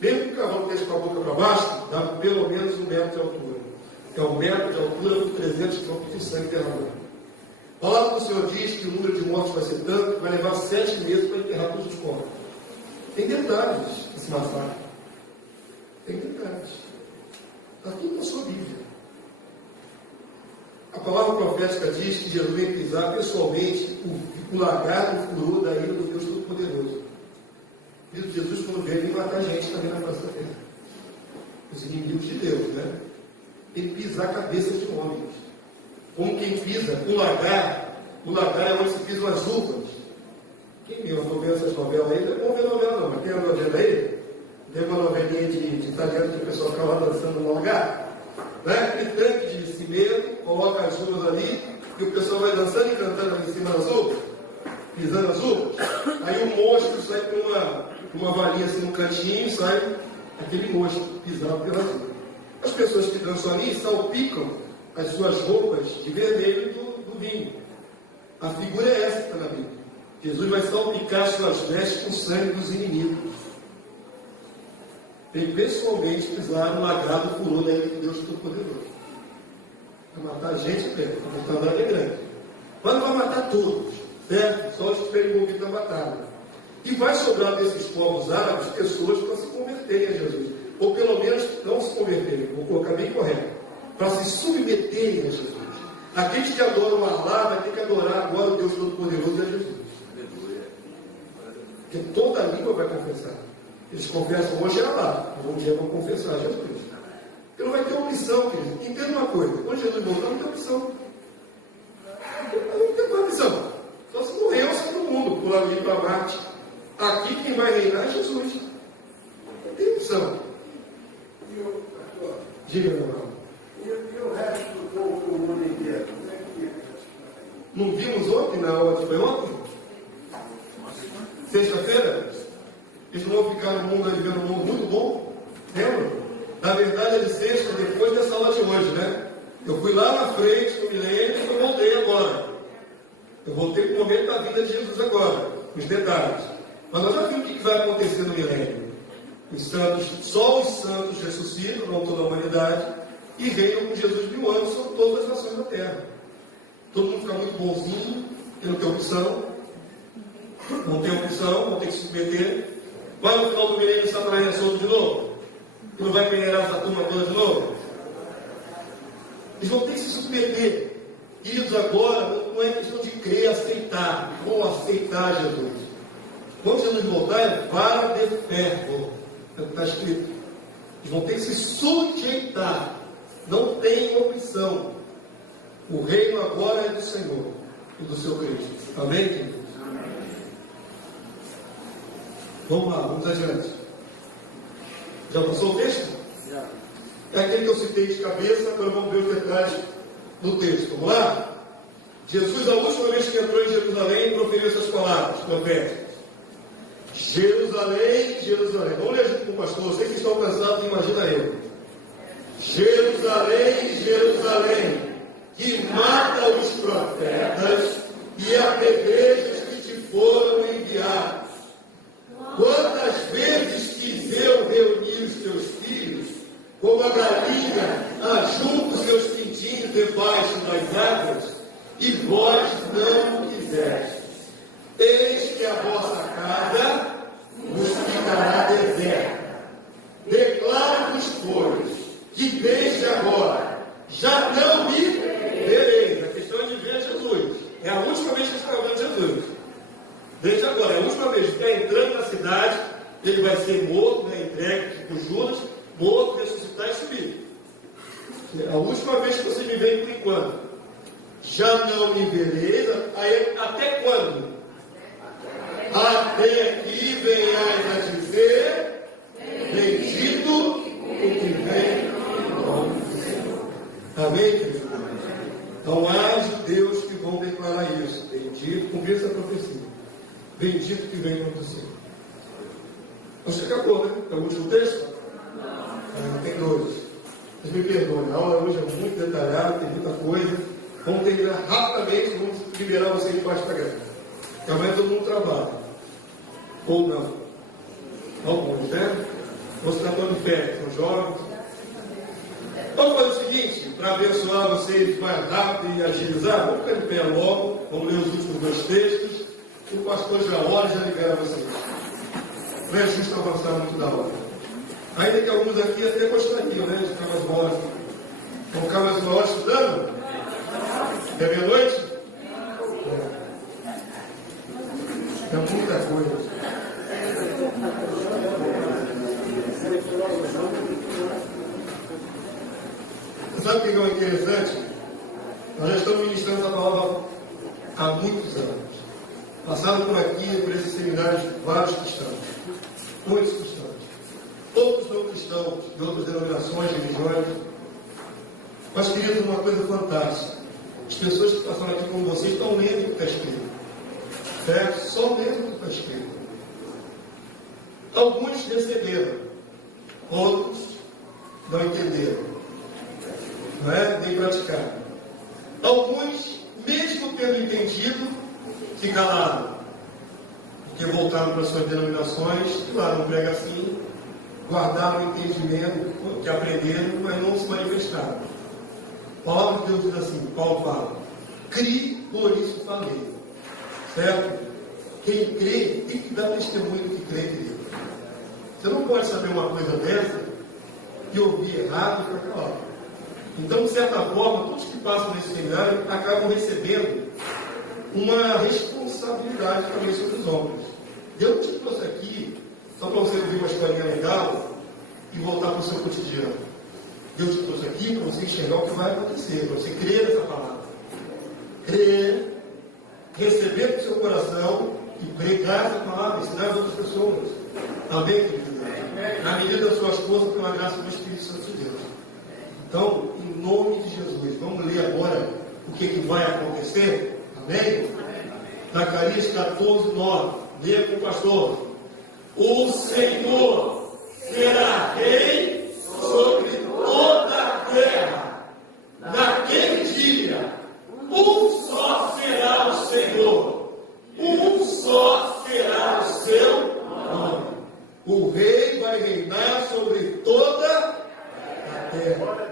Mesmo que o cavalo esteja com a boca para baixo, dá pelo menos 1 metro de altura. É 1 metro de altura com 300 quilômetros de sangue derramado. A palavra do Senhor diz que o número de mortes vai ser tanto que vai levar 7 meses para enterrar todos os corpos. Tem detalhes esse massacre. Tem detalhes. Está tudo na sua Bíblia. A palavra profética diz que Jesus vai pisar pessoalmente o lagarto, o furor da ira do Deus Todo-Poderoso. Jesus, quando veio, ele matar a gente também na face da terra. Os inimigos de Deus, né? Ele pisar a cabeça de homens. Como quem pisa o lagar é onde se pisam as uvas. Quem viu essas novelas aí, não é bom ver novela não, mas tem a novela aí, tem uma novelinha de italiano que o pessoal fica lá dançando no lagar, né? Aquele tanque de cimento, coloca as uvas ali, e o pessoal vai dançando e cantando ali em cima das uvas, pisando as uvas. Aí o monstro sai com uma varinha assim no cantinho, sai aquele monstro pisado pelas uvas. As pessoas que dançam ali salpicam as suas roupas de vermelho do vinho. A figura é essa que está na Bíblia. Jesus vai salpicar suas vestes com o sangue dos inimigos. Ele pessoalmente pisar no lagrado furor da ira de Deus Todo-Poderoso. Vai matar a gente mesmo, a mortandade é grande. Mas não vai matar todos, certo? Só os que estiverem envolvidos na batalha. E vai sobrar desses povos árabes pessoas para se converterem a Jesus. Ou pelo menos não se converterem, vou colocar bem correto, para se submeterem a Jesus. Aqueles que adoram Allah vai ter que adorar agora o Deus Todo-Poderoso e a Jesus. Porque toda a língua vai confessar. Eles confessam hoje a Allah, mas um dia vão confessar a Jesus. Porque não vai ter opção, querido. Entenda uma coisa, quando Jesus voltar, não tem opção. Não tem opção. Só se morrer, só no mundo, pular ali para Marte. Aqui quem vai reinar é Jesus. Não tem opção. Diga, meu irmão. E o resto do povo do mundo inteiro? Como é que fica? Não vimos ontem, na hora que foi ontem? Sexta-feira? Eles não vão ficar no mundo, vivendo um mundo muito bom. Lembra? Na verdade, é de sexta, depois dessa aula de hoje, né? Eu fui lá na frente, no milênio, e eu voltei agora. Eu voltei para o momento da vida de Jesus agora, os detalhes. Mas nós já vimos o que vai acontecer no milênio. Os santos, só os santos ressuscitam, não toda a humanidade, e reinam com Jesus 1000 anos sobre todas as nações da terra. Todo mundo fica muito bonzinho, e não tem opção. Não tem opção, vão ter que se submeter. Vai no final do milênio Satanás é solto de novo? E não vai peneirar essa turma toda de novo? Eles vão ter que se submeter. Queridos, agora não é questão de crer, aceitar. Vão aceitar Jesus. Quando Jesus voltar, é vara de ferro. É o que está escrito. Eles vão ter que se sujeitar. Não tem opção. O reino agora é do Senhor e do seu Cristo. Amém, queridos? Vamos lá, vamos adiante. Já passou o texto? Já. É aquele que eu citei de cabeça, agora vamos ver os detalhes do texto. Vamos lá? Jesus, a última vez que entrou em Jerusalém, proferiu essas palavras proféticas. Jerusalém, Jerusalém. Vamos ler junto com o pastor. Vocês que estão cansados, imagina eu. Jerusalém, Jerusalém, que mata os profetas e apedreja os que te foram enviados. Quantas vezes quis eu reunir os teus filhos, como a galinha ajunta os seus pintinhos debaixo das águas, e vós não o quisestes. Eis que a vossa casa vos ficará deserta. Declaro-vos, pois, que desde agora já não me vereis. A questão é de ver Jesus. É a última vez que está vendo Jesus. Desde agora, é a última vez que está entrando na cidade, ele vai ser morto, né, entregue por Judas, morto, ressuscitar e subir. É a última vez que você me vê por enquanto. Já não me vereis, aí, até quando? Até que venhais a dizer, bendito o que vem em nome do Senhor. Amém, querido? Então há judeus que vão declarar isso. Bendito, cumprir essa profecia. Bendito que vem em nome do Senhor. Acho que acabou, né? É o último texto? Não. Tem dois. Vocês me perdoem, a aula hoje é muito detalhada, tem muita coisa. Vamos terminar rapidamente, vamos liberar vocês debaixo da greve. Porque amanhã todo mundo trabalha. Ou não. Alguns, né? Você está todo de férias, são jovens. Vamos fazer o seguinte, para abençoar vocês mais rápido e agilizar, vamos ficar de pé logo, vamos ler os últimos dois textos. O pastor já ora e já libera vocês. Não é justo avançar muito da hora. Ainda que alguns aqui até gostariam, né? De ficar mais uma hora. Vamos ficar mais uma hora estudando? É meia-noite? É muita coisa. Sabe o que é interessante? Nós já estamos ministrando essa palavra há muitos anos. Passaram por aqui, por esses seminários, vários cristãos. Muitos cristãos. Outros não cristãos, de outras denominações, religiões. Mas, queridos, uma coisa fantástica. As pessoas que passaram aqui com vocês estão lendo o que está escrito. Certo? Só lendo o que está escrito. Alguns receberam, outros não entenderam. Não é? Nem praticaram. Alguns, mesmo tendo entendido, se calaram. Porque voltaram para suas denominações, e lá não prega assim, guardaram o entendimento que aprenderam, mas não se manifestaram. A palavra de Deus diz assim, Paulo fala, crie, por isso falei. Certo? Quem crê tem que dar testemunho do que crê, querido. Você não pode saber uma coisa dessa e ouvir errado e ficar calado. Então, de certa forma, todos que passam nesse seminário acabam recebendo uma responsabilidade também sobre os ombros. Deus te trouxe aqui só para você ouvir uma historinha legal e voltar para o seu cotidiano. Deus te trouxe aqui para você enxergar o que vai acontecer, para você crer nessa palavra. Crer, receber para o seu coração e pregar essa palavra, ensinar as outras pessoas. Amém, querido? Na medida das suas forças, pela graça do Espírito Santo de Deus. Então, em nome de Jesus, vamos ler agora o que vai acontecer. Amém? Zacarias 14, 9. Leia com o pastor. O Senhor será rei sobre toda a terra. Naquele dia, um só será o Senhor. Um só será o seu nome. O rei vai reinar sobre toda a terra.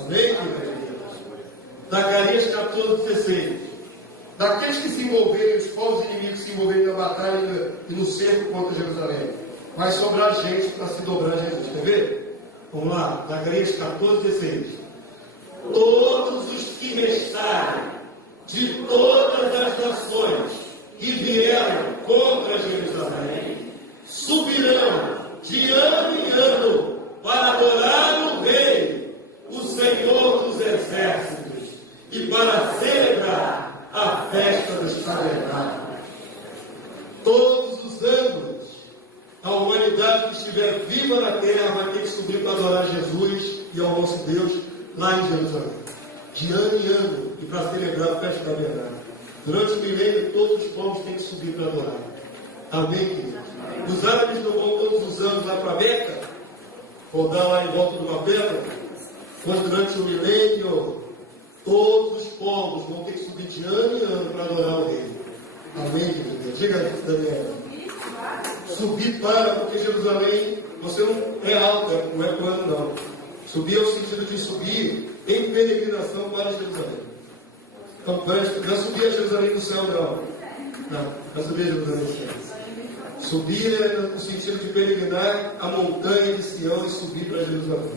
Amém, queridos? Zacarias 14, 16. Daqueles que se envolverem, os povos inimigos se envolverem na batalha e no cerco contra Jerusalém, vai sobrar gente para se dobrar a Jesus. Quer ver? Vamos lá, Zacarias 14, 16. Todos os que restarem de todas as nações que vieram contra Jerusalém. Subirão de ano em ano para adorar o Rei, o Senhor dos Exércitos, e para celebrar a festa dos tabernáculos. Todos os anos, a humanidade que estiver viva na terra vai ter que subir para adorar Jesus e ao nosso Deus lá em Jerusalém. De ano em ano, e para celebrar a festa da verdade. Durante o milênio, todos os povos têm que subir para adorar. Amém, queridos? Os árabes não vão todos os anos lá para Meca, rodar lá em volta de uma pedra, mas durante o milênio, todos os povos vão ter que subir de ano em ano para adorar o Rei. Amém, queridos? Diga, Daniel. Subir para, porque Jerusalém, você não é alta, não é plano, não. Subir é o sentido de subir em peregrinação para Jerusalém. Então, não é subir a Jerusalém do céu, não. Não é subir a Jerusalém do céu. Subir é no sentido de peregrinar a montanha de Sião e subir para Jerusalém.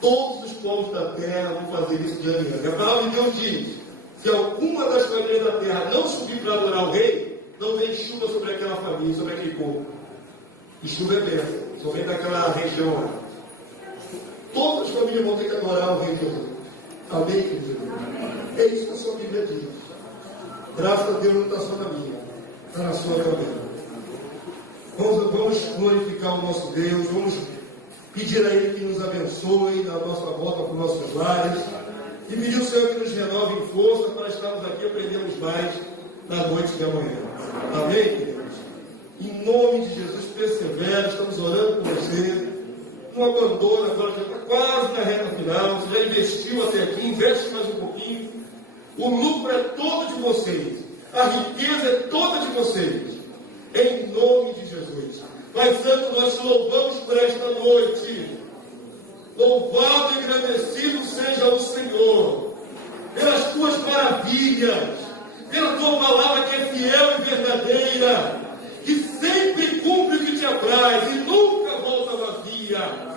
Todos os povos da terra vão fazer isso de ano em ano. A palavra de Deus diz: se alguma das famílias da terra não subir para adorar o Rei, não vem chuva sobre aquela família, sobre aquele povo. E chuva é bênção, só vem daquela região lá. Todas as famílias vão ter que adorar o Rei de Deus. Amém, querido? É isso que a sua Bíblia diz. Graças a Deus não está só na minha, está na sua também. Vamos glorificar o nosso Deus, vamos pedir a Ele que nos abençoe na nossa volta para os nossos lares e pedir ao Senhor que nos renove em força para estarmos aqui e aprendermos mais na noite de amanhã. Amém, queridos? Em nome de Jesus, persevere, estamos orando por você. Não abandona, agora já está quase na reta final, você já investiu até aqui, investe mais um pouquinho. O lucro é todo de vocês, a riqueza é toda de vocês. Em nome de Jesus. Pai Santo, nós te louvamos por esta noite. Louvado e agradecido seja o Senhor pelas tuas maravilhas, pela tua palavra que é fiel e verdadeira, que sempre cumpre o que te apraz e nunca volta vazia.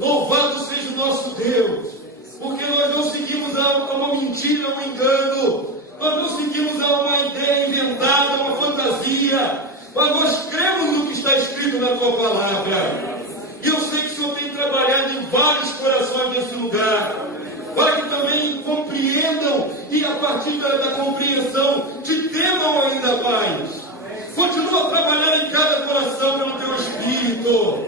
Louvado seja o nosso Deus, porque nós não seguimos a uma mentira, um engano, nós não seguimos a uma ideia inventada, uma fantasia, mas nós cremos no que está escrito na tua palavra. E eu sei que o Senhor tem trabalhado em vários corações nesse lugar, para que também compreendam e a partir da compreensão te temam ainda mais. Continua a trabalhar em cada coração pelo teu Espírito,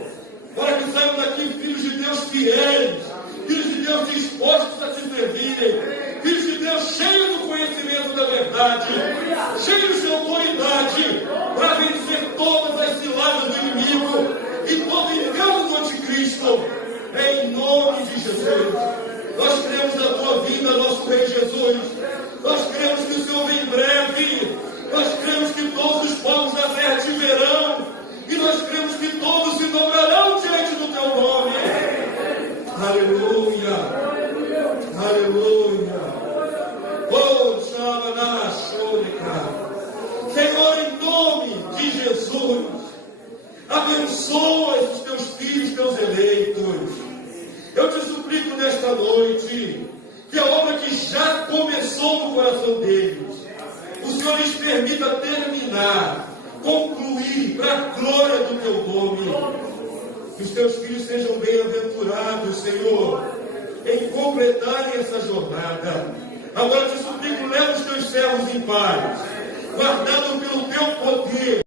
para que saiam daqui filhos de Deus fiéis, filhos de Deus dispostos a te servirem, filhos de Deus cheios do conhecimento da verdade, cheios de autoridade, para vencer todas as ciladas do inimigo e todo engano do anticristo, em nome de Jesus. Nós cremos na tua vinda, nosso Rei Jesus. Nós cremos que o Senhor vem em breve. Nós cremos que todos os povos da terra te verão. E nós cremos que todos se dobrarão diante do teu nome. Aleluia. Aleluia. Oh, Senhor, em nome de Jesus, abençoa os teus filhos, teus eleitos. Eu te suplico nesta noite que a obra que já começou no coração deles, o Senhor lhes permita terminar, concluir para a glória do teu nome. Que os teus filhos sejam bem-aventurados, Senhor, em completarem essa jornada. Agora te suplico, leva os teus servos em paz, guardados pelo teu poder,